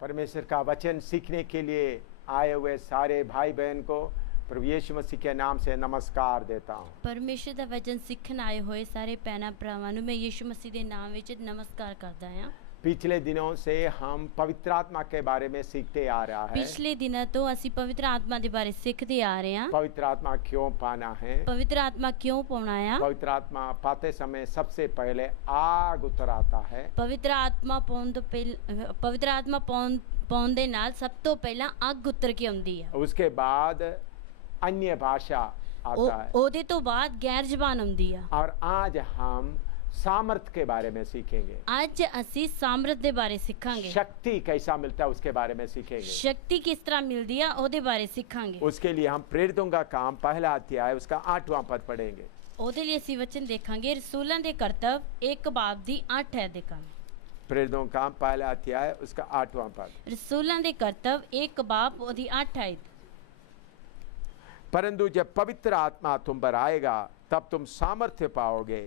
परमेश्वर का वचन सीखने के लिए आए हुए सारे भाई बहन को प्रभु यीशु मसीह के नाम से नमस्कार देता हूँ। परमेश्वर ਦਾ ਵਚਨ ਸਿੱਖਣ ਆਏ ਹੋਏ ਸਾਰੇ ਭੈਣਾਂ ਭਰਾਵਾਂ ਨੂੰ ਮੈਂ ਯਿਸੂ ਮਸੀਹ ਦੇ ਨਾਮ ਵਿੱਚ ਨਮਸਕਾਰ ਕਰਦਾ ਹਾਂ। पिछले दिनों से हम पवित्र आत्मा के बारे में सीखते आ रहा है। ਪਿਛਲੇ ਦਿਨਾਂ ਤੋਂ ਅਸੀਂ ਪਵਿੱਤਰ ਆਤਮਾ ਦੇ ਬਾਰੇ ਸਿੱਖਦੇ ਆ ਰਹੇ ਹਾਂ। पवित्र आत्मा क्यों पाना है, ਪਵਿੱਤਰ ਆਤਮਾ ਕਿਉਂ ਪਾਉਣਾ ਆ। पवित्र आत्मा पाते समय सबसे पहले आग उतर आता है। ਪਵਿੱਤਰ ਆਤਮਾ ਪਾਉਣ ਤੋਂ ਪਹਿਲਾਂ ਪਵਿੱਤਰ ਆਤਮਾ ਪਾਉਣ ਦੇ ਨਾਲ ਸਭ ਤੋਂ ਪਹਿਲਾਂ ਅੱਗ ਉਤਰ ਕੇ ਆਉਂਦੀ ਆ। उसके बाद अन्य भाषा आता है ਉਹਦੇ ਤੋਂ ਬਾਅਦ ਗੈਰ ਜ਼ਬਾਨ ਆਉਂਦੀ ਆ। और आज हम सामर्थ के बारे में सीखेंगे। ਅੱਜ ਅਸੀਂ ਸਾਮਰਥ ਦੇ ਬਾਰੇ ਸਿੱਖਾਂਗੇ। शक्ति कैसा मिलता है उसके बारे में सीखेंगे। ਸ਼ਕਤੀ ਕਿਸ ਤਰ੍ਹਾਂ ਮਿਲਦੀ ਆ ਉਹਦੇ ਬਾਰੇ ਸਿੱਖਾਂਗੇ। उसके लिए हम प्रेरितों का काम पहला अध्याय उसका 8वां पद पढ़ेंगे। ਉਹਦੇ ਲਈ ਅਸੀਂ ਵਚਨ ਦੇਖਾਂਗੇ ਰਸੂਲਾਂ ਦੇ ਕਰਤੱਵ 1 ਬਾਬ ਦੀ 8 ਹੈ ਦੇਖਾਂਗੇ। प्रेरितों का काम पहला अध्याय उसका 8वां पद। रसूलों के कर्तव्य 1 बाब ओदी 8 आयत। परंतु जब पवित्र आत्मा तुम पर आएगा तब तुम सामर्थ्य पाओगे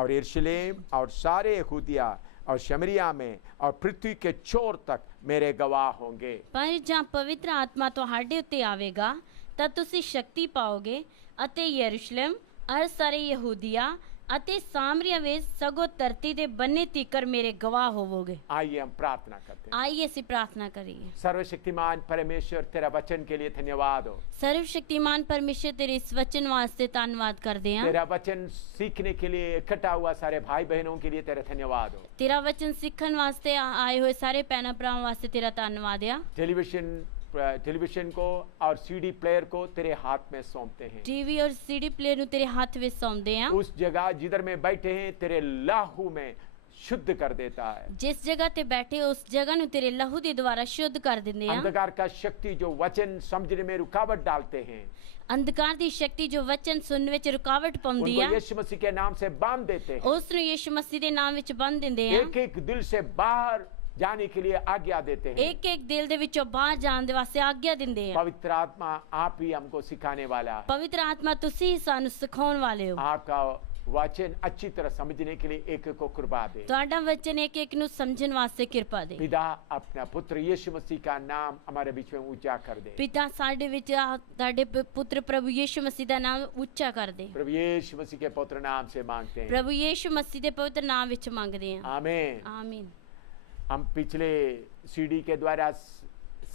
और यरूशलेम और सारे यहूदिया और शमरिया में और पृथ्वी के छोर तक मेरे गवाह होंगे। पर जहाँ पवित्र आत्मा ਤੁਹਾਡੇ ਉੱਤੇ ਆਵੇਗਾ ਤਾਂ ਤੁਸੀਂ ਸ਼ਕਤੀ ਪਾਓਗੇ ਅਤੇ ਯਰੂਸ਼ਲਮ ਅਰ ਸਾਰੇ ਯਹੂਦੀਆ ਅਤੇ ਸਾਮਰੀਆ ਵਿੱਚ ਸਗੋਂ ਧਰਤੀ ਦੇ ਬੰਨੇ ਤੀਕਰ ਮੇਰੇ ਗਵਾਹ ਹੋਵੋਗੇ। आइए हम प्रार्थना करते हैं। आइए ਅਸੀਂ प्रार्थना करिए। सर्वशक्तिमान परमेश्वर तेरा वचन के लिए धन्यवाद हो। सर्वशक्तिमान परमेश्वर तेरे इस वचन वास्ते धन्यवाद करते हैं। तेरा वचन सीखने के लिए इकट्ठा हुआ सारे भाई बहनों के लिए तेरा धन्यवाद हो। तेरा वचन सीखने वास्ते आए हुए सारे भैन भरावां वास्ते तेरा धन्यवाद है। टेलीविजन को और सीडी प्लेयर को तेरे हाथ में सौंपते हैं। टीवी और सीडी प्लेयर नु तेरे हाथ में सौंपते हैं। उस जगह जिधर में बैठे हैं तेरे लाहू में शुद्ध कर देता है। जिस जगह ते बैठे उस जगह नु तेरे लहू के द्वारा शुद्ध कर देते हैं। अंधकार का शक्ति जो वचन समझने में रुकावट डालते हैं, अंधकार की शक्ति जो वचन सुनने में रुकावट पाउंदी है, उनको यीशु मसीह के नाम से बांध देते हैं। उस नु यीशु मसीह के नाम विच बांध देंदे हैं। एक एक दिल से बाहर जाने के लिए आज्ञा देते हैं। एक एक दिल दे विचों बाहर जाने दे वास्ते आज्ञा दिंदे हैं। पवित्र आत्मा आप ही हमको सिखाने वाला। पवित्र आत्मा तुसी ही सानू सिखाने वाले हो। आपका वचन अच्छी तरह समझने के लिए एक को कृपा दे। तुहाडा वचन एक एक नु समझन वास्ते कृपा दे। पिता अपना पुत्र यीशु मसीह का नाम हमारे बीच में ऊंचा कर दे। पिता साडे विच ताडे पुत्र प्रभु यीशु मसीह दा नाम ऊंचा कर दे। प्रभु यीशु मसीह के पुत्र नाम से मांगते हैं। प्रभु यीशु मसीह दे पवित्र नाम विच मांगदे हैं। आमीन। आमीन। हम पिछले सीडी के द्वारा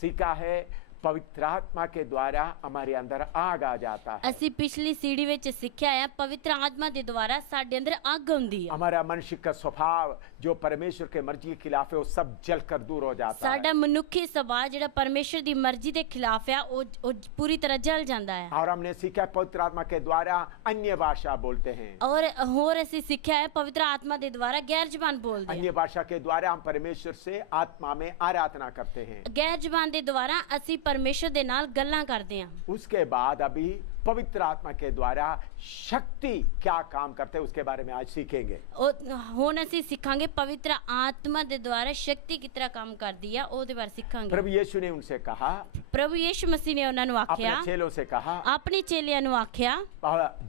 सीखा है पवित्र आत्मा के द्वारा हमारे अंदर आग आ जाता है। ਅਸੀਂ ਪਿਛਲੀ ਸੀੜੀ ਵਿੱਚ ਸਿੱਖਿਆ ਹੈ ਪਵਿੱਤਰ ਆਤਮਾ ਦੇ ਦੁਆਰਾ ਸਾਡੇ ਅੰਦਰ ਅੱਗ ਹੁੰਦੀ ਹੈ। हमारा मनुष्य का स्वभाव जो परमेश्वर के मर्जी के खिलाफ है वो सब जलकर दूर हो जाता है। ਸਾਡਾ ਮਨੁੱਖੀ ਸੁਭਾਅ ਜਿਹੜਾ ਪਰਮੇਸ਼ਰ ਦੀ ਮਰਜ਼ੀ ਦੇ ਖਿਲਾਫ ਹੈ ਉਹ ਪੂਰੀ ਤਰ੍ਹਾਂ ਜਲ ਜਾਂਦਾ ਹੈ। और हमने सीखा पवित्र आत्मा के द्वारा अन्य भाषा बोलते हैं। और ਹੋਰ ਅਸੀਂ ਸਿੱਖਿਆ ਹੈ ਪਵਿੱਤਰ ਆਤਮਾ ਦੇ ਦੁਆਰਾ ਗੈਰ ਜ਼ਬਾਨ ਬੋਲਦੇ अन्य ਹਾਂ। भाषा के द्वारा हम परमेश्वर से आत्मा में आराधना करते हैं। ਗੈਰ ਜ਼ਬਾਨ ਦੇ ਦੁਆਰਾ ਅਸੀਂ परमेश्वर ਦੇ ਨਾਲ ਗੱਲਾਂ ਕਰਦੇ ਹਾਂ। उसके बाद अभी पवित्र आत्मा के द्वारा शक्ति क्या काम करते हैं उसके बारे में आज सीखेंगे। ਹੁਣ ਅਸੀਂ ਸਿੱਖਾਂਗੇ ਪਵਿੱਤਰ ਆਤਮਾ ਦੇ ਦੁਆਰਾ ਸ਼ਕਤੀ ਕਿਸ ਤਰ੍ਹਾਂ ਕੰਮ ਕਰਦੀ ਆ ਉਹਦੇ ਬਾਰੇ ਸਿੱਖਾਂਗੇ। प्रभु यीशु ने उनसे कहा, प्रभु यीशु मसीह ने ਉਹਨਾਂ ਨੂੰ ਆਖਿਆ, अपने चेलों से कहा, ਆਪਣੇ ਚੇਲਿਆਂ ਨੂੰ ਆਖਿਆ,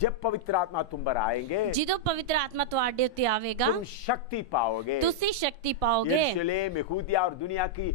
जब पवित्र आत्मा तुम पर आएंगे ਜਦੋਂ ਪਵਿੱਤਰ ਆਤਮਾ ਤੁਹਾਡੇ ਉੱਤੇ ਆਵੇਗਾ तुम शक्ति पाओगे। ਤੁਸੀਂ ਸ਼ਕਤੀ ਪਾਓਗੇ। यरूशलेम यहूदिया और दुनिया की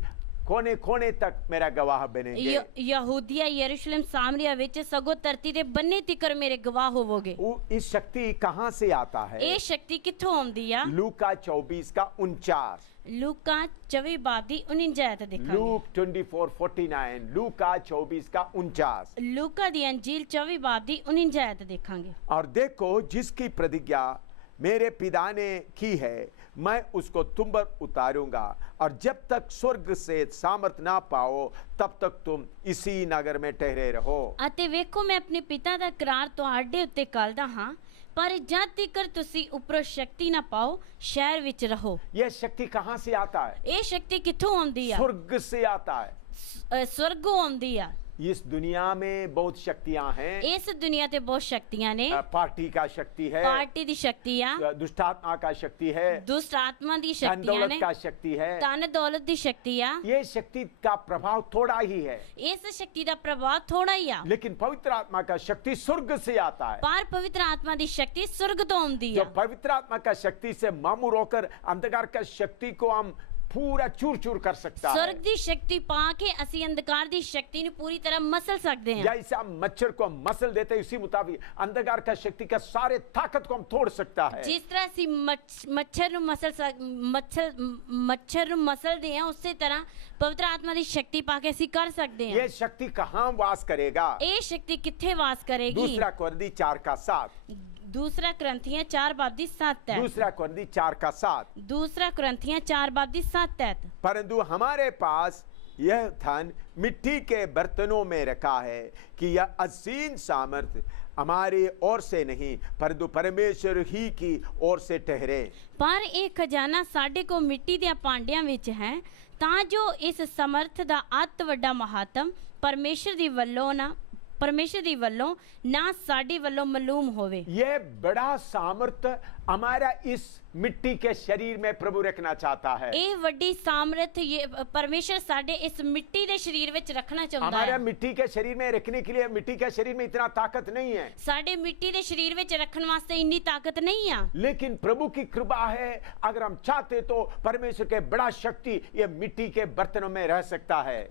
कोने कोने तक मेरा गवाह बनेंगे। यहूदिया यरूशलेम सामरिया विच सगो धरती दे बन्ने तिकर मेरे गवाह होवोगे। इस शक्ति कहाँ से आता है? ये शक्ति कित्थों आउंदी आ? लूका 24 का 49। लूका 24 बाब दी 49 आयत देखांगे। लूक 24:49। लूका 24 का 49। लूका दी अंजील 24 बाब दी 49 आयत देखांगे। और देखो जिसकी प्रतिज्ञा मेरे पिता ने की है मैं उसको तुम पर उतारूंगा और जब तक स्वर्ग से सामर्थ ना पाओ तब तक तुम इसी नगर में ठहरे रहो। अते वेखो मैं अपने पिता दा करार तुहाडे उत्ते करदा हां पर जद तक तुसी ऊपर शक्ति ना पाओ शहर विच रहो। यह शक्ति कहाँ से आता है? ये शक्ति कित्थों आउंदी आ? स्वर्ग से आता है। स्वर्गों आउंदी आ। इस दुनिया में बहुत शक्तियां हैं। इस दुनिया ते बहुत शक्तियां ने। पार्टी का शक्ति है, पार्टी दी शक्ति आ, दुष्टात्मा का शक्ति है, दुष्ट आत्मा दी धन शक्तियां दौलत ने, का शक्ति है, धन दौलत दी शक्ति आ। ये शक्ति का प्रभाव थोड़ा ही है। इस शक्ति दा प्रभाव थोड़ा ही आ। लेकिन पवित्र आत्मा का शक्ति स्वर्ग से आता है। पर पवित्र आत्मा दी शक्ति स्वर्ग तो आउंदी जो आ। पवित्र आत्मा का शक्ति से मामूर होकर अंधकार का शक्ति को हम पूरा चूर चूर कर सकता है। स्वर्ग ਦੀ ਸ਼ਕਤੀ ਪਾ ਕੇ ਅਸੀਂ ਅੰਧਕਾਰ ਦੀ ਸ਼ਕਤੀ ਨੂੰ ਪੂਰੀ ਤਰ੍ਹਾਂ ਮਸਲ ਸਕਦੇ ਹਾਂ। जैसे हम मच्छर को हम मसल देते हैं, उसी मुताबिक अंधकार का शक्ति का सारे ताकत को हम तोड़ सकता है। ਜਿਸ ਤਰ੍ਹਾਂ ਅਸੀਂ ਮੱਛਰ ਨੂੰ ਮੱਛਰ ਨੂੰ ਮਸਲਦੇ ਹਾਂ, ਉਸੇ ਤਰ੍ਹਾਂ ਪਵਿੱਤਰ ਆਤਮਾ ਦੀ ਸ਼ਕਤੀ ਪਾ ਕੇ ਅਸੀਂ ਕਰ ਸਕਦੇ ਹਾਂ। ये शक्ति कहाँ वास करेगा? ਇਹ ਸ਼ਕਤੀ ਕਿੱਥੇ ਵਾਸ ਕਰੇਗੀ? दूसरा कुरिन्थी 4:7। दूसरा क्रंथियां 4:7 है। दूसरा कुरिन्थी 4:7। दूसरा क्रंथियां 4:7 है। परंतु हमारे पास यह धन मिट्टी के बर्तनों में रखा है कि यह असीम सामर्थ हमारी ओर से नहीं परंतु परमेश्वर ही की ओर से ठहरे। पर ਇਹ ਖਜ਼ਾਨਾ ਸਾਡੇ ਕੋ ਮਿੱਟੀ ਦੇ ਭਾਂਡਿਆਂ ਵਿੱਚ ਹੈ ਤਾਂ ਜੋ ਇਸ ਸਮਰਥ ਦਾ ਅੱਤ ਵੱਡਾ ਮਹਾਤਮ ਪਰਮੇਸ਼ਰ ਦੀ ਵੱਲੋਂ ਨਾ ਸਾਡੀ ਵੱਲੋਂ ਮਾਲੂਮ ਹੋਵੇ। यह बड़ा सामर्थ हमारा इस मिट्टी के शरीर में प्रभु रखना चाहता है। ਇਹ ਵੱਡੀ ਸਾਮਰਥ ਪਰਮੇਸ਼ਰ ਸਾਡੇ ਇਸ ਮਿੱਟੀ ਦੇ ਸਰੀਰ ਵਿੱਚ ਰੱਖਣਾ ਚਾਹੁੰਦਾ हमारे ਹੈ। मिट्टी के शरीर में रखने के लिए मिट्टी के शरीर में इतना ताकत नहीं है, ਸਾਡੇ ਮਿੱਟੀ ਦੇ ਸਰੀਰ ਵਿੱਚ ਰੱਖਣ ਵਾਸਤੇ ਇੰਨੀ ਤਾਕਤ ਨਹੀਂ ਆ। लेकिन प्रभु की कृपा है। अगर हम चाहते तो परमेश्वर के बड़ा शक्ति ये मिट्टी के बर्तनों में रह सकता है।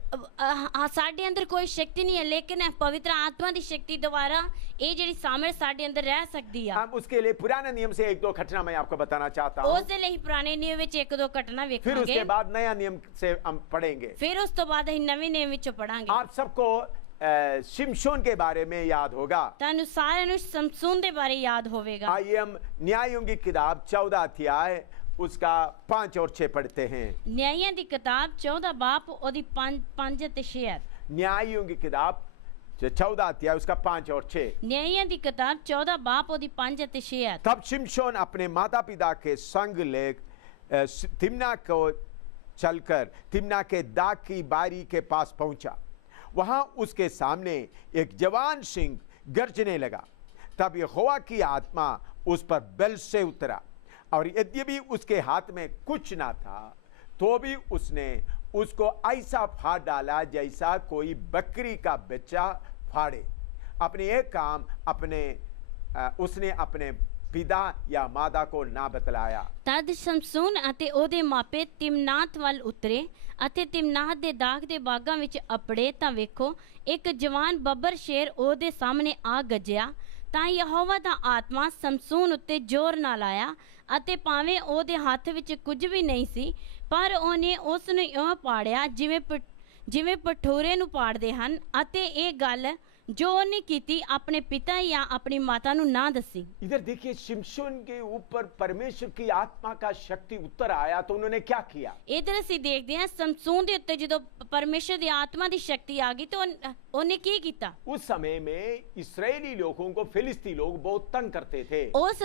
ਸਾਡੇ ਅੰਦਰ ਕੋਈ ਸ਼ਕਤੀ ਨਹੀਂ ਹੈ, ਲੇਕਿਨ ਪਵਿੱਤਰ ਆਤਮਾ ਦੀ ਸ਼ਕਤੀ ਦੁਆਰਾ ਇਹ ਜਿਹੜੀ ਸਾਮਰਥ ਸਾਡੇ ਅੰਦਰ ਰਹਿ ਸਕਦੀ ਆ। हम उसके लिए पुराने नियम से एक दो घटना मैं आपको बताना चाहता हूँ, ਉਸ ਦੇ ਲਈ ਪੁਰਾਣੇ ਨਿਯਮ ਵਿੱਚ ਇੱਕ ਦੋ ਘਟਨਾ फिर ਵੇਖਾਂਗੇ, उसके बाद नया नियम से हम पढ़ेंगे। ਫਿਰ ਉਸ ਤੋਂ ਬਾਅਦ ਅਸੀਂ ਨਵੇਂ ਨਿਯਮ ਵਿੱਚੋਂ ਪੜਾਂਗੇ। आप सबको शिमशोन के बारे में याद होगा। ਤੁਹਾਨੂੰ ਸਾਰਿਆਂ ਨੂੰ ਸਮਸੂਨ ਦੇ ਬਾਰੇ ਯਾਦ ਹੋਵੇਗਾ। आइए हम न्यायों की किताब 14 अध्याय उसका 5 और 6 पढ़ते हैं। ਨਿਆਂਇਆਂ ਦੀ ਕਿਤਾਬ 14 ਬਾਪ ਉਹਦੀ 5 ਅਤੇ 6 ਹੈ। न्यायों की किताब 14 अध्याय उसका 5 और 6। ਨਿਆਂਇਆਂ ਦੀ ਕਿਤਾਬ 14 ਬਾਪ ਉਹਦੀ 5 ਅਤੇ 6 ਹੈ। तब शिमशोन अपने माता पिता के संग ले तिम्ना को चलकर तिम्ना के दाग की बारी के पास पहुंचा। वहां उसके सामने एक जवान सिंह गरजने लगा। तब यहोवा की आत्मा उस पर बल से उतरा और यद्यपि उसके हाथ में कुछ ना था तो भी उसने उसको ऐसा फाड़ डाला जैसा कोई बकरी का बच्चा फाड़े। अपने एक काम उसने अपने पिता या माता को ना बतलाया। ਤਦ ਸ਼ਮਸੂਨ ਅਤੇ ਉਹਦੇ ਮਾਪੇ ਤਿਮਨਾਥ ਵੱਲ ਉਤਰੇ ਅਤੇ ਤਿਮਨਾਥ ਦੇ ਦਾਗ ਦੇ ਬਾਗਾਂ ਵਿੱਚ ਅਪੜੇ ਤਾਂ ਵੇਖੋ ਇੱਕ ਜਵਾਨ ਬੱਬਰ ਸ਼ੇਰ ਉਹਦੇ ਸਾਹਮਣੇ ਆ ਗੱਜਿਆ। ਤਾਂ ਯਹੋਵਾ ਦਾ ਆਤਮਾ ਸ਼ਮਸੂਨ ਉੱਤੇ ਜ਼ੋਰ ਨਾਲ ਆਇਆ ਅਤੇ ਭਾਵੇਂ ਉਹਦੇ ਹੱਥ ਵਿੱਚ ਕੁਝ ਵੀ ਨਹੀਂ ਸੀ, ਪਰ ਉਹਨੇ ਉਸ ਨੂੰ ਇਉਂ ਪਾੜਿਆ ਜਿਵੇਂ ਪਠੋਰੇ ਨੂੰ ਪਾੜਦੇ ਹਨ, ਅਤੇ ਇਹ ਗੱਲ जो उन्हें की थी अपने पिता या अपनी माता नु ना दसी। इधर देखिए शिमशोन के ऊपर परमेश्वर की आत्मा का शक्ति उतर आया तो उन्होंने क्या किया? इधर ਅਸੀਂ ਦੇਖਦੇ ਹਾਂ ਸ਼ਮਸੂਨ ਦੇ ਉੱਤੇ ਜਦੋਂ ਪਰਮੇਸ਼ਰ ਦੀ ਆਤਮਾ ਦੀ ਸ਼ਕਤੀ ਆ ਗਈ ਤਾਂ ਉਹਨੇ ਕੀ ਕੀਤਾ? उस समय में इस्राएली लोगों को फिलिस्ती लोग बहुत तंग करते थे। ਉਸ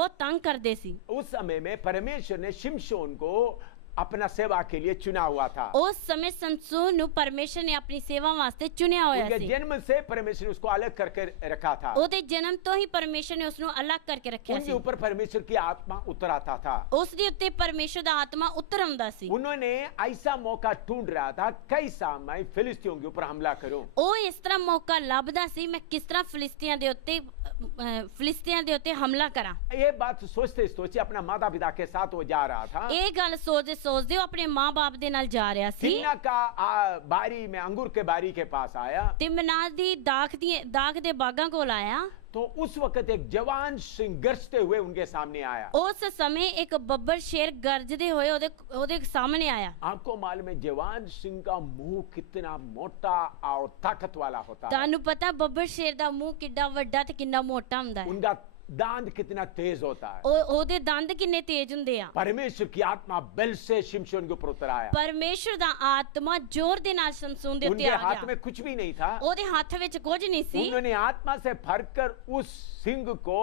ਬਹੁਤ ਤੰਗ ਕਰਦੇ ਸੀ। उस समय में परमेश्वर ने शिमशोन को अपना सेवा के लिए चुना हुआ था। उस समय शमसून ਨੂੰ ਪਰਮੇਸ਼ਰ ਨੇ ਆਪਣੀ ਸੇਵਾ ਵਾਸਤੇ ਚੁਣਿਆ ਹੋਇਆ उनके ਸੀ। जन्म से परमेश्वर ने उसको अलग करके रखा था। ਉਹਦੇ ਜਨਮ ਤੋਂ ਹੀ ਪਰਮੇਸ਼ਰ ਨੇ ਉਸ ਨੂੰ ਅਲੱਗ ਕਰਕੇ ਰੱਖਿਆ उनके ਸੀ। ऊपर परमेश्वर की आत्मा उतर आता था। ਉਸ ਦੇ ਉੱਤੇ ਪਰਮੇਸ਼ਰ ਦਾ ਆਤਮਾ ਉਤਰ ਆਉਂਦਾ ਸੀ। उन्होंने ऐसा मौका ढूंढ रहा था कैसा मैं फिलिस्तियों के ऊपर हमला करूं। ਉਹ ਇਸ ਤਰ੍ਹਾਂ ਮੌਕਾ ਲੱਭਦਾ ਸੀ ਮੈਂ ਕਿਸ ਤਰ੍ਹਾਂ ਫਿਲਿਸਤੀਆਂ ਦੇ ਉੱਤੇ ਹਮਲਾ ਕਰਾਂ। ये बात सोचते सोचते अपना माता पिता के साथ वो जा रहा था। ਇਹ ਗੱਲ ਸੋਚਦੇ ਉਹ ਆਪਣੇ ਮਾਂ-ਬਾਪ ਦੇ ਨਾਲ ਜਾ ਰਿਹਾ ਸੀ। तिम्ना का बारी में अंगूर के बारी के पास आया ਤਿਮਨਾ ਦੀ ਦਾਗ ਦੇ ਬਾਗਾਂ ਕੋਲ ਆਇਆ। तो उस वक्त एक जवान सिंह गरजते हुए उनके सामने आया। ਉਸ ਸਮੇਂ ਇੱਕ ਬੱਬਰ ਸ਼ੇਰ ਗਰਜਦੇ ਹੋਏ ਉਹਦੇ ਸਾਹਮਣੇ ਆਇਆ। आपको मालूम है जवान सिंह का मुंह कितना मोटा और ताकत वाला होता है। ਤੁਹਾਨੂੰ पता ਬੱਬਰ ਸ਼ੇਰ ਦਾ ਮੂੰਹ ਕਿੰਨਾ ਵੱਡਾ ਤੇ ਕਿੰਨਾ ਮੋਟਾ ਹੁੰਦਾ ਹੈ। उनका दांत कितना तेज होता है। ਉਹਦੇ ਦੰਦ ਕਿੰਨੇ ਤੇਜ਼ ਹੁੰਦੇ ਆ। परमेश्वर की आत्मा बल से शिमशोन के ऊपर उतर आया। ਪਰਮੇਸ਼ਰ ਦਾ ਆਤਮਾ ਜ਼ੋਰ ਦੇ ਨਾਲ ਸ਼ਮਸੂਨ ਦੇ ਉੱਤੇ उनके ਆ हाथ ਗਿਆ। में कुछ भी नहीं था। ਉਹਦੇ ਹੱਥ ਵਿੱਚ ਕੁਝ ਨਹੀਂ ਸੀ। उन्होंने आत्मा से भरकर उस सिंह को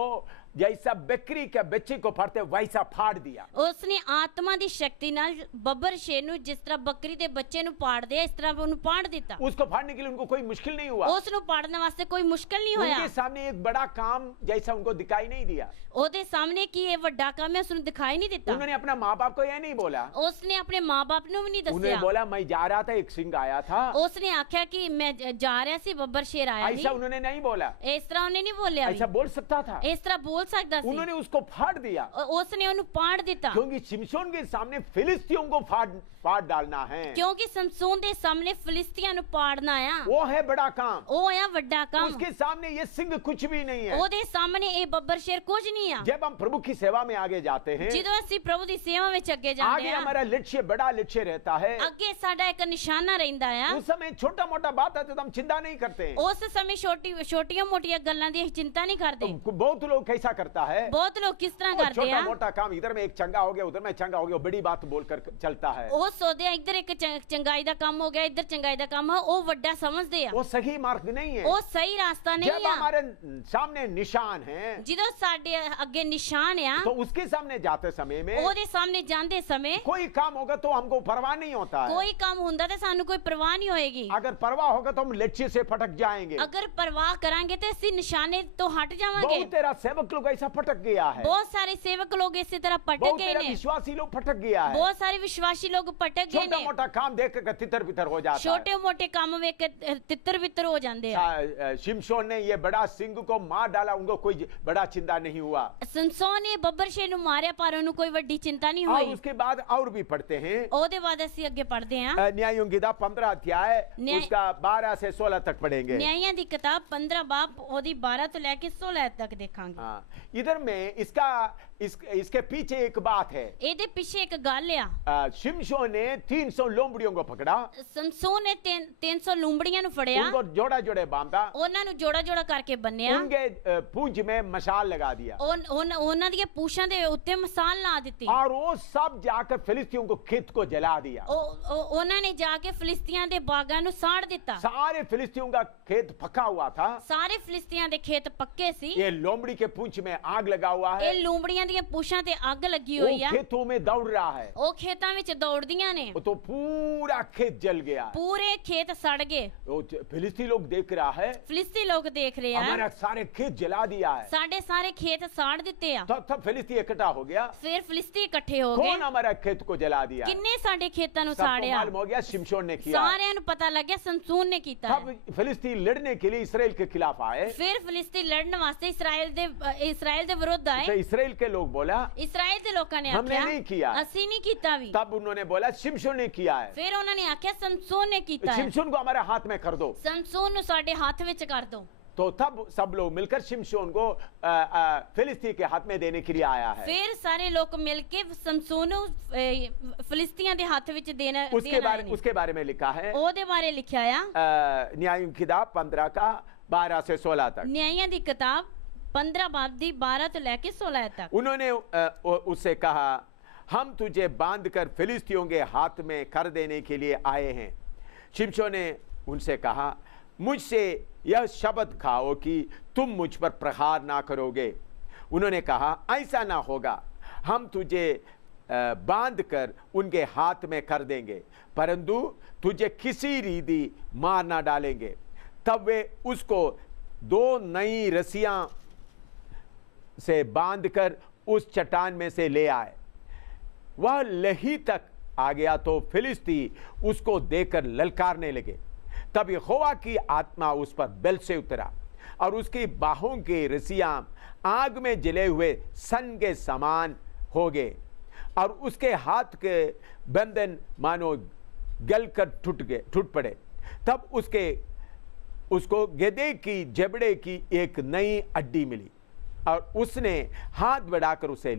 जैसा बकरी के बच्चे को फाड़ते वैसा फाड़ दिया। ਉਸਨੇ ਆਤਮਾ ਦੀ ਸ਼ਕਤੀ ਨਾਲ ਬੱਬਰ ਸ਼ੇਰ ਨੂੰ ਜਿਸ ਤਰ੍ਹਾਂ ਬੱਕਰੀ ਦੇ ਬੱਚੇ ਨੂੰ ਪਾੜਦੇ ਆ ਇਸ ਤਰ੍ਹਾਂ ਉਹਨੂੰ ਪਾੜ ਦਿੱਤਾ। उसको फाड़ने के लिए उनको कोई मुश्किल नहीं हुआ। ਉਸ ਨੂੰ ਪਾੜਨ ਵਾਸਤੇ ਕੋਈ ਮੁਸ਼ਕਲ ਨਹੀਂ ਹੋਇਆ। उनके सामने एक बड़ा काम जैसा उनको दिखाई नहीं दिया। ਉਹਦੇ ਸਾਹਮਣੇ ਕੀ ਇਹ ਵੱਡਾ ਕੰਮ ਹੈ ਉਸ ਨੂੰ ਦਿਖਾਈ ਨਹੀਂ ਦਿੱਤਾ। उन्होंने अपना माँ बाप को यह नहीं बोला। ਉਸਨੇ ਆਪਣੇ ਮਾਂ-ਬਾਪ ਨੂੰ ਵੀ ਨਹੀਂ उन्होंने ਦੱਸਿਆ। बोला मैं जा रहा था एक सिंह आया था। ਉਸਨੇ ਆਖਿਆ ਕਿ ਮੈਂ ਜਾ ਰਿਹਾ ਸੀ ਬੱਬਰ ਸ਼ੇਰ ਆਇਆ ऐसा ਨਹੀਂ। उन्होंने नहीं बोला। ਇਸ ਤਰ੍ਹਾਂ ਉਹਨੇ ਨਹੀਂ ਬੋਲਿਆ। ऐसा बोल सकता था। ਇਸ ਤਰ੍ਹਾਂ ਬੋਲ ਬੋਲ ਸਕਦਾ ਸੀ उन्होंने उसको फाड़ दिया, ਉਸਨੇ ਉਹਨੂੰ ਪਾੜ ਦਿੱਤਾ क्योंकि शिमशोन के सामने फिलिस्तियों को फाड़ डालना है। ਕਿਉਂਕਿ ਸਮਸੋਨ ਦੇ ਸਾਹਮਣੇ ਫਿਲਿਸਤੀਆਂ ਨੂੰ ਪਾੜਨਾ ਆ वो है बड़ा काम, ਉਹ ਆ ਵੱਡਾ ਕੰਮ उसके सामने ये सिंह कुछ भी नहीं है। ਉਹਦੇ ਸਾਹਮਣੇ ਇਹ ਬੱਬਰ ਸ਼ੇਰ ਕੁਝ ਨਹੀਂ ਆ जब हम प्रभु की सेवा में आगे जाते हैं, ਜਦੋਂ ਅਸੀਂ ਪ੍ਰਭੂ ਦੀ ਸੇਵਾ ਵਿੱਚ ਅੱਗੇ ਜਾਂਦੇ आगे ਆ हमारा लक्ष्य, बड़ा लक्ष्य रहता है। ਅੱਗੇ ਸਾਡਾ ਇੱਕ ਨਿਸ਼ਾਨਾ ਰਹਿੰਦਾ ਆ उस समय छोटा मोटा बात है तो हम चिंता नहीं करते हैं। ਉਸ ਸਮੇਂ ਛੋਟੀਆਂ ਮੋਟੀਆਂ ਗੱਲਾਂ ਦੀ ਅਸੀਂ ਚਿੰਤਾ ਨਹੀਂ ਕਰਦੇ बहुत लोग कैसा करता है, ਬਹੁਤ ਲੋਕ ਕਿਸ ਤਰ੍ਹਾਂ वो ਕਰਦੇ छोटा ਆ मोटा काम, इधर में एक चंगा हो गया, उधर में चंगा हो गया, वो बड़ी बात बोलकर चलता है। ਉਹ ਸੋਚਦੇ ਆ ਇੱਧਰ ਇੱਕ ਚੰਗਾਈ ਦਾ ਕੰਮ ਹੋ ਗਿਆ ਇੱਧਰ ਚੰਗਾਈ ਦਾ ਕੰਮ ਆ ਉਹ ਵੱਡਾ ਸਮਝਦੇ ਆ वो सही मार्ग नहीं है। ਉਹ ਸਹੀ ਰਾਸਤਾ जब ਨਹੀਂ ਆ हमारे सामने निशान है, ਜਦੋਂ ਸਾਡੇ ਅੱਗੇ ਨਿਸ਼ਾਨ ਆ तो उसके सामने जाते समय में ਉਹਦੇ ਸਾਹਮਣੇ ਜਾਂਦੇ ਸਮੇਂ कोई काम होगा तो हमको परवाह नहीं होता है। ਕੋਈ ਕੰਮ ਹੁੰਦਾ ਤੇ ਸਾਨੂੰ ਕੋਈ ਪਰਵਾਹ ਨਹੀਂ ਹੋਏਗੀ अगर परवाह होगा तो हम लक्ष्य से भटक जाएंगे। ਅਗਰ ਪਰਵਾਹ ਕਰਾਂਗੇ ਤੇ ਅਸੀਂ ਨਿਸ਼ਾਨੇ ਤੋਂ ਹਟ ਜਾਵਾਂਗੇ बहुत तेरा सेवक लोग ऐसा भटक गया है, ਬਹੁਤ ਸਾਰੇ ਸੇਵਕ ਲੋਕ ਇਸੇ ਤਰ੍ਹਾਂ ਭਟਕ बहुत ਗਏ तेरा ਨੇ विश्वासी लोग भटक गया है। ਬਹੁਤ ਸਾਰੇ ਵਿਸ਼ਵਾਸੀ ਲੋਕ ਭਟਕ ਗਏ छोटा ਨੇ मोटा काम देख कर तितर बितर हो जाता है। ਛੋਟੇ ਮੋਟੇ ਕੰਮ ਵੇਖ ਕੇ ਤਿੱਤਰ ਬਿੱਤਰ ਹੋ ਜਾਂਦੇ ਆ शिमशोन ने ये बड़ा सिंह को मार डाला, उनको कोई बड़ा चिंता नहीं हुआ। ਸੰਸੋਨ ਨੇ ਬੱਬਰ ਸ਼ੇਰ ਨੂੰ ਮਾਰਿਆ ਪਰ ਉਹਨੂੰ ਕੋਈ ਵੱਡੀ ਚਿੰਤਾ ਨਹੀਂ और ਹੋਈ उसके बाद और भी पढ़ते हैं, ਉਹਦੇ ਬਾਅਦ ਅਸੀਂ ਅੱਗੇ ਪੜ੍ਹਦੇ ਹਾਂ न्यायों की किताब 15 अध्याय, न्याय- उसका 12 से 16 तक पढ़ेंगे। ਨਿਆਂਇਆਂ ਦੀ ਕਿਤਾਬ 15 ਬਾਬ ਉਹਦੀ 12 ਤੋਂ ਲੈ ਕੇ 16 ਤੱਕ ਦੇਖਾਂਗੇ हाँ, इधर में इसके पीछे एक बात है। ਇਹਦੇ ਪਿੱਛੇ ਇੱਕ ਗੱਲ ਆ शिमशोन ने 300 लोमड़ियों को पकड़ा, ਸੰਸੋਨ ਨੇ 300 ਲੂੰਬੜੀਆਂ ਨੂੰ ਫੜਿਆ उनको जोड़ा जोड़े बांधा, ਉਹਨਾਂ ਨੂੰ ਜੋੜਾ ਜੋੜਾ ਕਰਕੇ ਬੰਨਿਆ उनके पूंछ में मशाल लगा दिया, ਉਹਨਾਂ ਦੀਆਂ ਪੂਛਾਂ ਦੇ ਉੱਤੇ ਮਸਾਲ ਲਾ ਦਿੱਤੀ और वो सब जाकर फिलिस्तियों को खेत को जला दिया। ਉਹਨਾਂ ਨੇ ਜਾ ਕੇ ਫਿਲਿਸਤੀਆਂ ਦੇ ਬਾਗਾਂ ਨੂੰ ਸਾੜ ਦਿੱਤਾ सारे फिलिस्तियों का खेत पका हुआ था, ਸਾਰੇ ਫਿਲਿਸਤੀਆਂ ਦੇ ਖੇਤ ਪੱਕੇ ਸੀ ये लोमड़ी के पूंछ में आग लगा हुआ है, ਇਹ ਲੂੰਬੜੀਆਂ ਦੀਆਂ ਪੂਛਾਂ ਤੇ ਅੱਗ ਲੱਗੀ वो ਹੋਈ ਆ खेतों में दौड़ रहा है, ਉਹ ਖੇਤਾਂ ਵਿੱਚ ਦੌੜਦੀਆਂ ਨੇ वो तो पूरा खेत जल गया। ਪੂਰੇ ਖੇਤ ਸੜ ਗਏ वो फिलिस्ती लोग देख रहा है, ਫਿਲਿਸਤੀ ਲੋਕ ਦੇਖ ਰਹੇ ਆ हमारा सारे खेत जला दिया है। ਸਾਡੇ ਸਾਰੇ ਖੇਤ ਸਾੜ ਦਿੱਤੇ ਆ तब फिलिस्ती इकट्ठा हो गया, ਫਿਰ ਫਿਲਿਸਤੀ ਇਕੱਠੇ ਹੋ ਗਏ कौन हमारा खेत को जला दिया? ਕਿੰਨੇ ਸਾਡੇ ਖੇਤਾਂ ਨੂੰ सबको ਸਾੜਿਆ मालूम हो गया, शिमशोन ने किया। ਸਾਰਿਆਂ ਨੂੰ ਪਤਾ ਲੱਗਿਆ ਸੰਸੂਨ ਨੇ ਕੀਤਾ ਹੈ। तब फिलिस्ती लड़ने के लिए इसराइल के खिलाफ आए, ਫਿਰ ਫਿਲਿਸਤੀ ਲੜਨ ਵਾਸਤੇ ਇਸਰਾਇਲ ਦੇ ਵਿਰੁੱਧ तो ਆਏ इसराइल के लोग बोला, ਇਸਰਾਇਲ ਦੇ ਲੋਕਾਂ ਨੇ हमने नहीं किया। ਆਖਿਆ ਅਸੀਂ ਨਹੀਂ ਕੀਤਾ ਵੀ तब उन्होंने बोला शिमशोन ने किया है, ਫਿਰ ਉਹਨਾਂ ਨੇ ਆਖਿਆ ਸੰਸੋਨ ਨੇ ਕੀਤਾ ਹੈ शिमशोन को हमारे हाथ में कर दो। ਸੰਸੋਨ ਨੂੰ ਸਾਡੇ ਹੱਥ ਵਿੱਚ ਕਰ ਦਿਓ तो तब सब लोग मिलकर शिमशोन को फिलिस्ती के हाथ में देने के लिए आया है। ਫਿਰ ਸਾਰੇ ਲੋਕ ਮਿਲ ਕੇ ਸੰਸੋਨ ਨੂੰ ਫਿਲਿਸਤੀਆਂ ਦੇ ਹੱਥ ਵਿੱਚ ਦੇਣ ਆਏ ਨੇ। उसके बारे में लिखा है ਉਹਦੇ ਬਾਰੇ ਲਿਖਿਆ ਆ न्यायों की किताब 15 का 12 से 16 तक। ਨਿਆਂਇਆਂ ਦੀ ਕਿਤਾਬ 15 ਬਾਬ ਦੀ 12 ਤੋਂ ਲੈ ਕੇ 16 ਤੱਕ उन्होंने उससे कहा, हम तुझे बांधकर फिलिस्तियों के हाथ में कर देने के लिए आए हैं। शिमशोन ने उनसे कहा, मुझसे यह शब्द खाओ कि तुम मुझ पर प्रहार ना करोगे। उन्होंने कहा, ऐसा ना होगा, हम तुझे बांध कर उनके हाथ में कर देंगे, परंतु तुझे किसी रीति मार ना डालेंगे। तब वे उसको 2 नई रस्सियां से बांधकर उस चट्टान में से ले आए। वह लही तक आ गया तो फिलिस्ती उसको देखकर ललकारने लगे। तब यहोवा की आत्मा उस पर बल से उतरा और उसकी बाहों की रस्सियां आग में जले हुए सन के समान हो गए और उसके हाथ के बंधन मानो गलकर टूट पड़े। तब उसको गधे की जबड़े की एक नई हड्डी मिली और उसने हाथ बढ़ाकर उसे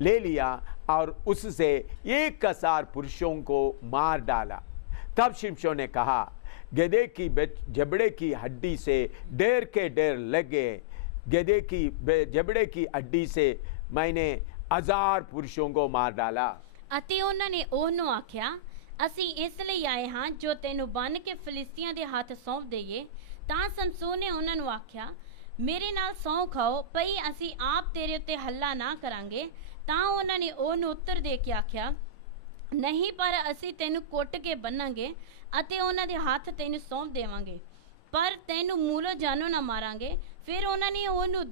ले लिया और उससे 1000 पुरुषों को मार डाला। तब शिमशोन ने कहा, गधे की जबड़े की हड्डी से ढेर के ढेर लग गए। गधे की जबड़े की हड्डी से मैंने 1000 पुरुषों को मार डाला। ਅਤੇ ਉਹਨਾਂ ਨੇ ਉਹਨੂੰ ਆਖਿਆ, ਅਸੀਂ ਇਸ ਲਈ ਆਏ ਹਾਂ ਜੋ ਤੈਨੂੰ ਬੰਨ ਕੇ ਫਿਲਿਸਤੀਆਂ ਦੇ ਹੱਥ ਸੌਂਪ ਦਈਏ। ਤਾਂ ਸੰਸੋਨ ਨੇ ਉਹਨਾਂ ਨੂੰ ਆਖਿਆ, ਮੇਰੇ ਨਾਲ ਸਹੁੰ ਖਾਓ ਭਈ ਅਸੀਂ ਆਪ ਤੇਰੇ ਉੱਤੇ ਹੱਲਾ ਨਾ ਕਰਾਂਗੇ। ਤਾਂ ਉਹਨਾਂ ਨੇ ਉਹਨੂੰ ਉੱਤਰ ਦੇ ਕੇ ਆਖਿਆ, ਨਹੀਂ ਪਰ ਅਸੀਂ ਤੈਨੂੰ ਕੁੱਟ ਕੇ ਬੰਨਾਂਗੇ ਅਤੇ ਉਹਨਾਂ ਦੇ ਹੱਥ ਤੈਨੂੰ ਸੌਂਪ ਦੇਵਾਂਗੇ, ਪਰ ਤੈਨੂੰ ਮੂਲੋਂ ਜਾਨੋਂ ਨਾ ਮਾਰਾਂਗੇ। ਫਿਰ ਉਹਨਾਂ ਨੇ ਉਹਨੂੰ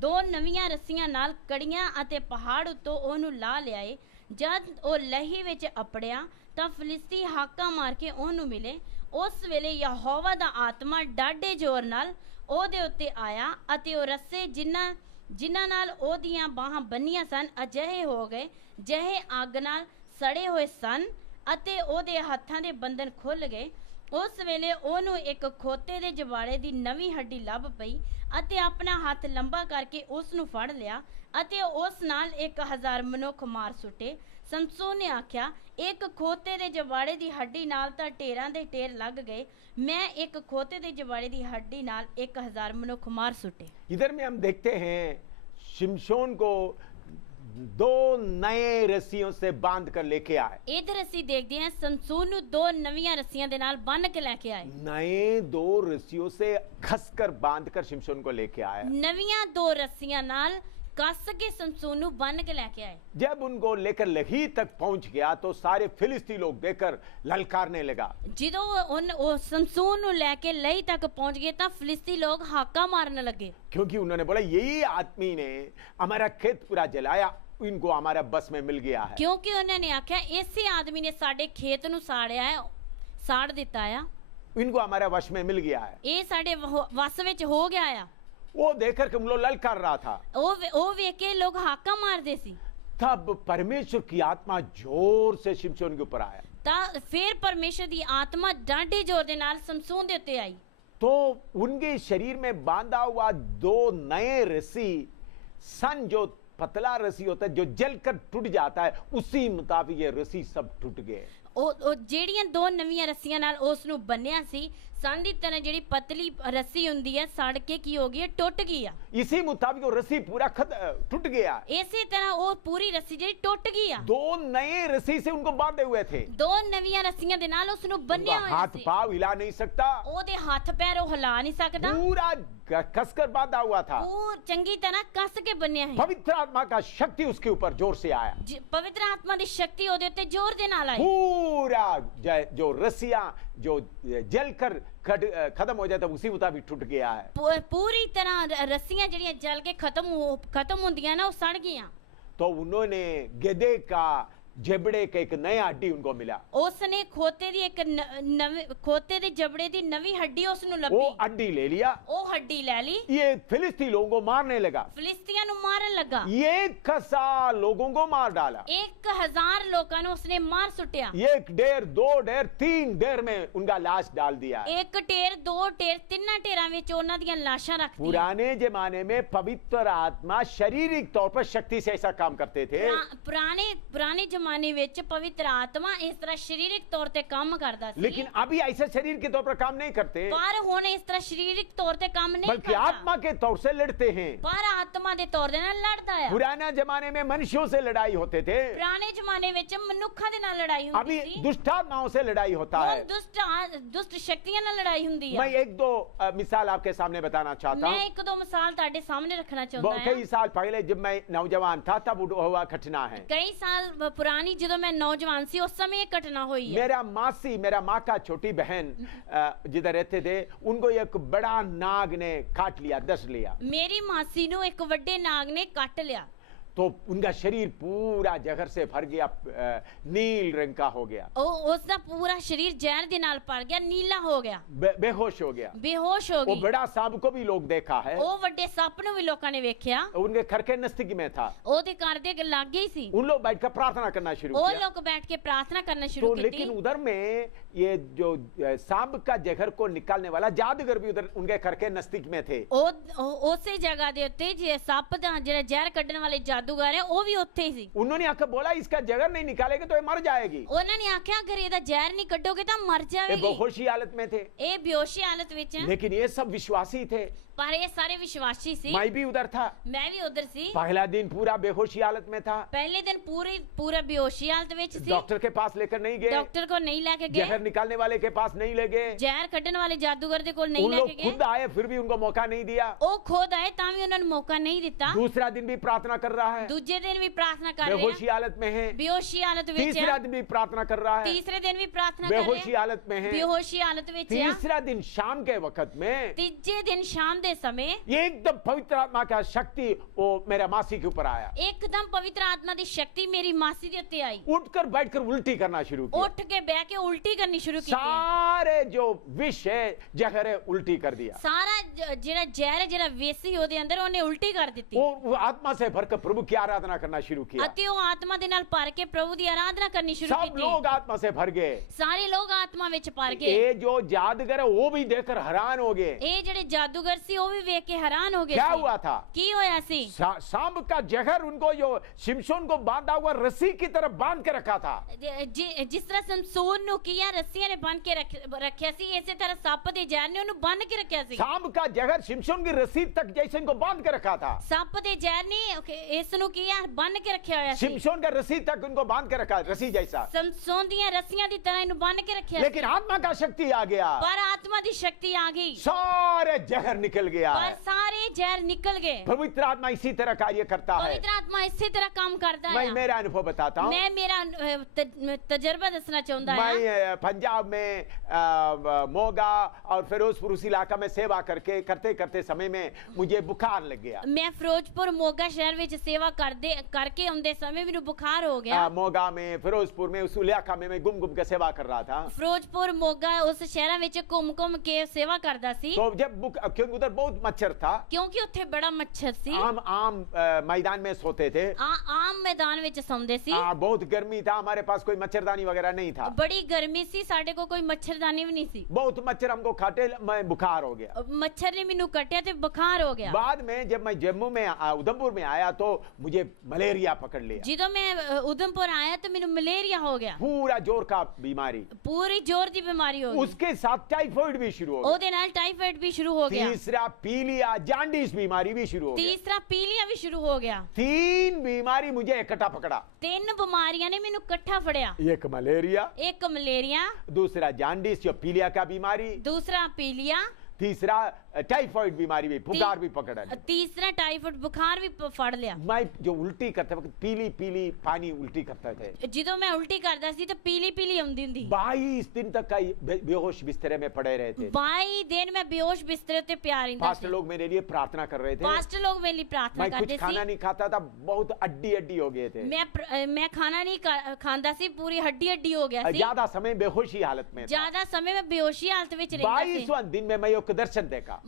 2 ਨਵੀਆਂ ਰੱਸੀਆਂ ਨਾਲ ਕੜੀਆਂ ਅਤੇ ਪਹਾੜ ਉੱਤੋਂ ਉਹਨੂੰ ਲਾ ਲਿਆਏ। ਜਦ ਉਹ ਲਹੀ ਵਿੱਚ ਅਪੜਿਆ ਤਾਂ ਫਿਲਿਸਤੀ ਹਾਕਾਂ ਮਾਰ ਕੇ ਉਹਨੂੰ ਮਿਲੇ। ਉਸ ਵੇਲੇ ਯਹੋਵਾ ਦਾ ਆਤਮਾ ਡਾਢੇ ਜ਼ੋਰ ਨਾਲ ਉਹਦੇ ਉੱਤੇ ਆਇਆ ਅਤੇ ਉਹ ਰੱਸੇ ਜਿਨ੍ਹਾਂ ਜਿਨ੍ਹਾਂ ਨਾਲ ਉਹਦੀਆਂ ਬਾਹਾਂ ਬੰਨੀਆਂ ਸਨ ਅਜਿਹੇ ਹੋ ਗਏ ਜਿਹੇ ਅੱਗ ਨਾਲ ਸੜੇ ਹੋਏ ਸਨ ਅਤੇ ਉਹਦੇ ਹੱਥਾਂ ਦੇ ਬੰਧਨ ਖੁੱਲ ਗਏ। ਉਸ ਵੇਲੇ ਉਹਨੂੰ ਇੱਕ ਖੋਤੇ ਦੇ ਜਵਾੜੇ ਦੀ ਨਵੀਂ ਹੱਡੀ ਲੱਭ ਪਈ ਅਤੇ ਆਪਣਾ ਹੱਥ ਲੰਬਾ ਕਰਕੇ ਉਸ ਨੂੰ ਫੜ ਲਿਆ ਅਤੇ ਉਸ ਨਾਲ 1000 ਮਨੁੱਖ ਮਾਰ ਸੁੱਟੇ। ਸੰਸੋਨ ਨੇ ਆਖਿਆ, ਇੱਕ ਖੋਤੇ ਦੇ ਜਵਾੜੇ ਦੀ ਹੱਡੀ ਨਾਲ ਤਾਂ ਢੇਰਾਂ ਦੇ ਢੇਰ ਲੱਗ ਗਏ, मैं एक खोते दे जवाड़े दी हड्डी नाल 1000 मनुख मार सुटे। इधर में हम देखते हैं शिमशोन को 2 नए रस्सियों से बांध कर लेके आए। इधर असी देखते हैं संसून नु 2 नवीं रस्सियां दे नाल बन के लेके आए। नए 2 रस्सियों से खसकर बांध कर शिमशोन को लेके आए। नवीं 2 रस्सियां नाल कस के संसून नु बन के लेके आए। जब उनको लेकर लही तक पहुंच गया तो सारे फिलिस्ती लोग देखकर ललकारने लगा। जिदों उन संसून नु लेके लही तक पहुंच गए ता फिलिस्ती लोग हाका मारने लगे, क्योंकि उन्होंने बोला यही आदमी ने हमारा खेत पूरा जलाया, इनको हमारा बस में मिल गया है। क्योंकि उन्होंने आख्या इसी आदमी ने साडे खेत नु साड़िया है, साड़ दिता है, इनको हमारा वश में मिल गया है, ये साडे वस विच हो गया है। वो देखकर के हम लोग ललकार रहा था। ओ वेख के लोग हाका मारदे सी। तब परमेश्वर की आत्मा जोर से शिमशोन के ऊपर आया। ता फिर परमेश्वर दी आत्मा डांडे जोर दे नाल समसून दे उत्ते आई। तो उनके शरीर में बांधा हुआ 2 नए रस्सी सन, जो पतला रस्सी होता है जो जलकर टूट जाता है, उसी मुताबिक ये रस्सी सब टूट गए। ओ जेड़ियां 2 नवीं रस्सियां नाल उस नु बन्निया सी, सन दी तरह जेड़ी पतली रस्सी हुंदी है सड़ के की हो गई, टुट गई है। इसी मुताबिक वो रस्सी पूरा टूट गया। इसी तरह वो पूरी रस्सी जेड़ी टुट गई है। 2 नए रस्सी से उनको बांधे हुए थे। 2 नवीं रस्सियां दे नाल उस नु बन्निया होया सी। हाथ पांव हिला नहीं सकता, ओदे हाथ पैर हिला नहीं सकदा, पूरा कसकर बांधा हुआ था, पूर चंगी तरह कस के बन्निया है। पवित्र आत्मा का शक्ति उसके ऊपर जोर से आया। पवित्र आत्मा दी शक्ति ओदे उत्ते जोर दे नाल आई। पूरा जो रस्सियां जो जलकर खत्म हो जाता उसी मुताबिक टूट गया है। पूरी तरह रस्सियां जड़ियां जल के खत्म होंदियां ना, वो सड़ गईयां। तो उन्होंने गेदे का जबड़े का एक नया हड्डी उनको मिला। उसने खोते दी एक खोते दे जबड़े दी नवी हड्डी उसनु लभी। वो हड्डी ले लिया, वो हड्डी ले ली। ये फिलिस्ती लोगों को मारने लगा, फिलिस्तियां नु मारन लगा। 1,000 लोगों को मार डाला। 1000 लोगों ने उसने मार सुटिया। 1 ढेर 2 ढेर 3 ढेर में उनका लाश डाल दिया। 1 ढेर 2 ढेर 3 ढेरां विच उन्हां दियां लाशां रख दी। पुराने जमाने में पवित्र आत्मा शारीरिक तौर पर शक्ति से ऐसा काम करते थे। पुराने जमाने विच पवित्र आत्मा इस तरह शारीरिक तौर ते काम करदा सी, लेकिन अभी ऐसे शरीर के तौर पर काम नहीं करते, पर हुण इस तरह शारीरिक तौर ते काम नहीं बल्कि करदा, आत्मा के तौर से लड़ते हैं। पर आत्मा दे तौर दे नाल लड़दा है। पुराने जमाने में मनुष्यों से लड़ाई होते थे, पुराने जमाने विच मनुक्खां दे नाल लड़ाई हुंदी अभी सी। दुष्टात्माओं से लड़ाई होता है। दुष्ट शक्तियां नाल लड़ाई हुंदी है। मैं 1-2 मिसाल आपके सामने बताना चाहता मैं हूँ। 1-2 मिसाल ताडे सामने रखना चाहता हूं। कई साल पहले जब मैं नौजवान था तब हुआ घटना है। कई साल पुरानी जब मैं नौजवान सी उस समय एक घटना हुई है। मेरा माँ का छोटी बहन जिधर रहते थे, उनको एक बड़ा नाग ने काट लिया, दस लिया। मेरी मासी नु एक वड्डे नाग ने काट लिया, तो उनका शरीर पूरा जहर से भर गया, नील रंग का हो गया। उसका पूरा शरीर जहर दे नाल भर गया, नीला हो गया, बेहोश हो गया, बेहोश हो गई। वो बड़ा सांप को भी लोग देखा है, वो वड्डे सांप नु भी लोगों ने देखा। उनके घर के नजदीक में था, ओदे घर दे लागे ही सी। उन लोग बैठकर प्रार्थना करना शुरू किया। वो लोग बैठ के प्रार्थना करना शुरू की। लेकिन उधर में ये जो सांप का जहर को निकालने वाला जादूगर भी उधर उनके घर के नजदीक में थे। उसी जगह दे उत्ते जे सांप दा जेड़ा जहर कढने वाले जादूगर है वो भी उत्थे ही सी। उन्होंने आकर बोला इसका जहर नहीं निकालेंगे तो ये मर जाएगी। उन्होंने आख्या अगर ये जहर नहीं कढोगे तो मर जाएगी। ये बेहोशी हालत में थे, ये बेहोशी हालत विच। लेकिन ये सब विश्वासी थे, पर ये सारे विश्वासी सी। मैं भी उधर था, मैं भी उधर सी। पहला दिन पूरा बेहोशी हालत में था। पहले दिन पूरा बेहोशी हालत में सी। डॉक्टर के पास लेकर नहीं गए, डॉक्टर को नहीं लेके गए, जहर निकालने वाले के पास नहीं ले गए, जहर कढने वाले जादूगर दे कोल नहीं लेके गए। खुद आए फिर भी उनको मौका नहीं दिया। वो खुद आए तां भी उन्होंने मौका नहीं दिता। दूसरा दिन भी प्रार्थना कर रहा है, ਦੂਜੇ ਦਿਨ ਵੀ ਪ੍ਰਾਰਥਨਾ ਕਰ ਰਿਹਾ बेहोशी हालत में है, ਬੇਹੋਸ਼ੀ ਹਾਲਤ ਵਿੱਚ तीसरा ਆ दिन भी प्रार्थना कर रहा है, ਤੀਸਰੇ ਦਿਨ ਵੀ ਪ੍ਰਾਰਥਨਾ ਕਰ बेहोशी ਰਿਹਾ हालत में है, ਬੇਹੋਸ਼ੀ ਹਾਲਤ ਵਿੱਚ ਆ तीसरा दिन शाम के वक्त में ਤੀਜੇ ਦਿਨ ਸ਼ਾਮ ਦੇ ਸਮੇਂ एकदम पवित्र आत्मा का शक्ति वो मेरा मासी के ऊपर आया, ਇੱਕਦਮ ਪਵਿੱਤਰ ਆਤਮਾ ਦੀ ਸ਼ਕਤੀ ਮੇਰੀ ਮਾਸੀ ਦੇ ਉੱਤੇ ਆਈ उठकर बैठकर उल्टी करना शुरू किया, ਉੱਠ ਕੇ ਬਹਿ ਕੇ ਉਲਟੀ ਕਰਨੀ ਸ਼ੁਰੂ ਕੀਤੀ सारे जो विष है जहर है उल्टी कर दिया, ਸਾਰਾ ਜਿਹੜਾ ਜ਼ਹਿਰ ਹੈ ਜਿਹੜਾ ਵੇਸੀ ਉਹਦੇ ਅੰਦਰ ਉਹਨੇ ਉਲਟੀ ਕਰ ਦਿੱਤੀ वो आत्मा से भरकर प्रभु की आराधना करना शुरू किया, ਅਤੇ ਉਹ ਆਤਮਾ ਦੇ ਨਾਲ ਭਰ ਕੇ ਪ੍ਰਭੂ ਦੀ ਆਰਾਧਨਾ ਕਰਨੀ ਸ਼ੁਰੂ सब ਕੀਤੀ लोग आत्मा से भर गए, ਸਾਰੇ ਲੋਕ ਆਤਮਾ ਵਿੱਚ ਭਰ ਗਏ ये जो जादूगर है वो भी देखकर हैरान हो गए, ਇਹ ਜਿਹੜੇ ਜਾਦੂਗਰ ਸੀ ਉਹ ਵੀ ਵੇਖ ਕੇ ਹੈਰਾਨ ਹੋ ਗਏ क्या ਸੀ हुआ था, ਕੀ ਹੋਇਆ ਸੀ सांप का जहर उनको जो शिमशोन को बांधा हुआ रस्सी की तरफ बांध के रखा था, ਜਿਸ ਤਰ੍ਹਾਂ ਸਮਸੋਨ ਨੂੰ ਕੀਆ ਰੱਸੀਆਂ ਨੇ ਬੰਨ ਕੇ ਰੱਖਿਆ ਸੀ ਇਸੇ ਤਰ੍ਹਾਂ ਸੱਪ ਦੇ ਜ਼ਹਿਰ ਨੇ ਉਹਨੂੰ ਬੰਨ ਕੇ ਰੱਖਿਆ ਸੀ सांप का जहर शिमशोन की रस्सी तक जैसे इनको बांध के रखा था, ਸੱਪ ਦੇ ਜ਼ਹਿਰ ਨੇ ਇਸ ਨੂੰ ਕੀਆ ਬੰਨ ਕੇ ਰੱਖਿਆ ਹੋਇਆ ਸੀ शिमशोन का रस्सी तक उनको बांध के रखा, रस्सी जैसा, ਸਮਸੋਨ ਦੀਆਂ ਰੱਸੀਆਂ ਦੀ ਤਰ੍ਹਾਂ ਇਹਨੂੰ ਬੰਨ ਕੇ ਰੱਖਿਆ लेकिन आत्मा का शक्ति आ गया, ਪਰ ਆਤਮਾ ਦੀ ਸ਼ਕਤੀ ਆ ਗਈ सारे जहर निकल गया ਪਰ है, ਸਾਰੇ ਜ਼ਹਿਰ ਨਿਕਲ ਗਏ पवित्र आत्मा इसी तरह कार्य करता है, ਪਵਿੱਤਰ ਆਤਮਾ ਇਸੇ ਤਰ੍ਹਾਂ ਕੰਮ ਕਰਦਾ मैं ਹੈ मेरा अनुभव बताता हूँ, ਮੈਂ ਮੇਰਾ ਤਜਰਬਾ ਦੱਸਣਾ ਚਾਹੁੰਦਾ ਹਾਂ मैं पंजाब में मोगा और फिरोजपुर उस इलाका में सेवा करके करते करते समय में मुझे बुखार लग गया, ਮੈਂ ਫਿਰੋਜ਼ਪੁਰ ਮੋਗਾ ਸ਼ਹਿਰ ਵਿੱਚ ਸੇਵਾ ਕਰਕੇ ਆਉਂਦੇ ਸਮੇਂ ਮੈਨੂੰ ਬੁਖਾਰ ਹੋ ਗਿਆ मोगा में फिरोजपुर में उस इलाका में मैं घूम घूम के सेवा कर रहा था, ਫਿਰੋਜ਼ਪੁਰ ਮੋਗਾ ਉਸ ਸ਼ਹਿਰਾਂ ਵਿੱਚ ਘੁੰਮ ਕੇ ਸੇਵਾ ਕਰਦਾ ਸੀ तो जब क्योंकि उधर बहुत मच्छर था, ਕਿਉਂਕਿ ਉੱਥੇ ਬੜਾ ਮੱਛਰ ਸੀ आम मैदान में सोते थे, ਆਮ ਮੈਦਾਨ ਵਿੱਚ ਸੌਂਦੇ ਸੀ बहुत गर्मी था, हमारे पास कोई मच्छरदानी वगैरह नहीं था, ਬੜੀ ਗਰਮੀ ਸੀ ਸਾਡੇ ਕੋਲ ਕੋਈ ਮੱਛਰਦਾਨੀ ਵੀ ਨਹੀਂ ਸੀ बहुत मच्छर हमको काटे, मैं बुखार हो गया, ਮੱਛਰ ਨੇ ਮੈਨੂੰ ਕੱਟਿਆ ਤੇ ਬੁਖਾਰ ਹੋ ਗਿਆ बाद में जब मैं जम्मू में उधमपुर में आया तो मुझे मलेरिया पकड़ लिया, ਜਦੋਂ ਮੈਂ ਉਧਮਪੁਰ ਆਇਆ ਤਾਂ ਮੈਨੂੰ ਮਲੇਰੀਆ ਹੋ ਗਿਆ पूरा जोर का बीमारी, ਪੂਰੀ ਜ਼ੋਰ ਦੀ ਬਿਮਾਰੀ ਹੋ ਗਈ उसके साथ टाइफाइड भी शुरू हो गया, ਉਹਦੇ ਨਾਲ ਟਾਈਫਾਇਡ ਵੀ ਸ਼ੁਰੂ ਹੋ ਗਿਆ तीसरा पीलिया जांडिस बीमारी भी शुरू हो गया, ਤੀਸਰਾ ਪੀਲੀਆ ਵੀ ਸ਼ੁਰੂ ਹੋ ਗਿਆ 3 बीमारी मुझे इकट्ठा पकड़ा, ਤਿੰਨ ਬਿਮਾਰੀਆਂ ਨੇ ਮੈਨੂੰ ਇਕੱਠਾ ਫੜਿਆ एक मलेरिया, ਇੱਕ ਮਲੇਰੀਆ दूसरा जांडिस जो पीलिया का बीमारी, ਦੂਸਰਾ ਪੀਲੀਆ तीसरा टाइफाइड बीमारी भी, बुखार भी पकड़ा, ਤੀਸਰਾ ਟਾਈਫਾਇਡ ਬੁਖਾਰ ਵੀ ਫੜ ਲਿਆ मैं जो उल्टी करते वक्त पीली पीली पानी उल्टी करते थे, ਜਦੋਂ ਮੈਂ ਉਲਟੀ ਕਰਦਾ ਸੀ ਤਾਂ ਪੀਲੀ ਪੀਲੀ ਆਉਂਦੀ ਹੁੰਦੀ 22 दिन तक का बेहोश बिस्तरे में पड़े रहे थे, 22 ਦਿਨ ਮੈਂ ਬੇਹੋਸ਼ ਬਿਸਤਰੇ ਤੇ ਪਿਆ ਰਹਿੰਦਾ पास्टर ਸੀ लोग मेरे लिए प्रार्थना कर रहे थे, ਪਾਸਟਰ ਲੋਕ ਮੇਰੇ ਲਈ ਪ੍ਰਾਰਥਨਾ मैं कुछ ਕਰਦੇ खाना ਸੀ नहीं खाता था, बहुत अड्डी अड्डी हो गए थे, ਮੈਂ ਖਾਣਾ ਨਹੀਂ ਖਾਂਦਾ ਸੀ ਪੂਰੀ ਹੱਡੀ ਹੱਡੀ ਹੋ ਗਿਆ ਸੀ ज्यादा समय बेहोशी हालत में था, ਜ਼ਿਆਦਾ ਸਮੇਂ ਮੈਂ ਬੇਹੋਸ਼ੀ ਹਾਲਤ ਵਿੱਚ ਰਹਿੰਦਾ ਸੀ 22वां दिन में मैं एक दर्शन देखा,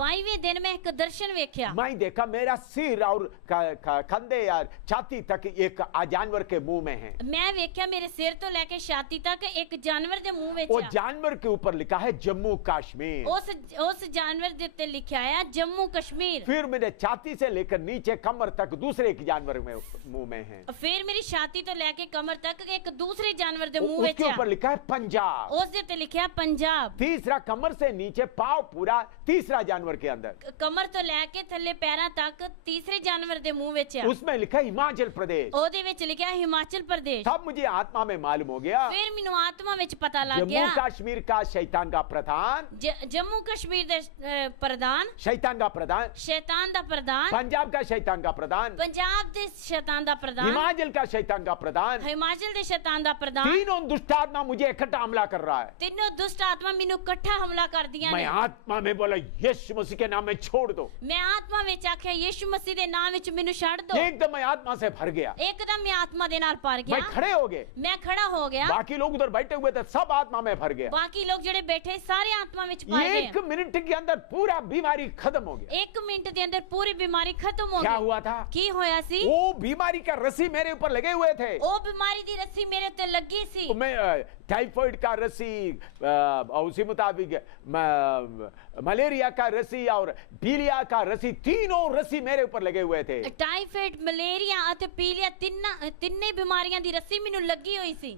22ਵੇਂ ਦਿਨ ਮੈਂ ਇੱਕ ਦਰਸ਼ਨ ਵੇਖਿਆ मैं देखा मेरा सिर और कंधे या छाती तक एक जानवर के मुंह में है, ਮੈਂ ਵੇਖਿਆ ਮੇਰੇ ਸਿਰ ਤੋਂ ਲੈ ਕੇ ਛਾਤੀ ਤੱਕ ਇੱਕ ਜਾਨਵਰ ਦੇ ਮੂੰਹ ਵਿੱਚ वो ਆ जानवर के ऊपर लिखा है जम्मू कश्मीर, ਉਸ ਜਾਨਵਰ ਦੇ ਉੱਤੇ ਲਿਖਿਆ ਹੈ ਜੰਮੂ ਕਸ਼ਮੀਰ फिर मेरे छाती से लेकर नीचे कमर तक दूसरे एक जानवर में मुंह में है, ਫਿਰ ਮੇਰੀ ਛਾਤੀ ਤੋਂ ਲੈ ਕੇ ਕਮਰ ਤੱਕ ਇੱਕ ਦੂਸਰੇ ਜਾਨਵਰ ਦੇ ਮੂੰਹ ਵਿੱਚ उसके ਆ ऊपर लिखा है पंजाब, ਉਸ ਦੇ ਉੱਤੇ ਲਿਖਿਆ ਪੰਜਾਬ तीसरा कमर से नीचे पाव पूरा तीसरा जानवर के अंदर, ਕਮਰ ਤੋਂ ਲੈ ਕੇ ਥੱਲੇ ਪੈਰਾਂ ਤੱਕ ਤੀਸਰੇ ਜਾਨਵਰ ਦੇ ਮੂੰਹ ਵਿੱਚ ਆ उसमें लिखा है हिमाचल प्रदेश, ਉਹਦੇ ਵਿੱਚ ਲਿਖਿਆ ਹਿਮਾਚਲ ਪ੍ਰਦੇਸ਼ तब मुझे आत्मा में मालूम हो गया ਫਿਰ ਮੈਨੂੰ ਆਤਮਾ ਵਿੱਚ ਪਤਾ ਲੱਗ जम्मू ਗਿਆ कश्मीर का शैतान का प्रधान, ਜੰਮੂ ਕਸ਼ਮੀਰ ਦੇ ਪ੍ਰਧਾਨ शैतान का प्रधान, ਸ਼ੈਤਾਨ ਦਾ ਪ੍ਰਧਾਨ पंजाब का शैतान का प्रधान, ਪੰਜਾਬ ਦੇ ਸ਼ੈਤਾਨ ਦਾ ਪ੍ਰਧਾਨ हिमाचल का शैतान का प्रधान, ਹਿਮਾਚਲ ਦੇ ਸ਼ੈਤਾਨ ਦਾ ਪ੍ਰਧਾਨ तीनों दुष्ट आत्मा मुझे इकट्ठा हमला कर रहा है, ਤਿੰਨੋਂ ਦੁਸ਼ਟ ਆਤਮਾ ਮੈਨੂੰ ਇਕੱਠਾ ਹਮਲਾ ਕਰਦੀਆਂ मैं ਨੇ आत्मा में बोला यीशु मसीह के नाम में छोड़ दो, ਮੈਂ ਆਤਮਾ ਵਿੱਚ ਆਖਿਆ ਯਿਸੂ ਮਸੀਹ ਦੇ ਨਾਮ ਵਿੱਚ ਮੈਨੂੰ ਛੱਡ ਦਿਓ एकदम मैं आत्मा से भर गया, ਇੱਕਦਮ ਮੈਂ ਆਤਮਾ ਦੇ ਨਾਲ ਭਰ मैं ਗਿਆ खड़े हो गए, ਮੈਂ ਖੜਾ ਹੋ ਗਿਆ बाकी लोग उधर बैठे हुए थे सब आत्मा में भर गया, ਬਾਕੀ ਲੋਕ ਜਿਹੜੇ ਬੈਠੇ ਸਾਰੇ ਆਤਮਾ ਵਿੱਚ ਭਰ ਗਏ 1 मिनट के अंदर पूरा बीमारी खत्म हो गया, 1 ਮਿੰਟ ਦੇ ਅੰਦਰ ਪੂਰੀ ਬਿਮਾਰੀ ਖਤਮ ਹੋ क्या ਗਈ हुआ था, ਕੀ ਹੋਇਆ ਸੀ वो बीमारी का रस्सी मेरे ऊपर लगे हुए थे, ਉਹ ਬਿਮਾਰੀ ਦੀ ਰੱਸੀ ਮੇਰੇ ਉੱਤੇ ਲੱਗੀ ਸੀ तो मैं टाइफाइड का रस्सी उसी मुताबिक मलेरिया का रस्सी और पीलिया का रस्सी, तीनों रस्सी मेरे ऊपर लगे हुए थे, ਟਾਈਫਾਇਡ ਮਲੇਰੀਆ ਅਤੇ ਪੀਲੀਆ ਤਿੰਨੇ ਬਿਮਾਰੀਆਂ ਦੀ ਰੱਸੀ ਮੈਨੂੰ ਲੱਗੀ ਹੋਈ ਸੀ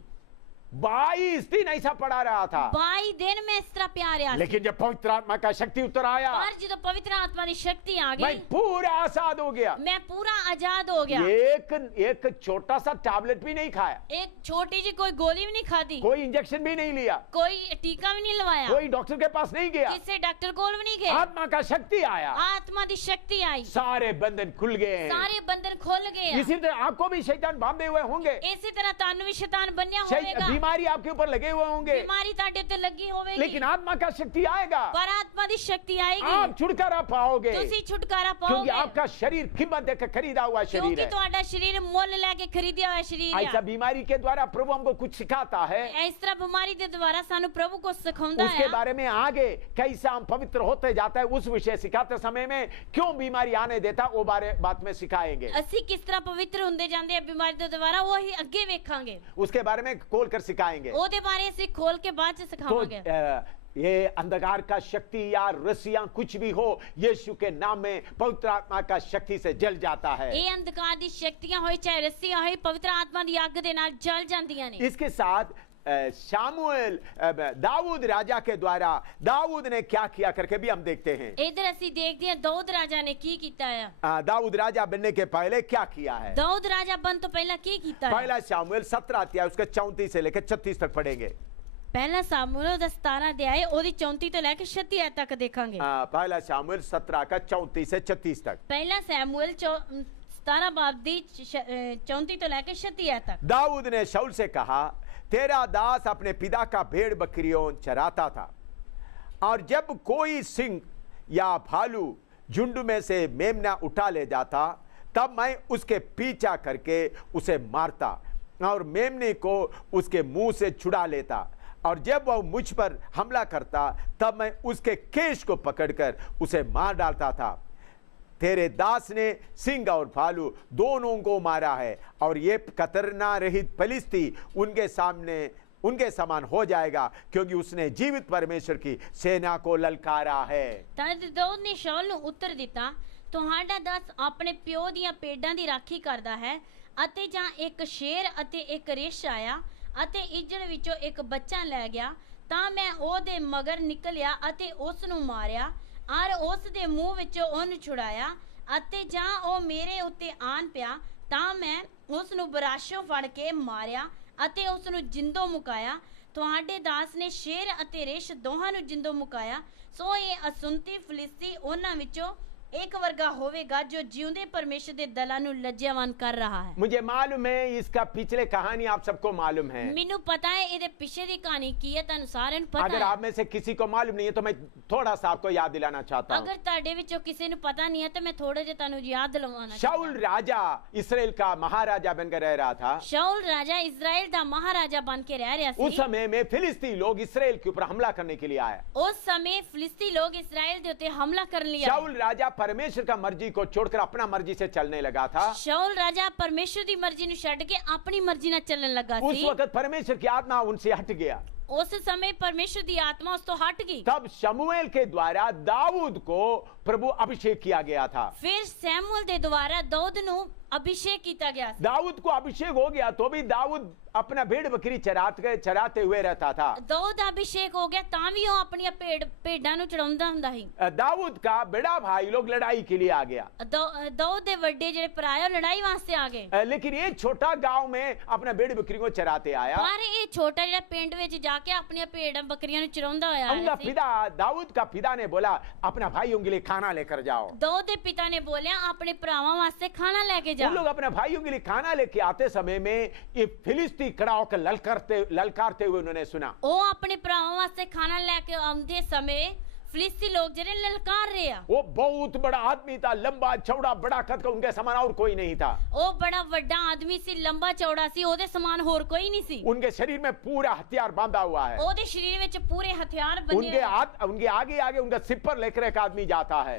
22 दिन ऐसा पड़ा रहा था, 22 दिन मैं इस तरह प्यार रहा लेकिन जब पवित्र आत्मा का शक्ति उतर आया, पर जो पवित्र आत्मा की शक्ति आ मैं गई, पूरा आजाद हो गया। मैं पूरा आजाद हो गया। एक छोटा सा टैबलेट भी नहीं खाया, एक छोटी जी कोई गोली भी नहीं खाती, कोई इंजेक्शन भी नहीं लिया, कोई टीका भी नहीं लगवाया, कोई डॉक्टर के पास नहीं गया, किसी डॉक्टर कोल भी नहीं गए। आत्मा का शक्ति आया, आत्मा की शक्ति आई, सारे बंधन खुल गए हैं। सारे बंधन खोल गए। इसी तरह आपको भी शैतान बांधे हुए होंगे, इसी तरह तानु भी शैतान बनया होगा, बीमारी आपके ऊपर लगे हुए होंगे, बीमारी ताड़े ते लगी होगी, लेकिन आत्मा का शक्ति आएगा, पर आत्मा की शक्ति आएगी, आप छुटकारा पाओगे, तुसी छुटकारा क्योंकि पाओगे, आपका शरीर कीमत देकर खरीदा हुआ शरीर क्योंकि है। तुम्हारा शरीर मोल लेके खरीदिया हुआ शरीर ऐसा है। बीमारी के द्वारा प्रभु हमको कुछ सिखाता है, इस तरह बीमारी के द्वारा सानू प्रभु को सिखाਉਂਦਾ उसके है। बारे में आगे कैसे हम पवित्र होते जाता है उस विषय सिखाते समय में क्यों बीमारी आने देता वो बात में सिखाएंगे। ਅਸੀਂ किस तरह पवित्र ਹੁੰਦੇ ਜਾਂਦੇ ਆ ਬਿਮਾਰੀ ਦੇ ਦੁਆਰਾ ਉਹ ਹੀ ਅੱਗੇ ਵੇਖਾਂਗੇ, उसके बारे में खोल कर सिखाएंगे। ਉਹਦੇ ਬਾਰੇ ਅਸੀਂ ਖੋਲ ਕੇ ਬਾਅਦ ਚ तो ਸਿਖਾਵਾਂਗੇ। ये अंधकार का शक्ति या रस्सियां कुछ भी हो, यीशु के नाम में पवित्र आत्मा का शक्ति से जल जाता है। ਇਹ ਅੰਧਕਾਰ ਦੀ ਸ਼ਕਤੀਆਂ ਹੋਈ ਚਾਹੇ ਰੱਸੀਆਂ ਹੋਈ ਪਵਿੱਤਰ ਆਤਮਾ ਦੀ ਅੱਗ ਦੇ ਨਾਲ ਜਲ ਜਾਂਦੀਆਂ ਨੇ। इसके साथ शामुएल दाऊद राजा के द्वारा दाऊद ने क्या किया करके भी हम देखते हैं। इधर ਅਸੀਂ ਦੇਖਦੇ ਹਾਂ ਦਾਊਦ ਰਾਜਾ ਨੇ ਕੀ ਕੀਤਾ ਆ। दाऊद राजा बनने के पहले क्या किया है। ਦਾਊਦ ਰਾਜਾ ਬਣ ਤੋਂ ਪਹਿਲਾਂ ਕੀ ਕੀਤਾ ਹੈ। पहला शामुएल 17 अध्याय उसके 34 से लेकर 36 तक पढ़ेंगे। ਪਹਿਲਾ ਸਾਮੂਏਲ ਦਾ 17 ਅਧਿਆਇ ਉਹਦੀ 34 ਤੋਂ ਲੈ ਕੇ 36 ਆਇਤ ਤੱਕ ਦੇਖਾਂਗੇ। पहला शामुएल 17 का 34 से 36 तक। ਪਹਿਲਾ ਸੈਮੂਏਲ 17 ਬਾਬ ਦੀ 34 ਤੋਂ ਲੈ ਕੇ 36 ਆਇਤ तक। दाऊद ने शाऊल से कहा, तेरा दास अपने पिता का भेड़ बकरियों चराता था, और जब कोई सिंह या भालू झुंड में से मेमना उठा ले जाता, तब मैं उसके पीछा करके उसे मारता और मेमने को उसके मुंह से छुड़ा लेता, और जब वह मुझ पर हमला करता तब मैं उसके केश को पकड़कर उसे मार डालता था। तेरे दास ने सिंह और भालू दोनों को मारा है, और ये कतरना रहित फलिस्ती उनके समान हो जाएगा, क्योंकि उसने जीवित परमेश्वर की सेना को ललकारा है। तद ਦਾਊਦ ਨੇ ਸ਼ਾਉਲ ਨੂੰ ਉੱਤਰ ਦਿੱਤਾ, ਤੁਹਾਡਾ ਦਾਸ ਆਪਣੇ ਪਿਓ ਦੀਆਂ ਪੇਡਾਂ ਦੀ ਰਾਖੀ ਕਰਦਾ ਹੈ, ਅਤੇ ਜਾਂ ਇੱਕ ਸ਼ੇਰ ਅਤੇ ਇੱਕ ਰਿਛ ਆਇਆ ਅਤੇ ਇੱਜੜ ਵਿੱਚੋਂ ਇੱਕ ਬੱਚਾ ਲੈ ਗਿਆ, ਤਾਂ ਮੈਂ ਉਹਦੇ ਮਗਰ ਨਿਕਲਿਆ ਅਤੇ ਉਸ ਨੂੰ ਮਾਰਿਆ, ਔਰ ਉਸ ਦੇ ਮੂੰਹ ਵਿੱਚੋਂ ਉਹਨੂੰ ਛੁਡਾਇਆ, ਅਤੇ ਜਾਂ ਉਹ ਮੇਰੇ ਉੱਤੇ ਆਣ ਪਿਆ ਤਾਂ ਮੈਂ ਉਸ ਨੂੰ ਬਰਾਸ਼ੋਂ ਫੜ ਕੇ ਮਾਰਿਆ ਅਤੇ ਉਸ ਨੂੰ ਜਿੰਦੋ ਮੁਕਾਇਆ। ਤੁਹਾਡੇ ਦਾਸ ਨੇ ਸ਼ੇਰ ਅਤੇ ਰਿਛ ਦੋਹਾਂ ਨੂੰ ਜਿੰਦੋ ਮੁਕਾਇਆ, ਸੋ ਇਹ ਅਸੁੰਤੀ ਫਲਿਸਤੀ ਉਹਨਾਂ ਵਿੱਚੋਂ एक वर्गा होवेगा जो जिਉਂਦੇ परमेश्वर ਦੇ ਦਲਾਂ ਨੂੰ ਲੱਜਿਆਵਾਨ ਕਰ रहा है। मुझे मालूम है इसका पिछले कहानी आप सबको मालूम है। ਮੈਨੂੰ ਪਤਾ ਹੈ ਇਹਦੇ ਪਿੱਛੇ ਦੀ ਕਹਾਣੀ ਕੀ ਹੈ, ਤੁਹਾਨੂੰ ਸਾਰਿਆਂ ਨੂੰ ਪਤਾ अगर ਹੈ। आप में से किसी को मालूम नहीं है तो मैं थोड़ा सा आपको याद दिलाना चाहता हूँ। ਅਗਰ ਤੁਹਾਡੇ ਵਿੱਚੋਂ ਕਿਸੇ ਨੂੰ ਪਤਾ ਨਹੀਂ ਹੈ ਤਾਂ ਮੈਂ ਥੋੜਾ ਜਿਹਾ ਤੁਹਾਨੂੰ ਯਾਦ ਦਿਲਵਾਉਣਾ शाऊल राजा इसराइल का महाराजा बनकर रह रहा था। शाऊल राजा इजराइल ਦਾ ਮਹਾਰਾਜਾ ਬਣ ਕੇ ਰਹਿ ਰਿਹਾ उस ਸੀ। समय में फिलिस्ती लोग इसराइल के ऊपर हमला करने के लिए आए। ਉਸ ਸਮੇਂ ਫਿਲਿਸਤੀ ਲੋਕ ਇਜ਼ਰਾइल ਦੇ ਉੱਤੇ ਹਮਲਾ ਕਰਨ ਲਈ ਆਏ। शाऊल राजा परमेश्वर का मर्जी को छोड़कर अपना मर्जी से चलने लगा था। शाऊल ਰਾਜਾ ਪਰਮੇਸ਼ਰ ਦੀ ਮਰਜ਼ੀ ਨੂੰ ਛੱਡ ਕੇ ਆਪਣੀ ਮਰਜ਼ੀ ਨਾਲ ਚੱਲਣ ਲੱਗਾ उस ਸੀ। वक्त परमेश्वर की आत्मा उनसे हट गया। उस समय परमेश्वर की आत्मा उस तो हट गई। तब शमूएल के द्वारा दाऊद को प्रभु अभिषेक किया गया था। फिर सैमुअल के द्वारा दाऊद नु अभिषेक किया गया। दाऊद को अभिषेक हो गया तो भी दाऊद अपना भेड़ बकरी चराते हुए रहता था। दाऊद अभिषेक हो गया ता भी वो अपनी भेड़ां नु चढ़ाउंदा हुंदा ही। दाऊद का बड़ा भाई लोग लड़ाई के लिए आ गया। दाऊद दे वड्डे जेड़े भरा है लड़ाई वास्ते आ गए। लेकिन ये छोटा गांव में अपना भेड़ बकरी को चराते आया। पर ये छोटा जेड़ा पिंड विच जाके अपनी भेड़ां बकरियां नु चराउंदा होया उनका पिता दाऊद का पिता ने बोला अपना भाइयों के लिए खाना लेकर जाओ। दाऊद के पिता ने बोला अपने भरावां वास्ते खाना लेके जाओ। उन लोग अपने भाइयों के लिए खाना लेके आते समय में ये फिलिस्ती खड़ा होकर ललकारते हुए उन्होंने सुना। वो अपने भरावां वास्ते खाना लेके आते समय फिलिस्ती लोग जरे ललकार रहे हैं। वो बहुत बड़ा आदमी था, लंबा चौड़ा बड़ा कद का, उनके समान और कोई नहीं था। वो बड़ा बड़ा आदमी सी, लंबा चौड़ा सी, ओदे समान और कोई नहीं सी। उनके शरीर में पूरा हथियार बांधा हुआ है। ओदे शरीर में पूरे हथियार बने उनके आगे आगे उनका सिपर लेकर एक आदमी जाता है।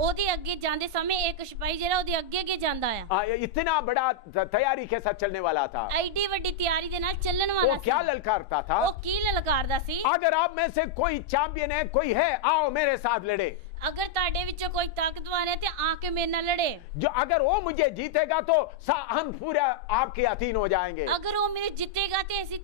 ओदे आगे जाते समय एक सिपाही जरा ओदे आगे जाता है। इतना बड़ा तैयारी के साथ चलने वाला था। एडी बड़ी तैयारी दे नाल चलने वाला वो क्या ललकारता था? वो की ललकारदा सी? अगर आप में से कोई चैंपियन है, कोई है, आओ मेरे साथ लड़े। ਅਗਰ ਤੁਹਾਡੇ ਵਿੱਚੋਂ ਕੋਈ ਤਾਕਤਵਰ ਹੈ ਤੇ ਆ ਕੇ ਮੇਰੇ ਨਾਲ ਲੜੇ। जो अगर वो मुझे जीतेगा तो हम पूरे आपके अधीन हो जाएंगे। ਅਗਰ ਉਹ ਮੈਨੂੰ ਜਿੱਤੇਗਾ ਤੇ ਅਸੀਂ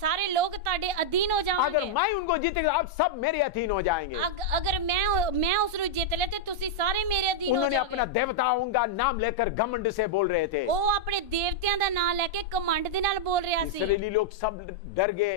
ਸਾਰੇ ਲੋਕ ਤੁਹਾਡੇ ਅਧੀਨ ਹੋ अगर ਜਾਵਾਂਗੇ। मैं उनको जीतेगा आप सब मेरे अधीन हो जाएंगे। ਅਗਰ ਮੈਂ ਉਸ ਨੂੰ ਜਿੱਤ ਲਿਆ ਤੇ ਤੁਸੀਂ ਸਾਰੇ ਮੇਰੇ ਅਧੀਨ ਹੋ उन्होंने अपना ਜਾਓਗੇ। देवताओं का नाम लेकर घमंड से बोल रहे थे। ਉਹ ਆਪਣੇ ਦੇਵਤਿਆਂ ਦਾ ਨਾਮ ਲੈ ਕੇ ਕਮੰਡ ਦੇ ਨਾਲ ਬੋਲ ਰਿਹਾ ਸੀ। इस्राएली लोग सब डर गए,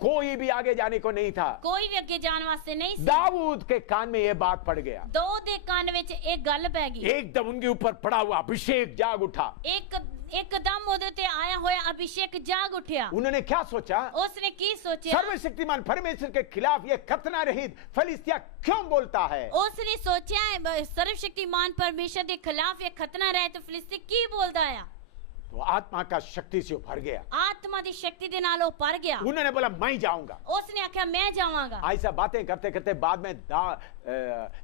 कोई भी आगे जाने को नहीं था। ਕੋਈ ਵੀ ਅੱਗੇ ਜਾਣ ਵਾਸਤੇ ਨਹੀਂ ਸੀ। दाऊद के कान में यह बात पड़ गया, ਦੋ ਦੇ ਕੰਨ ਵਿੱਚ ਇਹ ਗੱਲ ਪੈ ਗਈ। एकदम उनके ऊपर पड़ा हुआ अभिषेक जाग उठा। ਇੱਕਦਮ ਉਹਦੇ ਤੇ ਆਇਆ ਹੋਇਆ ਅਭਿਸ਼ੇਕ ਜਾਗ ਉੱਠਿਆ। उन्होंने क्या सोचा? ਉਸਨੇ ਕੀ ਸੋਚਿਆ? सर्वशक्तिमान परमेश्वर के खिलाफ ये खतना रहित फलिस्तिया क्यों बोलता है? ਉਸਨੇ ਸੋਚਿਆ ਸਰਵਸ਼ਕਤੀਮਾਨ ਪਰਮੇਸ਼ਰ ਦੇ ਖਿਲਾਫ ਇਹ ਖਤਨਾ ਰਹਿਤ ਫਿਲਿਸਤੀ ਕੀ ਬੋਲਦਾ ਆ। तो आत्मा का शक्ति से भर गया। ਆਤਮਾ ਦੀ ਸ਼ਕਤੀ ਦੇ ਨਾਲ ਉਹ ਭਰ ਗਿਆ। उन्होंने बोला मैं जाऊंगा। ਉਸਨੇ ਆਖਿਆ ਮੈਂ ਜਾਵਾਂਗਾ। ऐसा बातें करते करते बाद में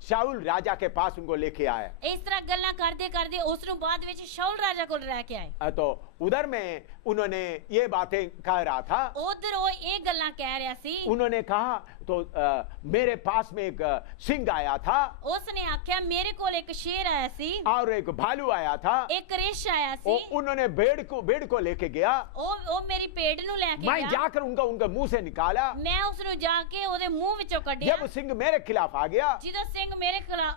शाऊल राजा के पास उनको लेके आया। ਇਸ ਤਰ੍ਹਾਂ ਗੱਲਾਂ ਕਰਦੇ ਕਰਦੇ ਉਸ ਨੂੰ ਬਾਅਦ ਵਿੱਚ ਸ਼ਾਉਲ ਰਾਜਾ ਕੋਲ ਰਹਿ ਕੇ ਆਏ। तो उधर में उन्होंने ये बातें कह रहा था। ਉਧਰ ਉਹ ਇਹ ਗੱਲਾਂ ਕਹਿ ਰਿਹਾ ਸੀ। उन्होंने कहा तो मेरे पास में एक सिंह आया था ਉਸਨੇ ਆਖਿਆ ਮੇਰੇ ਕੋਲ ਇੱਕ ਸ਼ੇਰ ਆਇਆ ਸੀ, और एक भालू आया था। ਇੱਕ ਰਿਛ ਆਇਆ ਸੀ। उन्होंने भेड़ को लेके गया। ਉਹ ਮੇਰੀ ਭੇਡ ਨੂੰ ਲੈ ਕੇ मैं ਗਿਆ। जाकर उनके मुंह से निकाला। ਮੈਂ ਉਸ ਨੂੰ ਜਾ ਕੇ ਉਹਦੇ ਮੂੰਹ ਵਿੱਚੋਂ ਕੱਢਿਆ। जब सिंह मेरे खिलाफ आ गया, ਜਦੋਂ ਸਿੰਘ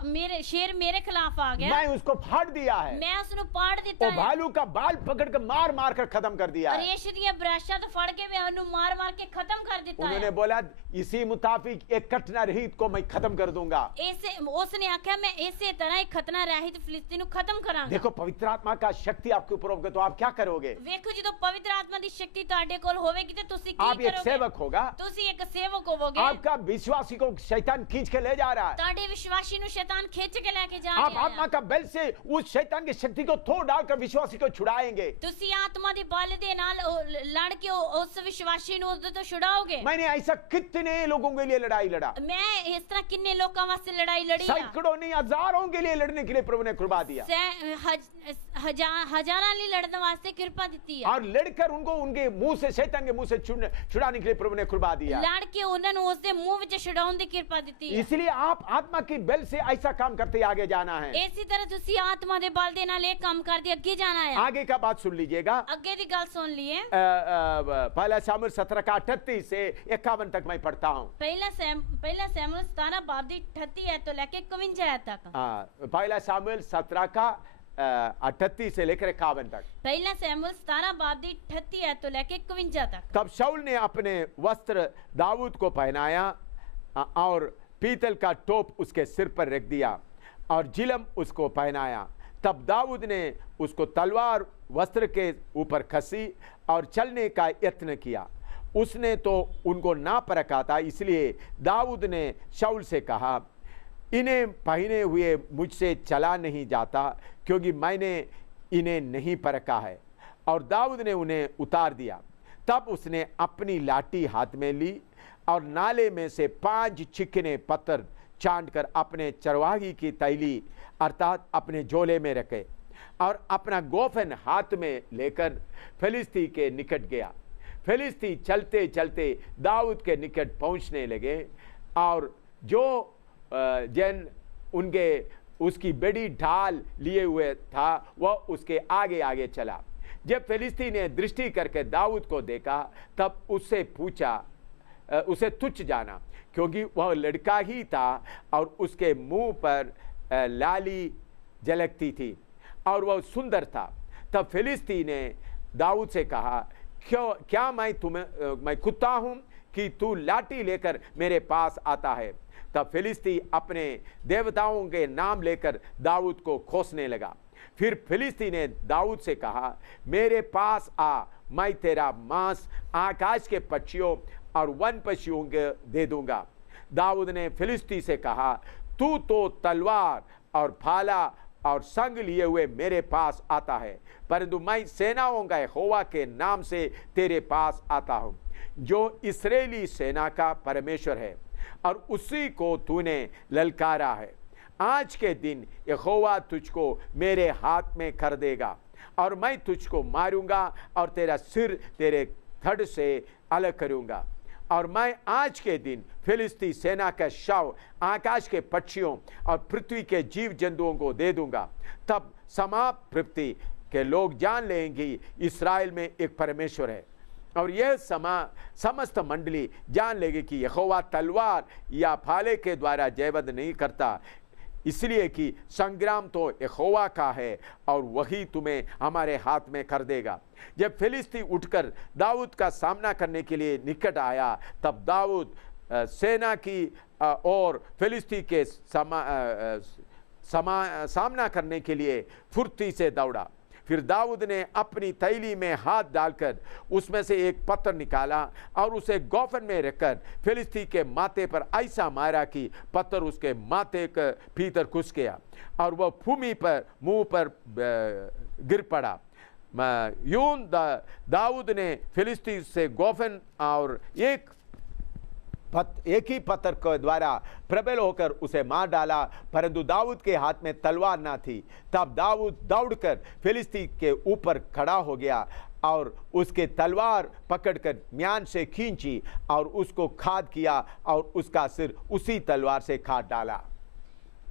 ਮੇਰੇ ਸ਼ੇਰ ਮੇਰੇ ਖਿਲਾਫ ਆ ਗਿਆ, मैं उसको फाड़ दिया है। ਮੈਂ ਉਸ ਨੂੰ ਪਾੜ ਦਿੱਤਾ वो ਹੈ। भालू का बाल पकड़ कर मार मार कर खत्म कर दिया है। ਰੇਸ਼ ਦੀਆਂ ਬਰਾਸ਼ਾਂ ਤੋਂ ਫੜ ਕੇ ਮੈਂ ਉਹਨੂੰ ਮਾਰ ਮਾਰ ਕੇ ਖਤਮ ਕਰ ਦਿੱਤਾ उन्होंने ਹੈ। बोला इसी मुताबिक एक कटना रहित को मैं खत्म कर दूंगा। ਉਸਨੇ ਆਖਿਆ ਮੈਂ ਇਸੇ ਤਰ੍ਹਾਂ ਹੀ ਖਤਨਾ ਰਹਿਤ ਫਿਲਿਸਤੀ ਨੂੰ ਖਤਮ ਕਰਾਂਗਾ। देखो पवित्र आत्मा का शक्ति आपके ऊपर होगा तो आप क्या करोगे? ਵੇਖੋ ਜਦੋਂ ਪਵਿੱਤਰ ਆਤਮਾ ਦੀ ਸ਼ਕਤੀ ਤੁਹਾਡੇ ਕੋਲ ਹੋਵੇਗੀ ਤੇ ਤੁਸੀਂ आप ਕੀ एक ਕਰੋਗੇ? सेवक होगा। ਤੁਸੀਂ ਇੱਕ ਸੇਵਕ ਹੋਵੋਗੇ। आपका विश्वासी को शैतान खींच के ले जा रहा है। ਤੁਹਾਡੇ ਵਿਸ਼ਵਾਸੀ ਨੂੰ ਸ਼ੈਤਾਨ ਖਿੱਚ ਕੇ ਲੈ ਕੇ ਜਾ आप ਰਿਹਾ आत्मा ਹੈ। का बल से उस शैतान की शक्ति को तोड़ डालकर विश्वासी को छुड़ाएंगे। ਤੁਸੀਂ ਆਤਮਾ ਦੇ ਬਲ ਦੇ ਨਾਲ ਲੜ ਕੇ ਉਸ ਵਿਸ਼ਵਾਸੀ ਨੂੰ ਉਹਦੇ ਤੋਂ ਛੁਡਾਓਗੇ। मैंने ऐसा कितने लोगों के लिए लड़ाई लड़ा, ਮੈਂ ਇਸ ਤਰ੍ਹਾਂ ਕਿੰਨੇ ਲੋਕਾਂ ਵਾਸਤੇ ਲੜਾਈ ਲੜੀ ਆ। सैकड़ों नहीं हजारों के लिए लड़ने के लिए प्रभु ने कृपा दिया। ਹਜ਼ਾਰਾਂ ਲਈ ਲੜਨ ਵਾਸਤੇ ਕਿਰਪਾ ਦਿੱਤੀ ਆ। और लड़कर उनको उनके मुंह से शैतान के मुंह से छुड़ाने के लिए प्रभु ने कृपा दिया। ਲੜ ਕੇ ਉਹਨਾਂ ਨੂੰ ਉਸ ਦੇ ਮੂੰਹ ਵਿੱਚ ਛੁਡਾਉਣ ਦੀ ਕਿਰਪਾ ਦਿੱਤੀ ਆ। इसलिए आप आत्मा की बल से ऐसा काम करते आगे जाना है। ਇਸੇ ਤਰ੍ਹਾਂ ਤੁਸੀਂ ਆਤਮਾ ਦੇ ਬਲ ਦੇ ਨਾਲ ਇਹ ਕੰਮ ਕਰਦੇ ਅੱਗੇ ਜਾਣਾ ਹੈ। आगे का बात सुन लीजिएगा। ਅੱਗੇ ਦੀ ਗੱਲ ਸੁਣ ਲਈਏ। पहला शामुएल 17 का 38 से 51 तक मैं पढ़ता हूँ। ਪਹਿਲਾ ਸੈਮੂਅਲ 17 ਬਾਬ ਦੀ 38 ਐਤ ਤੋਂ ਲੈ ਕੇ 51 ਐਤ ਤੱਕ। पहला शामुएल 17 का 38 से लेकर 51 तक। ਪਹਿਲਾ ਸੈਮੂਅਲ 17 ਬਾਬ ਦੀ 38 ਐਤ ਤੋਂ ਲੈ ਕੇ 51 ਤੱਕ। तब शाऊल ने अपने वस्त्र दाऊद को पहनाया और पीतल का टोप उसके सिर पर रख दिया और जिलम उसको पहनाया। तब दाऊद ने उसको तलवार वस्त्र के ऊपर खसी और चलने का यत्न किया। उसने तो उनको ना परखा था, इसलिए दाऊद ने शाऊल से कहा इन्हें पहने हुए मुझसे चला नहीं जाता, क्योंकि मैंने इन्हें नहीं परखा है। और दाऊद ने उन्हें उतार दिया। तब उसने अपनी लाठी हाथ में ली और नाले में से 5 चिकने पत्थर छांट कर अपने चरवाही की तैली अर्थात अपने झोले में रखे और अपना गोफन हाथ में लेकर फिलिस्ती के निकट गया। फिलिस्ती चलते चलते दाऊद के निकट पहुंचने लगे और जो जन उनके उसकी बड़ी ढाल लिए हुए था वह उसके आगे आगे चला। जब फिलिस्ती ने दृष्टि करके दाऊद को देखा तब उससे पूछा, उसे तुच्छ जाना, क्योंकि वह लड़का ही था और उसके मुंह पर लाली झलकती थी और वह सुंदर था। तब फिलिस्ती ने दाऊद से कहा क्या मैं कुत्ता हूं कि तू लाठी लेकर मेरे पास आता है? तब फिलिस्ती अपने देवताओं के नाम लेकर दाऊद को खोसने लगा। फिर फिलिस्ती ने दाऊद से कहा मेरे पास आ, मैं तेरा मांस आकाश के पक्षियों और वन पशुओं के दे दूंगा। दाऊद ने फिलिस्ती से कहा तू तो तलवार और भाला और संग लिए हुए मेरे पास आता है, परंतु मैं सेनाओं का यहोवा के नाम से तेरे पास आता हूं, जो इस्राएली सेना का परमेश्वर है और उसी को तूने ललकारा है। आज के दिन यहोवा तुझको मेरे हाथ में कर देगा और मैं तुझको मारूंगा और तेरा सिर तेरे धड़ से अलग करूंगा। और मैं आज के दिन फिलिस्ती सेना का शव आकाश के पक्षियों और पृथ्वी के जीव जंतुओं को दे दूंगा। तब समाप्ति के लोग जान लेंगे इस्राएल में एक परमेश्वर है, और यह समस्त मंडली जान लेगी कि यहोवा तलवार या भाले के द्वारा जयवध नहीं करता, इसलिए कि संग्राम तो यहोवा का है और वही तुम्हें हमारे हाथ में कर देगा। जब फिलिस्ती उठकर दाऊद का सामना करने के लिए निकट आया, तब दाऊद सेना की और फिलिस्ती के सामना करने के लिए फुर्ती से दौड़ा। फिर दाऊद ने अपनी थैली में हाथ डालकर उसमें से एक पत्थर निकाला और उसे गोफन में रखकर फिलिस्ती के माथे पर ऐसा मारा कि पत्थर उसके माथे के भीतर घुस गया और वह भूमि पर मुंह पर गिर पड़ा। यूं दाऊद ने फिलिस्ती से गोफन और एक ही पत्थर के द्वारा प्रबल होकर उसे मार डाला, परंतु दाऊद के हाथ में तलवार ना थी। तब दाऊद दौड़कर फिलिस्ती के ऊपर खड़ा हो गया और उसके तलवार पकड़कर म्यान से खींची और उसको खाद किया और उसका सिर उसी तलवार से काट डाला।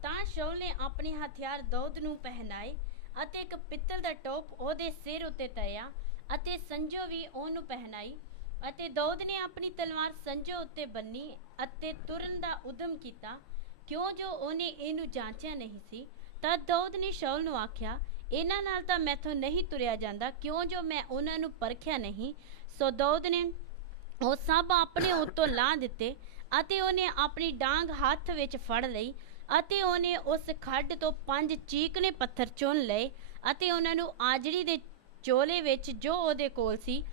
ਤਾਂ ਸ਼ਾਉਲ ਨੇ ਆਪਣੇ ਹਥਿਆਰ ਦਾਊਦ ਨੂੰ ਪਹਿਨਾਏ ਅਤੇ ਇੱਕ ਪਿੱਤਲ ਦਾ ਟੋਪ ਉਹਦੇ ਸਿਰ ਉੱਤੇ ਧਰਿਆ ਅਤੇ ਸੰਜੋ ਵੀ ਉਹਨੂੰ ਪਹਿਨਾਈ ਅਤੇ ਦਾਊਦ ਨੇ ਆਪਣੀ ਤਲਵਾਰ ਸੰਜੋ ਉੱਤੇ ਬੰਨੀ ਅਤੇ ਤੁਰਨ ਦਾ ਉਦਮ ਕੀਤਾ, ਕਿਉਂ ਜੋ ਉਹਨੇ ਇਹਨੂੰ ਜਾਂਚਿਆ ਨਹੀਂ ਸੀ। ਤਦ ਦਾਊਦ ਨੇ ਸ਼ਾਉਲ ਨੂੰ ਆਖਿਆ, ਇਹਨਾਂ ਨਾਲ ਤਾਂ ਮੈਥੋਂ ਨਹੀਂ ਤੁਰਿਆ ਜਾਂਦਾ, ਕਿਉਂ ਜੋ ਮੈਂ ਉਹਨਾਂ ਨੂੰ ਪਰਖਿਆ ਨਹੀਂ। ਸੋ ਦਾਊਦ ਨੇ ਉਹ ਸਭ ਆਪਣੇ ਉੱਤੋਂ ਲਾਹ ਦਿੱਤੇ ਅਤੇ ਉਹਨੇ ਆਪਣੀ ਡਾਂਗ ਹੱਥ ਵਿੱਚ ਫੜ ਲਈ ਅਤੇ ਉਹਨੇ ਉਸ ਖੱਡ ਤੋਂ 5 ਚੀਕਣੇ ਪੱਥਰ ਚੁਣ ਲਏ ਅਤੇ ਉਹਨਾਂ ਨੂੰ ਆਜੜੀ ਦੇ ਚੋਲੇ ਵਿੱਚ ਜੋ ਉਹਦੇ ਕੋਲ ਸੀ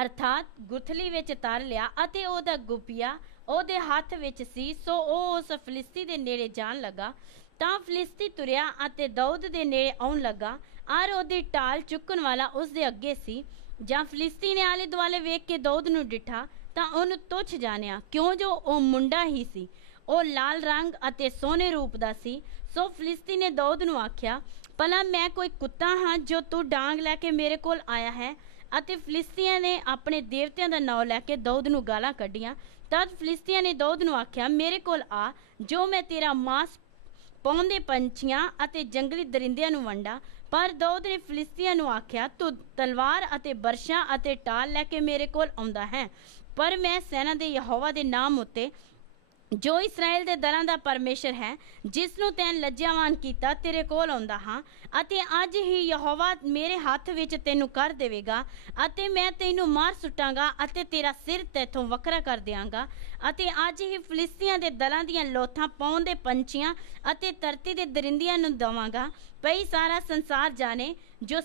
ਅਰਥਾਤ ਗੁਥਲੀ ਵਿੱਚ ਤਰ ਲਿਆ ਅਤੇ ਉਹਦਾ ਗੁਪੀਆ ਉਹਦੇ ਹੱਥ ਵਿੱਚ ਸੀ। ਸੋ ਉਹ ਉਸ ਫਿਲਿਸਤੀ ਦੇ ਨੇੜੇ ਜਾਣ ਲੱਗਾ ਤਾਂ ਫਿਲਿਸਤੀ ਤੁਰਿਆ ਅਤੇ ਦਾਊਦ ਦੇ ਨੇੜੇ ਆਉਣ ਲੱਗਾ ਔਰ ਉਹਦੀ ਢਾਲ ਚੁੱਕਣ ਵਾਲਾ ਉਸ ਦੇ ਅੱਗੇ ਸੀ। ਜਾਂ ਫਿਲਿਸਤੀ ਨੇ ਆਲੇ ਦੁਆਲੇ ਵੇਖ ਕੇ ਦਾਊਦ ਨੂੰ ਡਿੱਠਾ ਤਾਂ ਉਹਨੂੰ ਤੁੱਛ ਜਾਣਿਆ, ਕਿਉਂ ਜੋ ਉਹ ਮੁੰਡਾ ਹੀ ਸੀ। ਉਹ ਲਾਲ ਰੰਗ ਅਤੇ ਸੋਹਣੇ ਰੂਪ ਦਾ ਸੀ। ਸੋ ਫਿਲਿਸਤੀ ਨੇ ਦਾਊਦ ਨੂੰ ਆਖਿਆ, ਭਲਾ ਮੈਂ ਕੋਈ ਕੁੱਤਾ ਹਾਂ ਜੋ ਤੂੰ ਡਾਂਗ ਲੈ ਕੇ ਮੇਰੇ ਕੋਲ ਆਇਆ ਹੈ। ਅਤੇ ਫਿਲਿਸਤੀਆਂ ਨੇ ਆਪਣੇ ਦੇਵਤਿਆਂ ਦਾ ਨਾਂ ਲੈ ਕੇ ਦਾਊਦ ਨੂੰ ਗਾਲਾਂ ਕੱਢੀਆਂ। ਤਦ ਫਿਲਿਸਤੀਆਂ ਨੇ ਦਾਊਦ ਨੂੰ ਆਖਿਆ, ਮੇਰੇ ਕੋਲ ਆ, ਜੋ ਮੈਂ ਤੇਰਾ ਮਾਸ ਪਾਉਂਦੇ ਪੰਛੀਆਂ ਅਤੇ ਜੰਗਲੀ ਦਰਿੰਦਿਆਂ ਨੂੰ ਵੰਡਾ। ਪਰ ਦਾਊਦ ਨੇ ਫਿਲਿਸਤੀਆਂ ਨੂੰ ਆਖਿਆ, ਤੂੰ ਤਲਵਾਰ ਅਤੇ ਬਰਸ਼ਾਂ ਅਤੇ ਢਾਲ ਲੈ ਕੇ ਮੇਰੇ ਕੋਲ ਆਉਂਦਾ ਹੈ, ਪਰ ਮੈਂ ਸੈਨਾ ਦੇ ਯਹੋਵਾ ਦੇ ਨਾਮ ਉੱਤੇ ਜੋ ਇਸਰਾਏਲ ਦੇ ਦਲਾਂ ਦਾ ਪਰਮੇਸ਼ਰ ਹੈ, ਜਿਸ ਨੂੰ ਤੈਂ ਲੱਜਾਵਾਨ ਕੀਤਾ, ਤੇਰੇ ਕੋਲ ਆਉਂਦਾ ਹਾਂ। ਅਤੇ ਅੱਜ ਹੀ ਯਹੋਵਾ ਮੇਰੇ ਹੱਥ ਵਿੱਚ ਤੈਨੂੰ ਕਰ ਦੇਵੇਗਾ ਅਤੇ ਮੈਂ ਤੈਨੂੰ ਮਾਰ ਸੁੱਟਾਂਗਾ ਅਤੇ ਤੇਰਾ ਸਿਰ ਤੈਥੋਂ ਵੱਖਰਾ ਕਰ ਦਿਆਂਗਾ। ਅਤੇ ਅੱਜ ਹੀ ਫਿਲਿਸਤੀਆਂ ਦੇ ਦਲਾਂ ਦੀਆਂ ਲੋਥਾਂ ਪਾਉਣ ਦੇ ਪੰਛੀਆਂ ਅਤੇ ਧਰਤੀ ਦੇ ਦਰਿੰਦਿਆਂ ਨੂੰ ਦੇਵਾਂਗਾ। ਭਈ ਸਾਰਾ ਸੰਸਾਰ ਜਾਣੇ ਜੋ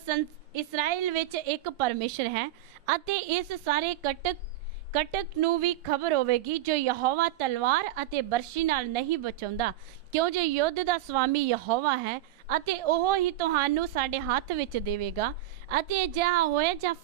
ਇਸਰਾਏਲ ਵਿੱਚ ਇੱਕ ਪਰਮੇਸ਼ਰ ਹੈ ਅਤੇ ਇਸ ਸਾਰੇ ਕਟਕ ਨੂੰ ਵੀ ਖਬਰ ਹੋਵੇਗੀ ਜੋ ਯਹੋਵਾ ਤਲਵਾਰ ਅਤੇ ਬਰਸ਼ੀ ਨਾਲ ਨਹੀਂ ਬਚਾਉਂਦਾ, ਕਿਉਂ ਜੋ ਯੁੱਧ ਦਾ ਸਵਾਮੀ ਯਹੋਵਾ ਹੈ ਅਤੇ ਉਹ ਹੀ ਤੁਹਾਨੂੰ ਸਾਡੇ ਹੱਥ ਵਿੱਚ ਦੇਵੇਗਾ। ਅਤੇ ਅਜਿਹਾ ਹੋਇਆ ਜਾਂ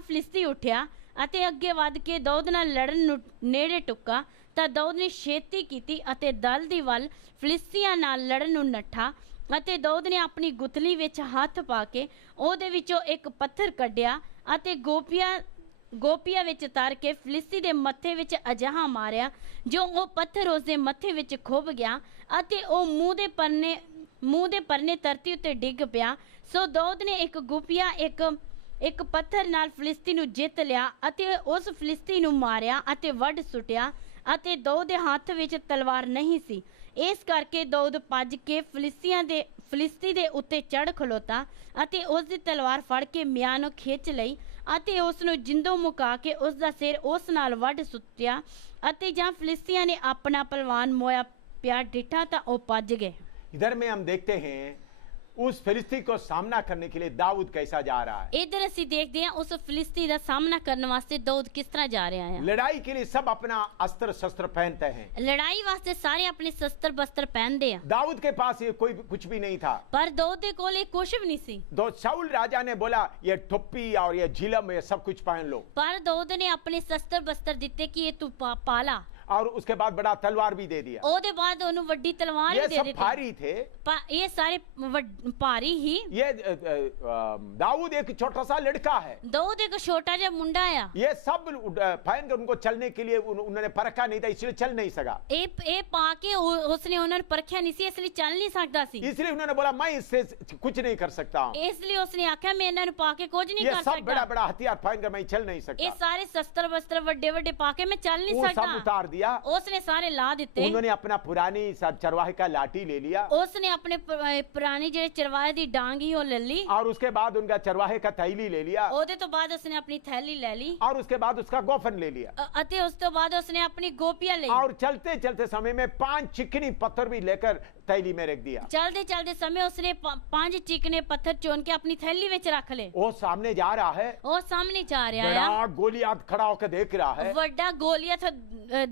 ਫਿਲਿਸਤੀ ਉੱਠਿਆ ਅਤੇ ਅੱਗੇ ਵੱਧ ਕੇ ਦਾਊਦ ਨਾਲ ਲੜਨ ਨੂੰ ਨੇੜੇ ਟੁੱਕਾ ਤਾਂ ਦਾਊਦ ਨੇ ਛੇਤੀ ਕੀਤੀ ਅਤੇ ਦਲ ਦੀ ਵੱਲ ਫਿਲਿਸਤੀਆਂ ਨਾਲ ਲੜਨ ਨੂੰ ਨੱਠਾ। ਅਤੇ ਦਾਊਦ ਨੇ ਆਪਣੀ ਗੁਥਲੀ ਵਿੱਚ ਹੱਥ ਪਾ ਕੇ ਉਹਦੇ ਵਿੱਚੋਂ ਇੱਕ ਪੱਥਰ ਕੱਢਿਆ ਅਤੇ ਗੋਪੀਆ ਵਿੱਚ ਤਰ ਕੇ ਫਿਲਿਸਤੀ ਦੇ ਮੱਥੇ ਵਿੱਚ ਅਜਿਹਾ ਮਾਰਿਆ ਜੋ ਉਹ ਪੱਥਰ ਉਸਦੇ ਮੱਥੇ ਵਿੱਚ ਖੁੱਭ ਗਿਆ ਅਤੇ ਉਹ ਮੂੰਹ ਦੇ ਪਰਨੇ ਧਰਤੀ ਉੱਤੇ ਡਿੱਗ ਪਿਆ। ਸੋ ਦਾਊਦ ਨੇ ਇੱਕ ਗੁਪੀਆ ਇੱਕ ਪੱਥਰ ਨਾਲ ਫਿਲਿਸਤੀ ਨੂੰ ਜਿੱਤ ਲਿਆ ਅਤੇ ਉਸ ਫਿਲਿਸਤੀ ਨੂੰ ਮਾਰਿਆ ਅਤੇ ਵੱਢ ਸੁੱਟਿਆ ਅਤੇ ਦਾਊਦ ਦੇ ਹੱਥ ਵਿੱਚ ਤਲਵਾਰ ਨਹੀਂ ਸੀ। ਇਸ ਕਰਕੇ ਦਾਊਦ ਭੱਜ ਕੇ ਫਿਲਿਸਤੀ ਦੇ ਉੱਤੇ ਚੜ੍ਹ ਖਲੋਤਾ ਅਤੇ ਉਸ ਦੀ ਤਲਵਾਰ ਫੜ ਕੇ ਮਿਆਂ ਨੂੰ ਖਿੱਚ ਲਈ ਅਤੇ ਉਸ ਨੂੰ ਜਿੰਦੋਂ ਮੁਕਾ ਕੇ ਉਸ ਦਾ ਸਿਰ ਉਸ ਨਾਲ ਵੱਢ ਸੁੱਟਿਆ। ਅਤੇ ਜਾਂ ਫਿਲਿਸਤੀਆਂ ਨੇ ਆਪਣਾ ਪਹਿਲਵਾਨ ਮੋਇਆ ਪਿਆ ਡਿੱਠਾ ਤਾਂ ਉਹ ਭੱਜ ਗਏ। इधर में हम देखते हैं उस फिलिस्ती को सामना करने के लिए दाऊद कैसा जा रहा है। इधर ਅਸੀਂ ਦੇਖਦੇ ਹਾਂ ਉਸ ਫਿਲਿਸਤੀ ਦਾ ਸਾਹਮਣਾ ਕਰਨ ਵਾਸਤੇ ਦਾਊਦ ਕਿਸ ਤਰ੍ਹਾਂ ਜਾ ਰਿਹਾ ਹੈ। लड़ाई के लिए सब अपना अस्त्र शस्त्र पहनते हैं। ਲੜਾਈ ਵਾਸਤੇ ਸਾਰੇ ਆਪਣੇ ਸ਼ਸਤਰ ਬਸਤਰ ਪਹਿਨਦੇ ਆ। दाऊद के पास ये कोई कुछ भी नहीं था। ਪਰ ਦਾਊਦ ਦੇ ਕੋਲ ਇਹ ਕੁਝ ਵੀ ਨਹੀਂ ਸੀ। तो शाऊल राजा ने बोला ये टोपी और ये झिलम ये सब कुछ पहन लो। ਪਰ ਦਾਊਦ ਨੇ ਆਪਣੇ ਸ਼ਸਤਰ ਬਸਤਰ ਦਿੱਤੇ ਕਿ ਇਹ ਤੂੰ ਪਾ ਲਾ। और उसके बाद बड़ा तलवार भी दे दिया। ਉਹਦੇ ਬਾਅਦ ਉਹਨੂੰ ਵੱਡੀ ਤਲਵਾਰ ये ਵੀ ਦੇ सब ਦਿੱਤੀ। भारी थे। ਇਹ ਸਾਰੇ ਭਾਰੀ ਹੀ। ये दाऊद एक छोटा सा लड़का है। ਦਾਊਦ ਇੱਕ ਛੋਟਾ ਜਿਹਾ ਮੁੰਡਾ ਆ। ये सब भयंकर उनको चलने के लिए उन्होंने परखा नहीं था, इसलिए चल नहीं सका। ਇਹ ਪਾ ਕੇ ਉਸਨੇ ਉਹਨਾਂ ਨੂੰ ਪਰਖਿਆ ਨਹੀਂ ਸੀ, ਇਸ ਲਈ ਚੱਲ ਨਹੀਂ ਸਕਦਾ ਸੀ। इसलिए उन्होंने बोला मैं इससे कुछ नहीं कर सकता हूं। ਇਸ ਲਈ ਉਸਨੇ ਆਖਿਆ मैं ਇਹਨਾਂ ਨੂੰ ਪਾ ਕੇ ਕੁਝ ਨਹੀਂ ये ਕਰ सब बड़ा ਸਕਦਾ। बड़ा हथियार भयंकर मैं चल नहीं ਇਹ सकता। ਸਾਰੇ शस्त्र वस्त्र ਵੱਡੇ ਵੱਡੇ ਪਾ ਕੇ मैं ਚੱਲ नहीं वो सब सकता। उतार दिया। ਉਸਨੇ ਸਾਰੇ ਲਾ ਦਿੱਤੇ। उन्होंने अपना पुरानी चरवाहे का लाठी ले लिया ਉਸਨੇ ਆਪਣੇ ਪੁਰਾਣੀ ਜਿਹੜੇ ਚਰਵਾਏ ਦੀ ਡਾਂਗ ਹੀ ਉਹ ਲੈ ਲਈ। और उसके बाद उनका चरवाहे का थैली ले लिया ਉਹਦੇ ਤੋਂ ਬਾਅਦ ਉਸਨੇ ਆਪਣੀ ਥੈਲੀ ਲੈ ਲਈ और उसके बाद उसका गोफन ले लिया ਅਤੇ ਉਸ ਤੋਂ ਬਾਅਦ ਉਸਨੇ ਆਪਣੀ ਗੋਪੀਆ ਲਈ। और चलते चलते समय में 5 चिकनी पत्थर भी लेकर थैली में रख दिया। चलते चलते समय उसने 5 चिकने पत्थर चुन के अपनी थैली ਵਿੱਚ ਰੱਖ ਲਏ। वो सामने जा रहा है, ਉਹ ਸਾਹਮਣੇ ਜਾ ਰਿਹਾ बड़ा ਆ। गोलियात खड़ा होकर देख रहा है। ਵੱਡਾ ਗੋਲੀਅਤ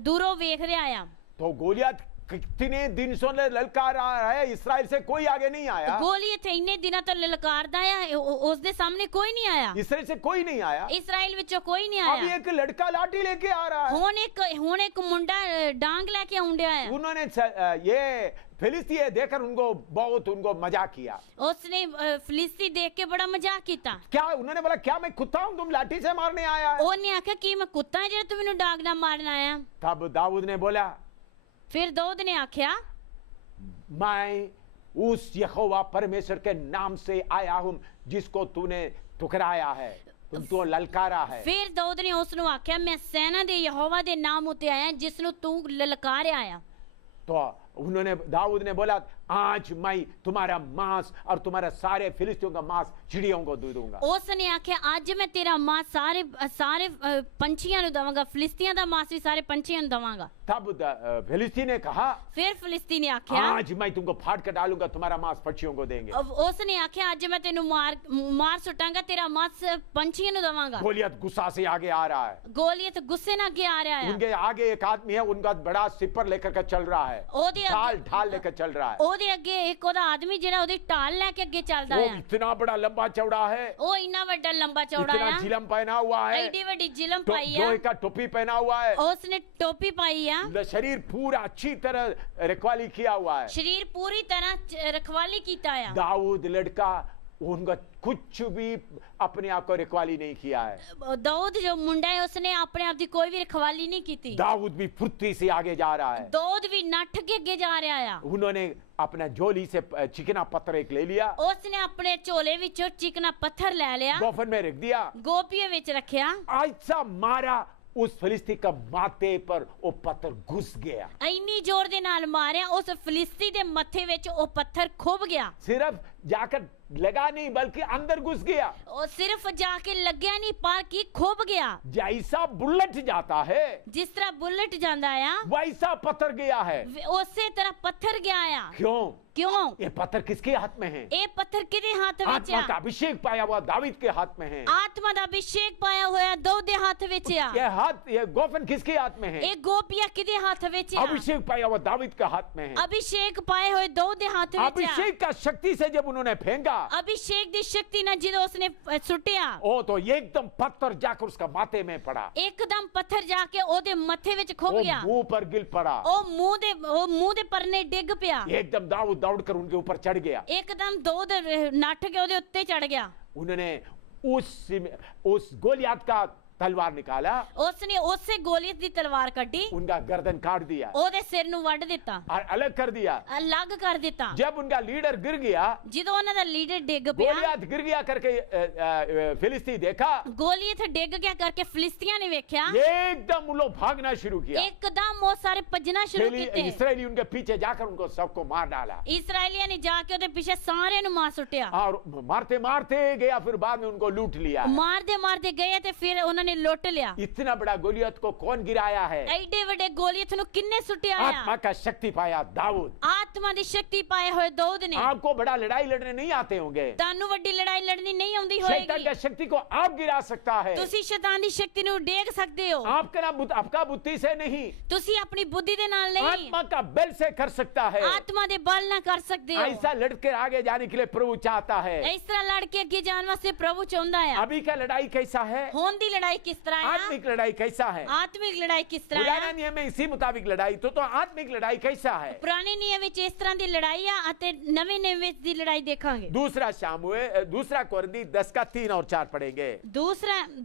ਦੂਰੋਂ ਵੇਖ ਰਿਹਾ ਆ। तो गोलियात कितने दिन से ललकार रहा है, इसराइल से कोई आगे नहीं आया। ਗੋਲੀਅਤ ਇੰਨੇ ਦਿਨਾਂ ਤੋਂ ਲਲਕਾਰਦਾ ਆ, ਉਸ ਦੇ ਸਾਹਮਣੇ ਕੋਈ ਨਹੀਂ ਆਇਆ। इसराइल से कोई नहीं आया। ਇਸਰਾਇਲ ਵਿੱਚੋਂ ਕੋਈ ਨਹੀਂ अब ਆਇਆ। एक लड़का लाठी लेके आ रहा है। ਹੁਣ ਇੱਕ ਮੁੰਡਾ ਡਾਂਗ ਲੈ ਕੇ ਆਉਂਦਿਆ ਆ। उन्होंने ये फिलिस्ती देखकर उनको मजाक किया। ਉਸਨੇ ਫਿਲਿਸਤੀ ਦੇਖ ਕੇ ਬੜਾ ਮਜ਼ਾਕ ਕੀਤਾ। क्या उन्होंने बोला क्या मैं कुत्ता हूं, तुम लाठी से मारने आया है? ਉਹਨੇ ਆਖਿਆ ਕਿ ਮੈਂ ਕੁੱਤਾ ਹਾਂ ਜਿਹੜਾ ਤੂੰ ਮੈਨੂੰ ਡਾਂਗ ਨਾਲ ਮਾਰਨ ਆਇਆ। तब दाऊद ने बोला ਫਿਰ ਦਾਊਦ ਨੇ ਆਖਿਆ मैं उस यहोवा परमेश्वर के नाम से आया हूं जिसको तूने ठुकराया है, तुम ललकारा है। ਫਿਰ ਦਾਊਦ ਨੇ ਉਸ ਨੂੰ ਆਖਿਆ ਮੈਂ ਸੈਨਾ ਦੇ ਯਹੋਵਾ ਦੇ ਨਾਮ ਉਤੇ ਆਇਆ ਜਿਸ ਨੂੰ ਤੂੰ ਲਲਕਾਰਿਆ ਆ। तो दाऊद ने बोला आज मैं तुम्हारा मांस और तुम्हारा सारे फिलिस्तियों का मांस चिड़ियों को दे दूंगा। ਉਸਨੇ ਆਖਿਆ ਅੱਜ ਮੈਂ ਤੇਰਾ ਮਾंस ਸਾਰੇ ਪੰਛੀਆਂ ਨੂੰ ਦਵਾਂਗਾ, ਫਿਲਿਸਤੀਆਂ ਦਾ ਮਾंस ਵੀ ਸਾਰੇ ਪੰਛੀਆਂ ਨੂੰ ਦਵਾਂਗਾ। तब फिलिस्ती ने कहा ਫਿਰ ਫਿਲਿਸਤੀ ਨੇ ਆਖਿਆ आज मैं तुमको फाड़ कर डालूंगा, तुम्हारा मांस पक्षियों को देंगे। ਉਸਨੇ ਆਖਿਆ ਅੱਜ ਮੈਂ ਤੈਨੂੰ ਮਾਰ ਸੁੱਟਾਂਗਾ, ਤੇਰਾ ਮਾंस ਪੰਛੀਆਂ ਨੂੰ ਦਵਾਂਗਾ। गोलियत गुस्सा से आगे आ रहा है। ਗੋਲੀਅਤ ਗੁੱਸੇ ਨਾਲ ਅੱਗੇ ਆ ਰਿਹਾ ਹੈ। उनके आगे एक आदमी है, उनका बड़ा सिपर लेकर के चल रहा है, ਉਹਦੇ ढाल लेकर चल रहा है। ਉਹਦੇ ਅੱਗੇ ਇੱਕ ਉਹਦਾ ਆਦਮੀ ਜਿਹੜਾ ਉਹਦੀ ਢਾਲ ਲੈ ਕੇ ਅੱਗੇ ਚੱਲਦਾ वो ਹੈ। इतना बड़ा लंबा चौड़ा है, ਉਹ ਇੰਨਾ ਵੱਡਾ ਲੰਬਾ ਚੌੜਾ इतना ਆ, जिलम पहना हुआ है, ਐਡੀ ਵੱਡੀ ਜਿਲਮ ਪਾਈ ਆ, लोहे का टोपी पहना हुआ है, ਉਸਨੇ ਟੋਪੀ ਪਾਈ ਆ, शरीर पूरा अच्छी तरह रखवाली किया हुआ है। ਸਰੀਰ ਪੂਰੀ ਤਰ੍ਹਾਂ ਰਖਵਾਲੀ ਕੀਤਾ ਆ। दाऊद लड़का उनका कुछ भी अपने आप को रखवाली नहीं किया है। ਦਾਊਦ ਜੋ ਮੁੰਡਾ ਹੈ ਉਸਨੇ ਆਪਣੇ ਆਪ ਦੀ ਕੋਈ ਵੀ ਰਖਵਾਲੀ ਨਹੀਂ ਕੀਤੀ। दाऊद भी फुर्ती से आगे जा रहा है। ਦਾਊਦ ਵੀ ਨੱਠ ਕੇ ਅੱਗੇ ਜਾ ਰਿਹਾ ਆ। उन्होंने अपना झोली से चिकना पत्थर एक ले लिया, ਉਸਨੇ ਆਪਣੇ ਝੋਲੇ ਵਿੱਚੋਂ ਚਿਕਨਾ ਪੱਥਰ ਲੈ ਲਿਆ, गोफन में रख दिया, ਗੋਪੀਏ ਵਿੱਚ ਰੱਖਿਆ। ऐसा मारा उस फिलिस्ती का माथे पर वो पत्थर घुस गया। ਇੰਨੀ ਜ਼ੋਰ ਦੇ ਨਾਲ ਮਾਰਿਆ ਉਸ ਫਿਲਿਸਤੀ ਦੇ ਮੱਥੇ ਵਿੱਚ ਉਹ ਪੱਥਰ ਖੁੱਭ ਗਿਆ। सिर्फ जाकर लगा नहीं बल्कि अंदर घुस गया। ਉਹ ਸਿਰਫ ਜਾ ਕੇ ਲੱਗਿਆ ਨਹੀਂ ਪਰ ਕੀ ਖੁੱਭ ਗਿਆ। जैसा बुलेट जाता है ਜਿਸ ਤਰ੍ਹਾਂ ਬੁਲਟ ਜਾਂਦਾ ਆ वैसा पत्थर गया है। ਉਸੇ ਤਰ੍ਹਾਂ ਪੱਥਰ ਗਿਆ ਆ। क्यों? ਕਿਉਂ? ये पत्थर किसके हाथ में है? ਇਹ ਪੱਥਰ ਕਿਹਦੇ ਹੱਥ ਵਿੱਚ आत्मा का ਆ? अभिषेक पाया हुआ दावीद के हाथ में है। ਆਤਮਾ ਦਾ ਅਭਿਸ਼ੇਕ ਪਾਇਆ ਹੋਇਆ ਦਾਊਦ ਦੇ ਹੱਥ ਵਿੱਚ ਆ। ये गोफन किसके हाथ में है? ਇਹ ਗੋਪੀਆ ਕਿਹਦੇ ਹੱਥ ਵਿੱਚ ਆ? अभिषेक पाया हुआ दावीद के हाथ में है। ਅਭਿਸ਼ੇਕ ਪਾਏ ਹੋਏ ਦਾਊਦ ਦੇ ਹੱਥ ਵਿੱਚ ਆ। अभिषेक का शक्ति से जब उन्होंने फेंका, ਅਭਿਸ਼ੇਕ ਦੀ ਸ਼ਕਤੀ ਨਾਲ ਜਦੋਂ ਉਸਨੇ ਸੁੱਟਿਆ ओ तो एकदम पत्थर जाकर उसका माथे में पड़ा, ਇੱਕਦਮ ਪੱਥਰ ਜਾ ਕੇ ਉਹਦੇ ਮੱਥੇ ਵਿੱਚ ਖੁੱਭ वो ਗਿਆ। मुंह पर गिर पड़ा। ਉਹ ਮੂੰਹ ਦੇ ਪਰਨੇ ਡਿੱਗ ਪਿਆ। एकदम दाऊद दौड़कर उनके ऊपर चढ़ गया। ਇੱਕਦਮ ਦਾਊਦ ਨੱਠ ਕੇ ਉਹਦੇ ਉੱਤੇ ਚੜ ਗਿਆ। उन्होंने उस गोलियात का तलवार निकाला, ਉਸਨੇ ਉਸੇ ਗੋਲੀਅਤ ਦੀ ਤਲਵਾਰ ਕੱਢੀ, उनका गर्दन काट दिया ਉਹਦੇ ਸਿਰ ਨੂੰ ਵੱਢ ਦਿੱਤਾ, और अलग कर दिया। ਅਲੱਗ ਕਰ ਦਿੱਤਾ। जब उनका लीडर गिर गया, ਜਦੋਂ ਉਹਨਾਂ ਦਾ ਲੀਡਰ ਡਿੱਗ ਪਿਆ, गोलियात गिर गया करके फिलिस्ती देखा, ਗੋਲੀਅਤ ਡਿੱਗ ਗਿਆ ਕਰਕੇ ਫਿਲਿਸਤੀਆਂ ਨੇ ਵੇਖਿਆ, एकदम वो लोग भागना शुरू किया। ਇੱਕਦਮ ਉਹ ਸਾਰੇ ਭੱਜਣਾ ਸ਼ੁਰੂ ਕੀਤੇ। इसराइली उनके पीछे जाकर उनको सबको मार डाला ਇਸਰਾਇਲੀਆਂ ਨੇ ਜਾ ਕੇ ਉਹਦੇ ਪਿੱਛੇ ਸਾਰਿਆਂ ਨੂੰ ਮਾਰ ਸੁੱਟਿਆ। और मारते मारते गया, फिर बाद में उनको लूट लिया। ਮਾਰਦੇ ਮਾਰਦੇ ਗਏ ਤੇ ਫਿਰ ਉਹਨਾਂ ਨੇ ਲੁੱਟ ਲਿਆ। इतना बड़ा गोलियत को कौन गिराया है? ਐਡੇ ਵੱਡੇ ਗੋਲੀਅਤ ਨੂੰ ਕਿੰਨੇ ਸੁੱਟਿਆ ਆ? आत्मा का शक्ति पाया दाऊद। ਆਤਮਾ ਦੀ ਸ਼ਕਤੀ ਪਾਏ ਹੋਏ ਦਾਊਦ ਨੇ आपको बड़ा लड़ाई लड़ने नहीं आते होंगे, ਤੁਹਾਨੂੰ ਵੱਡੀ ਲੜਾਈ ਲੜਨੀ ਨਹੀਂ ਆਉਂਦੀ शैतान ਹੋਏਗੀ की शक्ति को आप गिरा सकता है। ਤੁਸੀਂ ਸ਼ੈਤਾਨ ਦੀ ਸ਼ਕਤੀ ਨੂੰ ਡੇਗ ਸਕਦੇ ਹੋ आपका बुद्धि से नहीं, ਤੁਸੀਂ ਆਪਣੀ ਬੁੱਧੀ ਦੇ ਨਾਲ ਨਹੀਂ आत्मा का बल से कर सकता है। ਆਤਮਾ ਦੇ ਬਲ ਨਾਲ ਕਰ ਸਕਦੇ ਹੋ ऐसा लड़के आगे जाने के लिए प्रभु चाहता है। ਇਸ ਤਰ੍ਹਾਂ ਲੜ ਕੇ ਅੱਗੇ ਜਾਣ ਵਾਸਤੇ ਪ੍ਰਭੂ ਚਾਹੁੰਦਾ ਆ अभी का लड़ाई कैसा है, ਹੋਣ ਦੀ ਲੜਾਈ ਕਿਸ ਤਰ੍ਹਾਂ ਆ आत्मिक लड़ाई कैसा है, ਆਤਮਿਕ ਲੜਾਈ ਕਿਸ ਤਰ੍ਹਾਂ पुराना ਆ नियम में इसी मुताबिक लड़ाई, तो आत्मिक लड़ाई कैसा है। ਪੁਰਾਣੇ ਨਿਯਮ ਵਿੱਚ ਇਸ ਤਰ੍ਹਾਂ ਦੀ ਲੜਾਈ ਆ ਅਤੇ ਨਵੇਂ ਨਿਯਮ ਵਿੱਚ ਦੀ ਲੜਾਈ ਦੇਖਾਂਗੇ दूसरा कोरिन्थी 10 का 3 और 4 पढ़ेंगे।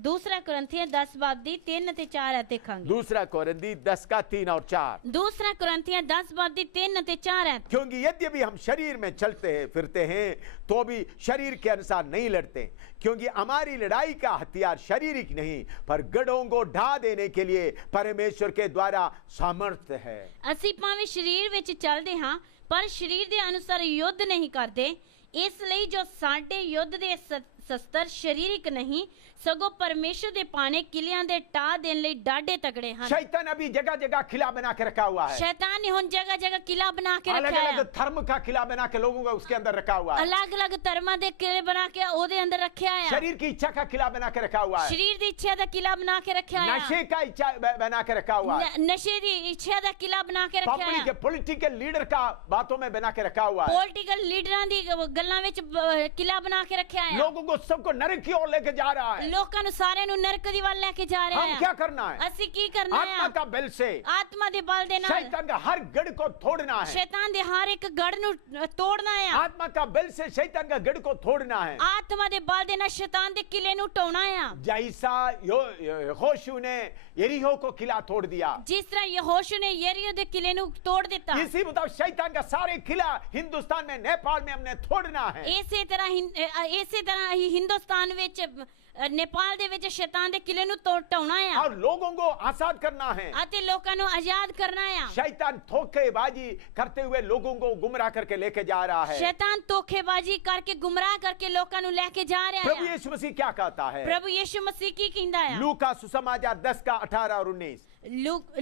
दूसरा कुरिन्थियों 10 बाब दी 3 ਅਤੇ 4 ਦੇਖਾਂਗੇ दूसरा कोरिन्थी 10 का 3 और 4। दूसरा कुरिन्थियों 10 बाब दी 3 ਅਤੇ 4 क्योंकि यद्यपि हम शरीर में चलते हैं फिरते हैं तो भी शरीर के अनुसार नहीं लड़ते, क्योंकि हमारी लड़ाई का हथियार शारीरिक नहीं पर गढ़ों को ढा देने के लिए परमेश्वर के द्वारा सामर्थ्य है। ਅਸੀਂ ਭਾਵੇਂ ਸਰੀਰ ਵਿੱਚ ਚੱਲਦੇ ਹਾਂ ਪਰ ਸਰੀਰ ਦੇ ਅਨੁਸਾਰ ਯੁੱਧ ਨਹੀਂ ਕਰਦੇ, ਇਸ ਲਈ ਜੋ ਸਾਡੇ ਯੁੱਧ ਦੇ ਸ਼ਸਤਰ ਸਰੀਰਿਕ ਨਹੀਂ ਸਗੋਂ परमेश्वर ਦੇ पाने किलियां ਦੇ ਢਾ ਦੇਣ ਲਈ ਡਾਢੇ ਤਗੜੇ ਹਨ। शैतान अभी जगह जगह किला बना के रखा हुआ है, शैतान ने ਹੁਣ जगह जगह किला बना के अलग रखा है, अलग धर्म का किला बना के लोगों का उसके अंदर रखा हुआ है, अलग अलग धर्मां ਦੇ किले बना के ਉਹਦੇ ਅੰਦਰ ਰੱਖਿਆ ਹੈ, शरीर की इच्छा का किला बना के रखा हुआ है, ਸਰੀਰ ਦੀ ਇੱਛਾ ਦਾ किला बना के रखा है, नशे का इच्छा बना के रखा हुआ है, नशे ਦੀ ਇੱਛਾ ਦਾ किला बना के रखा पब्लिक है, के पॉलिटिकल लीडर का बातों में बना के रखा हुआ है, ਪੋਲੀਟੀਕਲ ਲੀਡਰਾਂ ਦੀ ਗੱਲਾਂ ਵਿੱਚ किला बना के रखा है, लोगों को सबको नरक की ओर लेके जा रहा है। ਲੋਕਾਂ ਨੂੰ ਸਾਰਿਆਂ ਨੂੰ ਨਰਕ ਦੀ ਵੱਲ ਲੈ ਕੇ ਜਾ ਰਿਹਾ हम ਹੈ। क्या करना है, ਅਸੀਂ ਕੀ ਕਰਨਾ आत्मा ਹੈ? का बल से ਆਤਮਾ ਦੇ ਬਲ ਦੇ ਨਾਲ शैतान का हर गढ़ को तोड़ना है, ਸ਼ੈਤਾਨ ਦੇ ਹਰ ਇੱਕ ਗੜ ਨੂੰ ਤੋੜਨਾ ਹੈ। आत्मा का बल से शैतान का गढ़ को तोड़ना है। ਆਤਮਾ ਦੇ ਬਲ ਦੇ ਨਾਲ ਸ਼ੈਤਾਨ ਦੇ ਕਿਲੇ ਨੂੰ ਢਾਉਣਾ ਆ। जैसा यहोशू ने यरीहो को किला तोड़ दिया, ਜਿਸ ਤਰ੍ਹਾਂ ਯਹੋਸ਼ੂ ਨੇ ਯਰੀहो ਦੇ ਕਿਲੇ ਨੂੰ ਤੋੜ ਦਿੱਤਾ, इसी मुताबिक शैतान का सारे किला हिंदुस्तान में नेपाल में हमने तोड़ना है। ਇਸੇ ਤਰ੍ਹਾਂ ਹੀ ਹਿੰਦੁਸਤਾਨ ਵਿੱਚ ਨੇਪਾਲ ਦੇ ਵਿੱਚ ਸ਼ੈਤਾਨ ਦੇ ਕਿਲੇ ਨੂੰ ਢਾਉਣਾ ਆ और लोगों को आजाद करना है। ਅਤੇ ਲੋਕਾਂ ਨੂੰ ਆਜ਼ਾਦ ਕਰਨਾ ਆ। शैतान धोखेबाजी करते हुए लोगों को गुमराह करके लेके जा रहा है। ਸ਼ੈਤਾਨ ਧੋਖੇਬਾਜ਼ੀ ਕਰਕੇ ਗੁੰਮਰਾਹ ਕਰਕੇ ਲੋਕਾਂ ਨੂੰ ਲੈ ਕੇ ਜਾ ਰਿਹਾ प्रभु ਹੈ। यीशु मसीह क्या कहता है, ਪ੍ਰਭੂ ਯਿਸੂ ਮਸੀਹ ਕੀ ਕਹਿੰਦਾ ਆ? लूका सुसमाचार 10 का 18 और 19।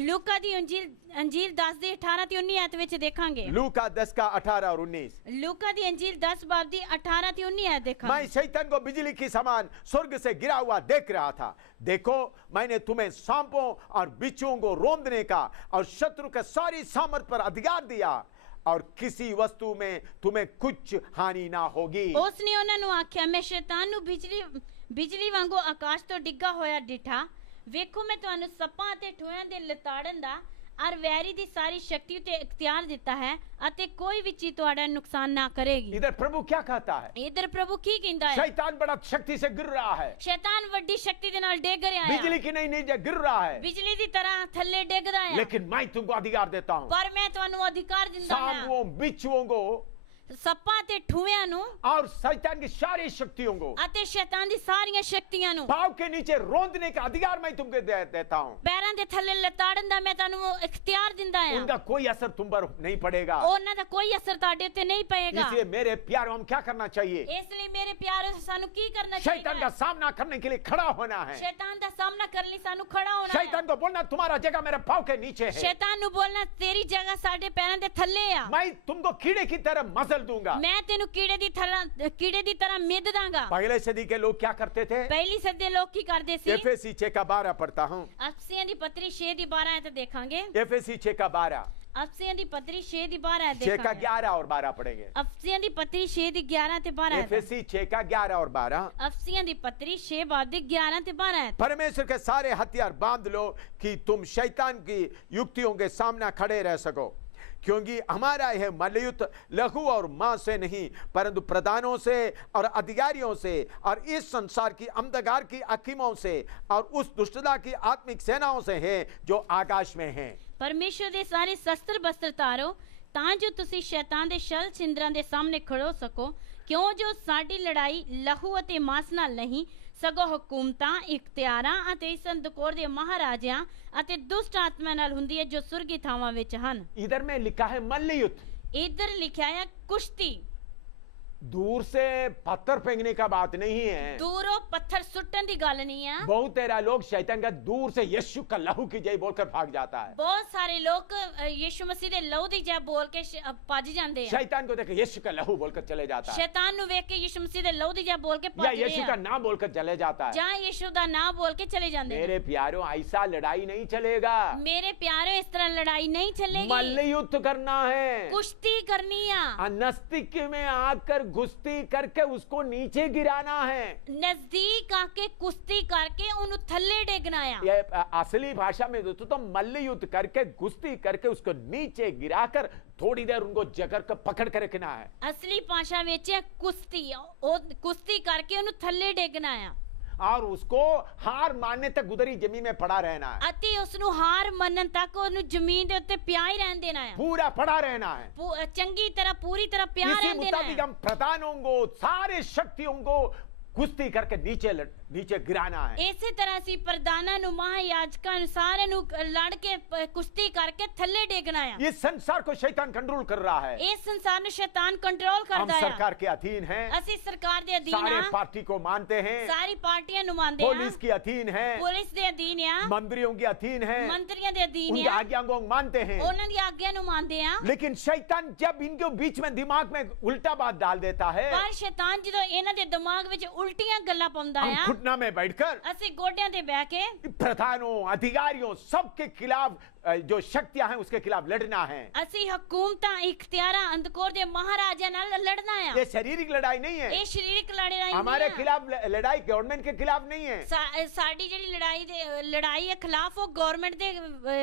ਲੂਕਾ ਦੀ ਅੰਜੀਲ 10 ਦੀ 18 ਤੇ 19 ਆਇਤ ਵਿੱਚ ਦੇਖਾਂਗੇ। लूका 10 का 18 और 19। ਲੂਕਾ ਦੀ ਅੰਜੀਲ 10 ਬਾਬ ਦੀ 18 ਤੇ 19 ਆਇਤ ਦੇਖਾਂਗੇ। मैं शैतान को बिजली की समान स्वर्ग से गिरा हुआ देख रहा था, देखो मैंने तुम्हें सांपों और बिच्छुओं को रौंदने का और शत्रु के सारी सामर्थ पर अधिकार दिया और किसी वस्तु में तुम्हें कुछ हानि ना होगी। ਉਸਨੇ ਉਹਨਾਂ ਨੂੰ ਆਖਿਆ, ਮੈਂ ਸ਼ੈਤਾਨ ਨੂੰ ਬਿਜਲੀ ਵਾਂਗੂ ਆਕਾਸ਼ ਤੋਂ ਡਿੱਗਾ ਹੋਇਆ ਡਿਠਾ, ਵੇਖੋ ਮੈਂ ਤੁਹਾਨੂੰ ਸੱਪਾਂ ਅਤੇ ਠੋਇਆਂ ਦੇ ਲਤਾੜਨ ਦਾ और वैरी दी सारी शक्ति उते इख्तियार देता है अते कोई भी चीज तुम्हारा नुकसान ना करेगी। इधर प्रभु क्या कहता है, इधर प्रभु की कहता है? शैतान बड़ा शक्ति से गिर रहा है, शैतान वड्डी शक्ति दे नाल डिग रहा है, बिजली की नहीं नीचे गिर रहा है, बिजली दी तरह थल्ले डिग रहा है, लेकिन मैं तुमको अधिकार देता हूँ। पर मैं तुहानू अधिकार दिंदा हां सांपों बिच्छुओं को सप्पा ते ठुएयां नु और शैतान की सारी शक्तियों को अते शैतान दी सारीयां शक्तियां नु पांव के नीचे रौंदने का अधिकार मैं तुमको देता हूँ। पैरां दे थल्ले लताड़न दा मैं तुहानू इख्तियार दिंदा हां। उनका कोई असर तुम पर नहीं पड़ेगा। उन्हां दा कोई असर तुहाडे उत्ते नहीं पएगा। इसलिए मेरे प्यारों हम क्या करना चाहिए, इसलिए मेरे प्यारे सानू की करना चाहिए? शैतान का सामना करने के लिए खड़ा होना है। शैतान दा सामना करने लिए सानू खड़ा होना है। शैतान को बोलना तुम्हारा जगह मेरे पांव के नीचे है, शैतान नु बोलना तेरी जगह साडे पैरां दे थल्ले आ, मैं तुमको कीड़े की तरह मसल दूंगा। मैं तेनू कीड़े दी तरह मिद दांगा। पहले सदी के लोग क्या करते थे, पहली सदी दे लोग की करदे सी? एफएसी 6 का 12 पढ़ता हूँ। अफसियां दी पत्री 6 दी 12 है तो देखांगे। एफएसी 6 का 12, अफसियां दी पत्री 6 दी 12 है 6 का देखांगे। 11 और 12 पढ़ेंगे। अफसियां दी पत्री 6 दी 11 ते 12 है। एफएसी 6 का 11 और 12। अफसियां दी पत्री 6 बाब दी 11 ते 12 है। परमेश्वर के सारे हथियार बांध लो कि तुम शैतान की युक्तियों के सामने खड़े रह सको, क्योंकि हमारा यह मल्लयुद्ध लहू और मां से नहीं परंतु प्रधानों से और अधिकारियों से और इस संसार की अंधकार की हकीमों से और उस दुष्टता की आत्मिक सेनाओं से है जो आकाश में हैं। परमेश्वर दे सारे शस्त्र बस्त्र तारो ਤਾਂ ਜੋ ਤੁਸੀਂ ਸ਼ੈਤਾਨ ਦੇ ਛਲ ਛਿੰਦਰਾਂ ਦੇ ਸਾਹਮਣੇ ਖੜੋ ਸਕੋ, ਕਿਉਂ ਜੋ ਸਾਡੀ ਲੜਾਈ ਲਹੂ ਅਤੇ ਮਾਸ ਨਾਲ ਨਹੀਂ ਸਗੋਂ ਹਕੂਮਤਾਂ, ਇਖਤਿਆਰਾਂ ਅਤੇ ਇਸ ਅੰਧਕਾਰ ਦੇ ਮਹਾਰਾਜਿਆਂ ਅਤੇ ਦੁਸ਼ਟ ਆਤਮਾ ਨਾਲ ਹੁੰਦੀ ਹੈ ਜੋ ਸੁਰਗੀ ਥਾਵਾਂ ਵਿੱਚ ਹਨ। इधर में लिखा है मल्लयुद्ध, इधर लिखा है कुश्ती। दूर से पत्थर फेंकने का बात नहीं है। दूरों पत्थर सुट्टन दी गल नहीं है। बहुत तेरा लोग शैतान का दूर से यीशु का लहू की जय बोलकर भाग जाता है। बहुत सारे लोग यीशु मसीह दे लहू दी जय बोल के भज जाते हैं। शैतान को देख यीशु का लहू बोलकर चले जाता है, शैतान नु वेख के यीशु मसीह दे लहू दी जय बोल के या भज यीशु का नाम बोलकर चले जाता है। जहां यीशु दा नाम बोल के चले जाते हैं। मेरे प्यारों, ऐसा लड़ाई नहीं चलेगा। मेरे प्यारे, इस तरह लड़ाई नहीं चलेगी। मल्ल युद्ध करना है, कुश्ती करनी है। नस्तिक में आकर गुस्ती करके उसको नीचे गिराना है। नजदीक आके कुश्ती करके उन थल्ले डेगना है। ये असली भाषा में तो मल्ल युद्ध करके गुस्ती करके उसको नीचे गिराकर थोड़ी देर उनको जगह को पकड़ कर रखना है। असली भाषा ਵਿੱਚ कुश्ती करके उन थल्ले डेगना है और उसको हार मानने तक गुदरी जमीन में पड़ा रहना है। ਅਤੇ ਉਸ ਨੂੰ ਹਾਰ ਮੰਨਣ ਤੱਕ ਉਹਨੂੰ ਜ਼ਮੀਨ ਦੇ ਉੱਤੇ ਪਿਆ ਹੀ ਰਹਿਣ ਦੇਣਾ ਹੈ। पूरा पड़ा रहना है। ਚੰਗੀ ਤਰ੍ਹਾਂ ਪੂਰੀ ਤਰ੍ਹਾਂ ਪਿਆ इसी ਰਹਿਣ ਦੇਣਾ मुताबिक है। हम प्रधानों को, सारे शक्तियों को कुश्ती करके नीचे गिराना है। ਇਸੇ ਤਰ੍ਹਾਂ ਅਸੀਂ ਪ੍ਰਧਾਨਾਂ ਨੂੰ, ਮਹਾਯਾਜਕਾਂ ਨੂੰ, ਸਾਰਿਆਂ ਨੂੰ ਲੜ ਕੇ ਕੁਸ਼ਤੀ ਕਰਕੇ ਥੱਲੇ ਡੇਗਣਾ ਹੈ। इस संसार को शैतान कंट्रोल कर रहा है। ਇਸ ਸੰਸਾਰ ਨੂੰ ਸ਼ੈਤਾਨ ਕੰਟਰੋਲ हम ਕਰਦਾ ਹੈ। सरकार के अधीन हैं, ਅਸੀਂ ਸਰਕਾਰ ਦੇ ਅਧੀਨ सारे ਹਾਂ। पार्टी को मानते हैं, ਸਾਰੀ ਪਾਰਟੀਆਂ ਨੂੰ ਮੰਨਦੇ ਹਾਂ। पुलिस के अधीन है, ਪੁਲਿਸ ਦੇ ਅਧੀਨ ਆ। मंत्रियों के अधीन है, ਮੰਤਰੀਆਂ ਦੇ ਅਧੀਨ उनकी ਆ। आज्ञा को मानते हैं। ਉਹਨਾਂ ਦੀ ਆਗਿਆ ਨੂੰ ਮੰਨਦੇ ਆ। लेकिन शैतान जब इनके बीच में दिमाग में उल्टा बात डाल देता है, ਪਰ ਸ਼ੈਤਾਨ ਜਦੋਂ ਇਹਨਾਂ ਦੇ ਦਿਮਾਗ ਵਿੱਚ ਉਲਟੀਆਂ ਗੱਲਾਂ ਪਾਉਂਦਾ हम ਆ, घुटना में बैठकर ਅਸੀਂ ਗੋਡਿਆਂ ਤੇ ਬਹਿ ਕੇ प्रधानों, अधिकारियों, सबके खिलाफ जो शक्तियां हैं उसके खिलाफ लड़ना है। ਅਸੀਂ ਹਕੂਮਤਾਂ, ਇਖਤਿਆਰਾਂ, ਅੰਧਕੋਰ ਦੇ ਮਹਾਰਾਜਾ ਨਾਲ ਲੜਨਾ ਆ। ये शारीरिक लड़ाई नहीं है, ਇਹ ਸਰੀਰਕ ਲੜਾਈ हमारे ਨਹੀਂ ਆ। खिलाफ लड़ाई गवर्नमेंट के खिलाफ नहीं है। ਸਾਡੀ ਜਿਹੜੀ ਲੜਾਈ ਹੈ ਖਿਲਾਫ, ਉਹ ਗਵਰਨਮੈਂਟ ਦੇ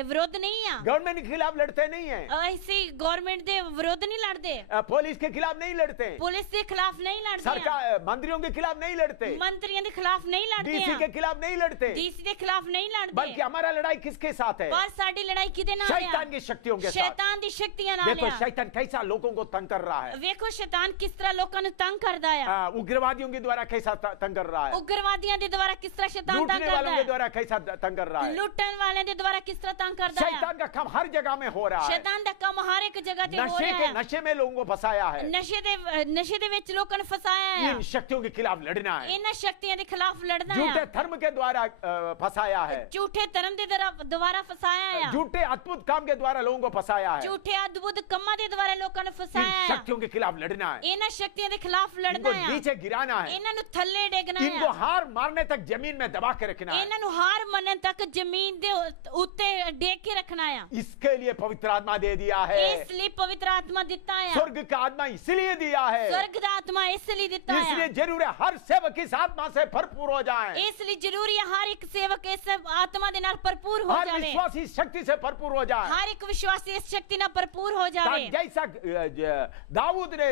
ਵਿਰੁੱਧ ਨਹੀਂ ਆ। गवर्नमेंट के खिलाफ लड़ते नहीं है, ਅਸੀਂ ਗਵਰਨਮੈਂਟ ਦੇ ਵਿਰੁੱਧ ਨਹੀਂ ਲੜਦੇ। पुलिस के खिलाफ नहीं लड़ते, ਪੁਲਿਸ ਦੇ ਖਿਲਾਫ ਨਹੀਂ ਲੜਦੇ। सरकार मंत्रियों के खिलाफ नहीं लड़ते, ਮੰਤਰੀਆਂ ਦੇ ਖਿਲਾਫ ਨਹੀਂ ਲੜਦੇ। डीसी के खिलाफ नहीं लड़ते, ਡੀਸੀ ਦੇ ਖਿਲਾਫ ਨਹੀਂ बल्कि ਲੜਦੇ। हमारा लड़ाई किसके साथ है? ਪਰ ਸਾਡੀ ਲੜਾਈ ਕਿਹਦੇ ਨਾਲ ਆ? शैतान की शक्तियों के साथ। ਸ਼ੈਤਾਨ ਦੀ ਸ਼ਕਤੀਆਂ ਨਾਲ देखो ਆ। शैतान कैसा लोगों को तंग कर रहा है, ਵੇਖੋ ਸ਼ੈਤਾਨ ਕਿਸ ਤਰ੍ਹਾਂ ਲੋਕਾਂ ਨੂੰ ਤੰਗ ਕਰਦਾ ਆ। उग्रवादियों के द्वारा कैसा तंग कर रहा है, ਉਗਰਵਾਦੀਆਂ ਦੇ ਦੁਆਰਾ ਕਿਸ ਤਰ੍ਹਾਂ ਸ਼ੈਤਾਨ ਤੰਗ लूटने वालों ਕਰਦਾ के ਹੈ। द्वारा कैसा तंग कर रहा है। ਲੁੱਟਣ ਵਾਲਿਆਂ ਦੇ ਦੁਆਰਾ ਕਿਸ ਤਰ੍ਹਾਂ ਤੰਗ ਕਰਦਾ ਹੈ। शैतान का काम हर जगह में हो रहा है। ਸ਼ੈਤਾਨ ਦਾ ਕੰਮ ਹਰ ਇੱਕ ਜਗ੍ਹਾ ਤੇ ਹੋ नशे ਰਿਹਾ के ਹੈ। नशे में लोगों को फंसाया है। ਨਸ਼ੇ ਦੇ ਵਿੱਚ ਲੋਕਾਂ ਨੂੰ ਫਸਾਇਆ ਹੈ। इन शक्तियों के खिलाफ लड़ना है, ਇਹਨਾਂ ਸ਼ਕਤੀਆਂ ਦੇ ਖਿਲਾਫ ਲੜਨਾ झूठे ਹੈ। धर्म के द्वारा फंसाया है, ਝੂਠੇ ਧਰਮ ਦੇ ਦੁਆਰਾ ਫਸਾਇਆ ਹੈ। झूठे अद्भुत काम के द्वारा लोगों को फंसाया है। ਝੂਠੇ ਅਦਭੁਤ ਕੰਮਾਂ ਦੇ ਦੁਆਰਾ ਲੋਕਾਂ ਨੂੰ इन ਫਸਾਇਆ ਹੈ। शक्तियों के खिलाफ लड़ना है, ਇਹਨਾਂ ਸ਼ਕਤੀਆਂ ਦੇ ਖਿਲਾਫ ਲੜਨਾ इनको ਹੈ। नीचे गिराना है, ਇਹਨਾਂ ਨੂੰ ਥੱਲੇ ਡੇਗਣਾ इनको ਹੈ। हार मारने तक जमीन में दबा के रखना है। ਇਹਨਾਂ ਨੂੰ ਹਾਰ ਮੰਨਣ ਤੱਕ ਜ਼ਮੀਨ ਦੇ ਉੱਤੇ ਡੇਗ ਕੇ ਰੱਖਣਾ ਆ। इसके लिए पवित्र आत्मा दे दिया है, ਇਸ ਲਈ ਪਵਿੱਤਰ ਆਤਮਾ ਦਿੱਤਾ ਆ। स्वर्ग का आत्मा इसलिए दिया है, स्वर्ग ਦਾ ਆਤਮਾ ਇਸ ਲਈ ਦਿੱਤਾ ਆ। इसलिए जरूर है हर सेवक इस आत्मा से भरपूर हो जाए, ਇਸ ਲਈ ਜ਼ਰੂਰੀ ਹੈ ਹਰ ਇੱਕ ਸੇਵਕ ਇਸ ਆਤਮਾ ਦੇ ਨਾਲ ਭਰਪੂਰ ਹੋ हर ਜਾਵੇ। विश्वासी इस शक्ति से भरपूर हो जाए। हर एक विश्वासी इस शक्ति ਨਾਲ ਭਰਪੂਰ ਹੋ ਜਾਵੇ। जैसा दाऊद ने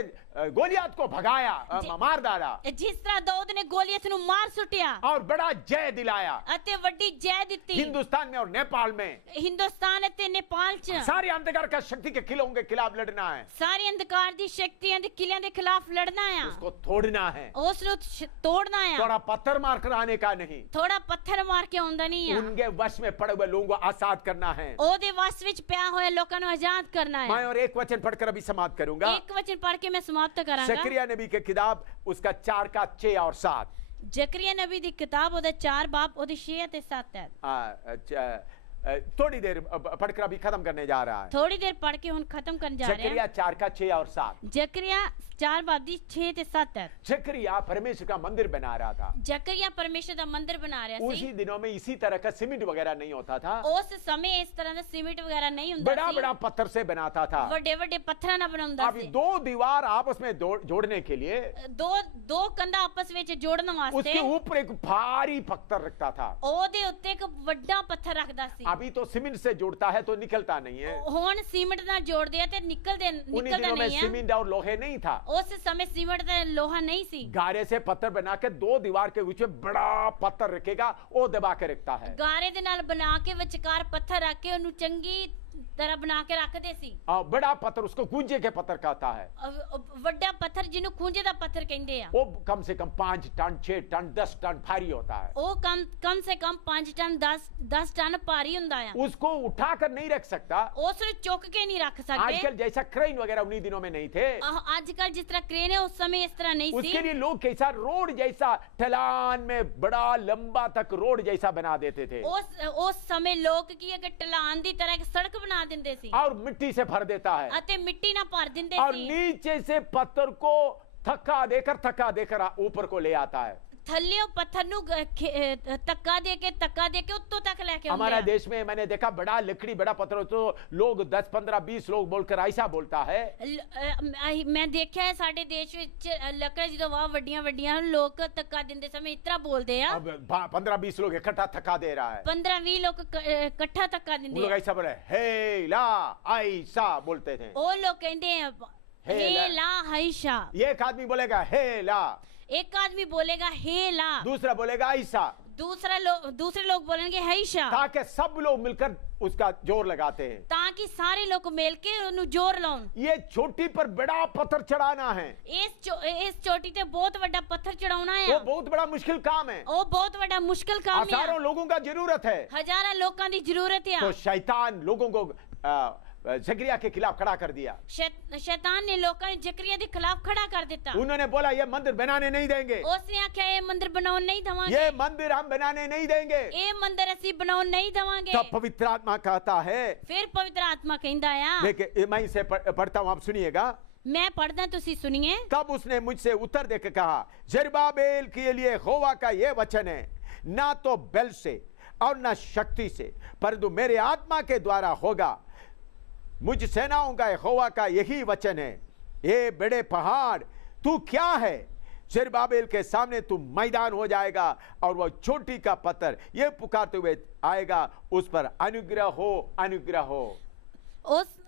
गोलियत को भगाया, मार डाला ਜਿਸ ਤਰ੍ਹਾਂ ਦਾਊਦ ਨੇ ਗੋਲੀਅਤ ਨੂੰ ਮਾਰ ਸੁੱਟਿਆ और बड़ा जय दिलाया ਅਤੇ ਵੱਡੀ ਜੈ ਦਿੱਤੀ। हिंदुस्तान में और नेपाल में, ਹਿੰਦੁਸਤਾਨ ਅਤੇ ਨੇਪਾਲ ਚ सारे अंधकार का शक्ति के किलों के खिलाफ लड़ना है, ਸਾਰੇ ਅੰਧਕਾਰ ਦੀ ਸ਼ਕਤੀਆਂ ਦੇ ਕਿਲਿਆਂ ਦੇ ਖਿਲਾਫ ਲੜਨਾ ਆ। उसको तोड़ना है। ਉਸ ਨੂੰ ਤੋੜਨਾ ਆ। थोड़ा पत्थर मार कर आने का नहीं, ਥੋੜਾ ਪੱਥਰ ਮਾਰ ਕੇ ਆਉਂਦਾ ਨਹੀਂ ਆ। उनके वश में पड़े हुए लोगों को आजाद करना है। ਉਹਦੇ ਵਸ ਵਿੱਚ ਪਿਆ ਹੋਇਆ ਲੋਕਾਂ ਨੂੰ ਆਜ਼ਾਦ ਕਰਨਾ मैं ਹੈ। और एक वचन पढ़कर अभी समाप्त करूंगा। ਇੱਕ ਵਚਨ ਪੜ੍ਹ ਕੇ ਮੈਂ ਸਮਾਪਤ ਕਰਾਂਗਾ। जकरिया नबी की किताब उसका 4 का 6 और 7। ਜ਼ਕਰੀਆ ਨਬੀ ਦੀ ਕਿਤਾਬ ਉਹਦਾ 4 ਬਾਬ ਉਹਦੀ 6 ਅਤੇ 7 ਹੈ। थोड़ी देर पढ़कर अभी खत्म करने जा रहा है। ਥੋੜੀ ਦੇਰ ਪੜ੍ਹ ਕੇ ਹੁਣ ਖਤਮ ਕਰਨ ਜਾ ਰਹੇ जकरिया ਹਾਂ। 4 का 6 और 7। ਜ਼ਕਰੀਆ 4 ਬਾਬ ਦੀ 6 ਤੇ 7 ਹੈ। जकरिया परमेश्वर का मंदिर बना रहा था। ਜ਼ਕਰੀਆ ਪਰਮੇਸ਼ਰ ਦਾ ਮੰਦਿਰ ਬਣਾ ਰਿਹਾ उसी ਸੀ। दिनों में इसी तरह का सीमेंट वगैरह नहीं होता था, ਉਸ ਸਮੇਂ ਇਸ ਤਰ੍ਹਾਂ ਦਾ ਸੀਮਿੰਟ ਵਗੈਰਾ ਨਹੀਂ ਹੁੰਦਾ बड़ा ਸੀ। बड़ा पत्थर से बनाता था। ਵੱਡੇ ਵੱਡੇ ਪੱਥਰਾਂ ਨਾਲ ਬਣਾਉਂਦਾ अभी ਸੀ। 2 दीवार आपस में जोड़ने के लिए ਦੋ ਕੰਧਾਂ ਆਪਸ ਵਿੱਚ ਜੋੜਨ ਵਾਸਤੇ उसके ऊपर एक भारी पत्थर रखता था। ਉਹਦੇ ਉੱਤੇ ਇੱਕ ਵੱਡਾ ਪੱਥਰ ਰੱਖਦਾ ਸੀ। अभी तो सीमेंट से जोड़ता है तो निकलता नहीं है। ਹੁਣ ਸੀਮਿੰਟ ਨਾਲ ਜੋੜਦੇ ਆ ਤੇ उन्हीं ਨਿਕਲਦਾ दिनों में ਨਹੀਂ ਹੈ। सीमेंट और लोहे नहीं था। ਉਸ ਸਮੇਂ ਸੀਮਿੰਟ ਦਾ ਲੋਹਾ ਨਹੀਂ ਸੀ। गारे से पत्थर बना के 2 दीवार के बीच में बड़ा पत्थर रखेगा, वो दबा के रखता है। ਗਾਰੇ ਦੇ ਨਾਲ ਬਣਾ ਕੇ ਵਿਚਕਾਰ ਪੱਥਰ ਰੱਖ ਕੇ ਉਹਨੂੰ ਚੰਗੀ ਤਰ੍ਹਾਂ ਬਣਾ ਕੇ ਰੱਖਦੇ ਸੀ। बड़ा पत्थर उसको गूंजे के पत्थर कहता है। ਵੱਡਾ ਪੱਥਰ ਜਿਹਨੂੰ ਖੂੰਜੇ ਦਾ ਪੱਥਰ ਕਹਿੰਦੇ ਆ, वो कम से कम 5 टन 6 टन 10 टन भारी होता है। ਉਹ ਕਮ ਸੇ ਕਮ 5 ਟਨ 10 ਟਨ ਭਾਰੀ ਹੁੰਦਾ ਆ। उसको उठाकर नहीं रख सकता। ਉਸ ਨੂੰ ਚੁੱਕ ਕੇ ਨਹੀਂ ਰੱਖ ਸਕਦੇ। आजकल जैसा क्रेन वगैरह उन्हीं दिनों में नहीं थे। ਅੱਜ ਕੱਲ जिस तरह क्रेन है उस समय इस तरह नहीं थी। उसके लिए लोग कैसा रोड जैसा ढलान में बड़ा लंबा तक रोड जैसा बना देते थे। उस समय लोग की एक ढलान दी तरह एक सड़क बना ਦਿੰਦੇ ਸੀ और मिट्टी से भर देता है ਅਤੇ ਮਿੱਟੀ ਨਾਲ ਭਰ ਦਿੰਦੇ और ਸੀ। नीचे से पत्थर को थक्का देकर ऊपर को ले आता है। ਥੱਲਿਓਂ ਪੱਥਰ ਨੂੰ ਧੱਕਾ ਦੇ ਕੇ ਉੱਤੋਂ तक लेके आਉਂਦੇ हमारा ਆ। देश में मैंने देखा बड़ा लकड़ी बड़ा पत्थर हो तो लोग 10 15 20 लोग बोलकर ऐसा बोलता है। ਮੈਂ ਦੇਖਿਆ ਹੈ ਸਾਡੇ ਦੇਸ਼ ਵਿੱਚ ਲੱਕੜ ਜਦੋਂ ਵਾਹ ਵੱਡੀਆਂ ਲੋਕ ਧੱਕਾ ਦਿੰਦੇ ਸਮੇਂ ਇਸ ਤਰ੍ਹਾਂ ਬੋਲਦੇ ਆ। अब 15 20 लोग इकट्ठा थक्का दे रहा है। 15 20 ਲੋਕ ਇਕੱਠਾ ਧੱਕਾ वो ਦਿੰਦੇ लोग ਆ। ऐसा बोले हे ला ऐसा बोलते थे। ਉਹ ਲੋਕ ਕਹਿੰਦੇ ਆ हे ला हैशा। ये एक आदमी बोलेगा हे ला, एक आदमी बोलेगा हे ला, दूसरा बोलेगा ऐसा, दूसरे लोग बोलेंगे हैशा, ताकि सब लोग मिलकर उसका जोर लगाते हैं ताकि सारे लोग मिल के ਉਹਨੂੰ ਜ਼ੋਰ ਲਾਉਣ। ये चोटी पर बड़ा पत्थर चढ़ाना है। ਇਸ ਚੋਟੀ ਤੇ ਬਹੁਤ ਵੱਡਾ ਪੱਥਰ ਚੜਾਉਣਾ वो ਹੈ। बहुत बड़ा मुश्किल काम है। ਉਹ ਬਹੁਤ ਵੱਡਾ ਮੁਸ਼ਕਲ ਕੰਮ ਹੈ। हजारों लोगों का जरूरत है। ਹਜ਼ਾਰਾਂ ਲੋਕਾਂ ਦੀ ਜ਼ਰੂਰਤ ਹੈ। तो शैतान लोगों को जकरिया के खिलाफ खड़ा कर दिया। शैतान ने लोगों ने जकरिया के खिलाफ खड़ा कर देता। उन्होंने बोला ये मंदिर बनाने नहीं देंगे, उसने आख्या ये मंदिर बनाओ नहीं दवांगे, ये मंदिर हम बनाने नहीं देंगे। ये मंदिर असी बनाओ नहीं दवांगे। तब पवित्र आत्मा कहता है, फिर पवित्र आत्मा कहता है, देखिए मैं इसे पढ़ता हूँ, आप सुनिएगा। मैं पढ़ता तुसी सुनिए। तब उसने मुझसे उत्तर देकर कहा, जरुब्बाबेल के लिए यहोवा का ये वचन है, ना तो बल से और ना शक्ति से परंतु मेरे आत्मा के द्वारा होगा। मुझ सेनाओं का यहोवा का यही वचन है, ये बड़े पहाड़ तू क्या है, जरुब्बाबेल के सामने तू मैदान हो जाएगा और वह चोटी का पत्थर ये पुकारते हुए आएगा, उस पर अनुग्रह हो अनुग्रह हो।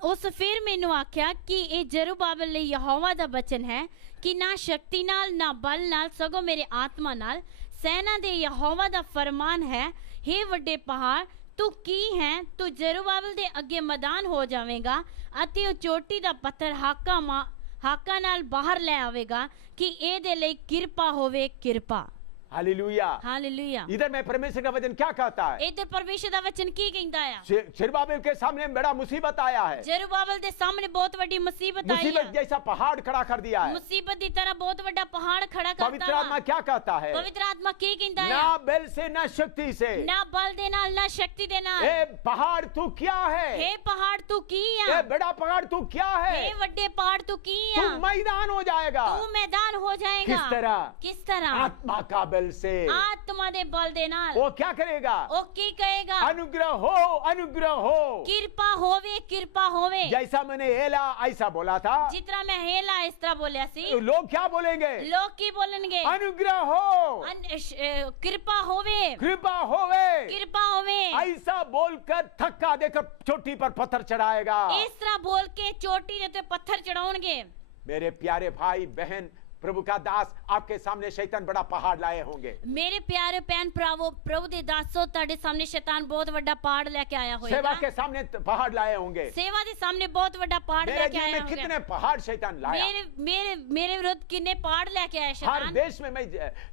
उस फिर मैनू आख्या कि ये जरुब्बाबेल ਲਈ यहोवा ਦਾ वचन है कि ना शक्ति नाल ना बल नाल सगों मेरे आत्मा नाल सेना दे यहोवा ਦਾ फरमान है, हे ਵੱਡੇ पहाड़ तू की है, तू जरुब्बाबेल दे अगे मैदान हो जावेगा ਅਤੇ ਉਹ ਚੋਟੀ ਦਾ ਪੱਥਰ ਹਾਕਾਂ ਨਾਲ ਬਾਹਰ ਲੈ ਆਵੇਗਾ कि ਇਹਦੇ ਲਈ ਕਿਰਪਾ ਹੋਵੇ ਕਿਰਪਾ। Hallelujah hallelujah. इधर में परमेश्वर का वचन क्या कहता है? इधर परमेश्वर का वचन की कहता है? जरुब्बाबेल के सामने बड़ा मुसीबत आया है। जरुब्बाबेल के सामने बहुत बड़ी मुसीबत आई है। मुसीबत जैसा पहाड़ खड़ा कर दिया है। मुसीबत की तरह बहुत बड़ा पहाड़ खड़ा करता है। पवित्र आत्मा क्या कहता है? पवित्र आत्मा की कहता है? ना बल से ना शक्ति से, ना बल दे नाल ना शक्ति दे नाल। ए पहाड़ तू क्या है? हे पहाड़ तू की है? ए बड़ा पहाड़ तू क्या है? हे बड़े पहाड़ तू की है? तू मैदान हो जाएगा। तू मैदान हो जाएगा। किस तरह? किस तरह? आत्मा का बल से। आत्मा दे बल दे नाल। वो क्या करेगा? वो की कहेगा? अनुग्रह हो अनुग्रह हो। कृपा होवे किरपा होवे। जैसा मैंने हेला ऐसा बोला था, जितना मैं हेला इस तरह बोलिया सी। लोग क्या बोलेंगे? लोग की बोलेंगे? अनुग्रह हो, कृपा होवे, कृपा होवे, कृपा होवे। ऐसा बोलकर थक्का देकर चोटी पर पत्थर चढ़ाएगा। इस तरह बोल के चोटी ने तो पत्थर चढ़ाओगे। मेरे प्यारे भाई बहन, प्रभु का दास, आपके सामने शैतान बड़ा पहाड़ लाए होंगे। मेरे प्यारे भैन भरावो, प्रभु दे दासो ताड़े सामने शैतान बहुत बड़ा पहाड़ लेके आया होगा। सेवा के सामने पहाड़ लाए होंगे। सेवा के सामने बहुत बड़ा पहाड़ लेके आया होगा। कितने पहाड़ शैतान लाया। मेरे विरुद्ध कितने पहाड़ लेके आया शैतान। हर देश में मैं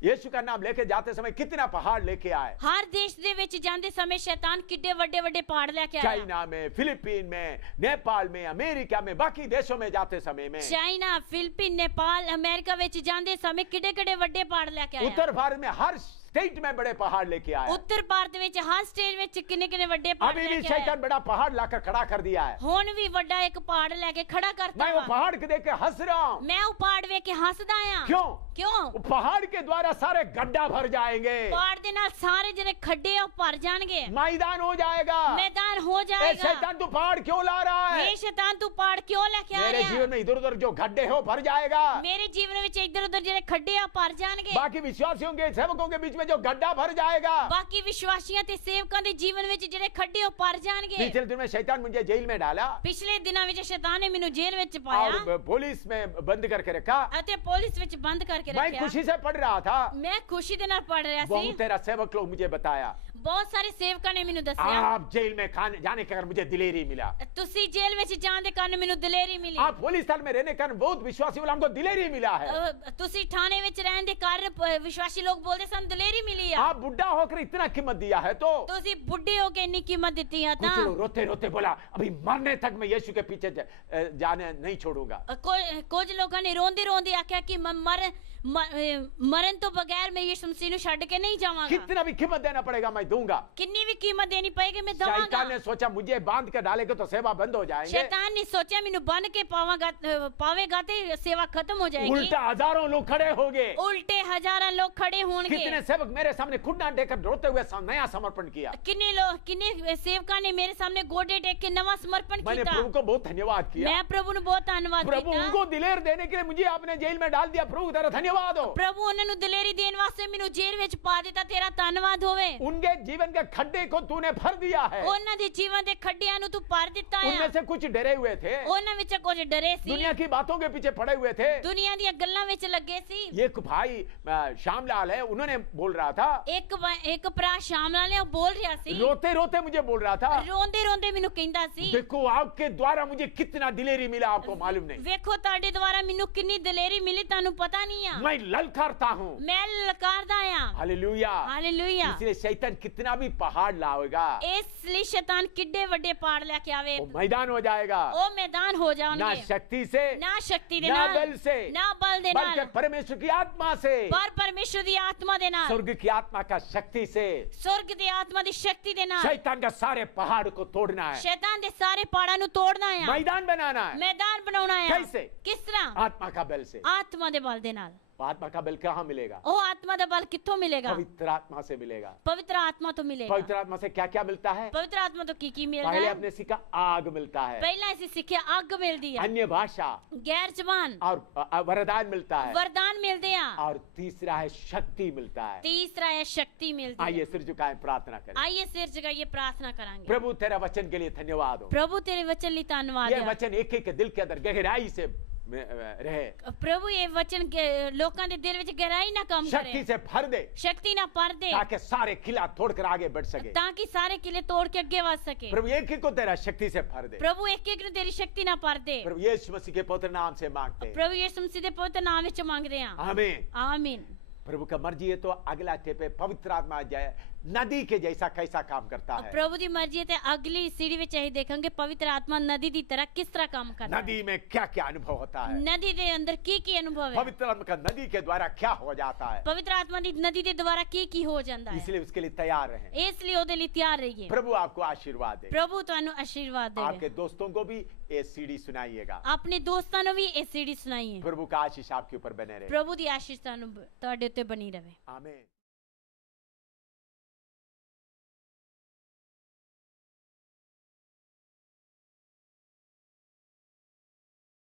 यीशु का नाम लेके जाते समय कितना पहाड़ लेके आए। हर देश दे विच जांदे समय शैतान कितने बड़े पहाड़ लेके आया। चाइना में, फिलीपीन में, नेपाल में, अमेरिका में, बाकी देशों में जाते समय में। चाइना, फिलीपीन, नेपाल, अमेरिका विच जांदे समय किडे वड्डे पहाड़ लेके आया। उत्तर भारत में हर स्टेट में बड़े पहाड़ लेके आया। उत्तर भारत में हर स्टेट में किन्ने वड्डे पहाड़ अभी भी शैतान बड़ा पहाड़ लाकर खड़ा कर दिया है। हुन भी बड़ा एक पहाड़ लेके खड़ा करता। मैं वो पहाड़ को देख के हंस रहा हूँ। मैं वो पहाड़ देख के हंसदा आया। क्यों? क्यों? पहाड़ के द्वारा सारे गड्ढा भर जाएंगे। पहाड़ दे नाल सारे जने खड्डे भर जाएंगे। मैदान हो जाएगा। मैदान हो जाएगा। शैतान तू पहाड़ क्यों ला रहा है? ये शैतान तू पहाड़ क्यों लेके आ रहा है? मेरे जीवन में इधर उधर जो गड्ढे हो भर जाएगा। मेरे जीवन में इधर उधर जने खड्डे भर जाएंगे। बाकी विश्वासियों के सेवकों के बीच में जो गड्ढा भर जाएगा। बाकी विश्वासियों ते सेवकों के जीवन में जने खड्डे भर जाएंगे। पिछले दिन में शैतान मुझे जेल में डाला। पिछले दिनों में शैतान ने मेनू जेल में पाया और पुलिस में बंद करके रखा। अते पुलिस में बंद करके रखा। मैं खुशी से पढ़ रहा था। मैं खुशी दे नाल पढ़ रहा सी। बहुत तेरा सेवक लोग मुझे बताया। ਬਹੁਤ ਸਾਰੇ ਸੇਵਕਾਂ ਨੇ ਮੈਨੂੰ ਦੱਸਿਆ आप जेल में खाने जाने के कारण मुझे दिलेरी मिला, ਤੁਸੀਂ ਜੇਲ੍ਹ ਵਿੱਚ ਜਾਣ ਦੇ ਕਾਰਨ ਮੈਨੂੰ ਦਲੇਰੀ ਮਿਲੀ आप पुलिस थाने में रहने के कारण बहुत विश्वासी बोला हमको दिलेरी मिला है। ਤੁਸੀਂ ਥਾਣੇ ਵਿੱਚ ਰਹਿਣ ਦੇ ਕਾਰਨ ਵਿਸ਼ਵਾਸੀ ਲੋਕ ਬੋਲਦੇ ਸਾਨੂੰ ਦਲੇਰੀ ਮਿਲੀ ਆ आप बुढ़ा होकर इतना कीमत दिया है तो ਤੁਸੀਂ ਬੁੱਢੇ ਹੋ ਕੇ ਇੰਨੀ ਕੀਮਤ ਦਿੱਤੀ ਆ कुछ ਤਾਂ लोग रोते रोते बोला अभी मरने तक मैं यीशु के पीछे जाने नहीं छोड़ूंगा। ਕੁਝ ਲੋਕਾਂ ਨੇ ਰੋਂਦੇ ਰੋਂਦੇ ਆਖਿਆ ਕਿ ਮੈਂ ਮਰਨ ਤੋਂ ਬਗੈਰ ਮੈਂ ਯਿਸੂ ਮਸੀਹ ਨੂੰ ਛੱਡ ਕੇ ਨਹੀਂ ਜਾਵਾਂਗਾ कितना भी कीमत देना पड़ेगा मैं दूंगा। ਕਿੰਨੀ ਵੀ ਕੀਮਤ ਦੇਣੀ ਪਏਗੀ ਮੈਂ शैतान ਦਵਾਂਗਾ ने सोचा मुझे बांध कर डालेगा तो सेवा बंद हो जाएंगे, ਸ਼ੈਤਾਨ ਨੇ ਸੋਚਿਆ ਮੈਨੂੰ ਬੰਨ ਕੇ ਪਾਵੇਗਾ ਤੇ ਸੇਵਾ ਖਤਮ ਹੋ ਜਾਏਗੀ उल्टा हजारों लोग खड़े हो गए, ਉਲਟੇ ਹਜ਼ਾਰਾਂ ਲੋਕ ਖੜੇ ਹੋਣਗੇ कितने सेवक मेरे सामने खुदा टेकर रोते हुए नया समर्पण किया। ਕਿੰਨੇ ਸੇਵਕਾਂ ਨੇ ਮੇਰੇ ਸਾਹਮਣੇ ਗੋਡੇ ਟੇਕ ਕੇ ਨਵਾਂ ਸਮਰਪਣ मैंने ਕੀਤਾ प्रभु को बहुत धन्यवाद किया। ਮੈਂ ਪ੍ਰਭੂ ਨੂੰ ਬਹੁਤ ਧੰਨਵਾਦ प्रभु ਕੀਤਾ उनको दिलेर देने के लिए मुझे आपने जेल में डाल दिया, प्रभु तेरा धन्यवाद हो। ਪ੍ਰਭੂ ਉਹਨਾਂ ਨੂੰ ਦਲੇਰੀ ਦੇਣ ਵਾਸਤੇ ਮੈਨੂੰ ਜੇਲ੍ਹ ਵਿੱਚ ਪਾ ਦਿੱਤਾ ਤੇਰਾ ਧੰਨਵਾਦ ਹੋਵੇ उनके जीवन के खड्डे को तूने भर दिया है। ਉਹਨਾਂ ਦੇ ਜੀਵਨ ਦੇ ਖੱਡਿਆਂ ਨੂੰ ਤੂੰ ਭਰ ਦਿੱਤਾ उनमें ਹੈ से कुछ डरे हुए थे, ਉਹਨਾਂ ਵਿੱਚ ਕੁਝ ਡਰੇ ਸੀ दुनिया की बातों के पीछे पड़े हुए थे। ਦੁਨੀਆ ਦੀਆਂ ਗੱਲਾਂ ਵਿੱਚ ਲੱਗੇ ਸੀ एक भाई श्यामलाल है, उन्होंने बोल रहा था, ਇੱਕ ਭਰਾ ਸ਼ਾਮਲਾ ਨੇ ਉਹ ਬੋਲ ਰਿਹਾ ਸੀ रोते रोते मुझे बोल रहा था, ਰੋਂਦੇ ਰੋਂਦੇ ਮੈਨੂੰ ਕਹਿੰਦਾ ਸੀ देखो आपके द्वारा मुझे कितना दिलेरी मिला आपको मालूम नहीं, ਵੇਖੋ ਤੁਹਾਡੇ ਦੁਆਰਾ ਮੈਨੂੰ ਕਿੰਨੀ ਦਲੇਰੀ ਮਿਲੀ ਤੁਹਾਨੂੰ ਪਤਾ ਨਹੀਂ ਆ मैं ललकारता हूँ। ਮੈਂ ਲਲਕਾਰਦਾ ਆ हालेलुया। ਹਾਲੇਲੂਇਆ इसलिए शैतान कितना भी पहाड़ लाएगा ਇਸ ਲਈ ਸ਼ੈਤਾਨ ਕਿੱਡੇ ਵੱਡੇ ਪਾੜ ਲੈ ਕੇ ਆਵੇ वो मैदान हो जाएगा, ਉਹ ਮੈਦਾਨ ਹੋ ना ਜਾਣਗੇ शक्ति से ਨਾ ਸ਼ਕਤੀ ਦੇ ना ਨਾਲ बल से, ਨਾ ਬਲ ਦੇ बल्कि ਨਾਲ परमेश्वर की आत्मा से, ਪਰ ਪਰਮੇਸ਼ਰ ਦੀ ਆਤਮਾ ਦੇ ਨਾਲ स्वर्ग की आत्मा का शक्ति से स्वर्ग ਦੀ ਆਤਮਾ ਦੀ ਸ਼ਕਤੀ ਦੇ ਨਾਲ शैतान का सारे पहाड़ को तोड़ना है, ਸ਼ੈਤਾਨ ਦੇ ਸਾਰੇ ਪਹਾੜਾਂ ਨੂੰ ਤੋੜਨਾ ਆ मैदान बनाना है। ਮੈਦਾਨ ਬਣਾਉਣਾ ਆ कैसे? ਕਿਸ ਤਰ੍ਹਾਂ आत्मा का बल से। ਆਤਮਾ ਦੇ ਬਲ ਦੇ ਨਾਲ आत्मा का बल कहाँ मिलेगा? ਉਹ ਆਤਮਾ ਦਾ ਬਲ ਕਿੱਥੋਂ ਮਿਲੇਗਾ पवित्र आत्मा से मिलेगा। ਪਵਿੱਤਰ ਆਤਮਾ ਤੋਂ ਮਿਲੇਗਾ पवित्र आत्मा से क्या क्या मिलता है? ਪਵਿੱਤਰ ਆਤਮਾ ਤੋਂ ਕੀ ਮਿਲਦਾ पहले ਹੈ आपने सीखा आग मिलता है, ਪਹਿਲਾਂ ਅਸੀਂ ਸਿੱਖਿਆ ਅੱਗ ਮਿਲਦੀ ਆ अन्य भाषा ਗੈਰ ਜ਼ਬਾਨ और वरदान मिलता है, वरदान मिलते हैं और तीसरा है शक्ति मिलता है। तीसरा है शक्ति मिलती आइए है सिर झुकाएं, प्रार्थना करें। आइए सिर झुकाइए प्रार्थना करांगे प्रभु तेरा वचन के लिए धन्यवाद हो। प्रभु तेरे वचन लिए धन्यवाद ये है वचन एक एक के दिल के अंदर गहराई से रहे, प्रभु ये वचन लोगों के दिल में गहराई ना कम शक्ति करे से भर दे, शक्ति ना पर दे ताकि सारे किला तोड़कर आगे बढ़ सके। ताकि सारे किले तोड़ के आगे बढ़ सके प्रभु एक एक को तेरा शक्ति से भर दे। प्रभु एक एक तेरी शक्ति ना पर दे प्रभु यीशु मसीह के पवित्र नाम से मांगते हैं, प्रभु यीशु मसीह के पवित्र नाम में मांग रहे हैं आमीन। आमीन प्रभु का मर्जी है तो अगला स्टेप है पवित्र आत्मा जाए नदी के जैसा कैसा काम करता है। प्रभु की मर्जी है अगली सीढ़ी में चाहिए देखेंगे पवित्र आत्मा नदी की तरह किस तरह काम करता है नदी में क्या क्या अनुभव होता है, नदी के अंदर की अनुभव है पवित्र आत्मा का नदी के द्वारा क्या हो जाता है, पवित्र आत्मा दी नदी के द्वारा की हो जाता है इसलिए उसके लिए तैयार रहें। इसलिए ओदे लिए तैयार रहिए प्रभु आपको आशीर्वाद दे। प्रभु ਤੁਹਾਨੂੰ आशीर्वाद दे आपके दोस्तों को भी ये सीडी सुनाइएगा। अपने दोस्तों ਨੂੰ ਵੀ ਇਹ ਸੀਡੀ ਸੁਣਾਈਏ प्रभु का आशीष आपके ऊपर बने रहे। प्रभु ਦੀ ਆਸ਼ੀष ਤੁਹਾਨੂੰ ਤੁਹਾਡੇ ਉੱਤੇ ਬਣੀ ਰਹੇ आमीन।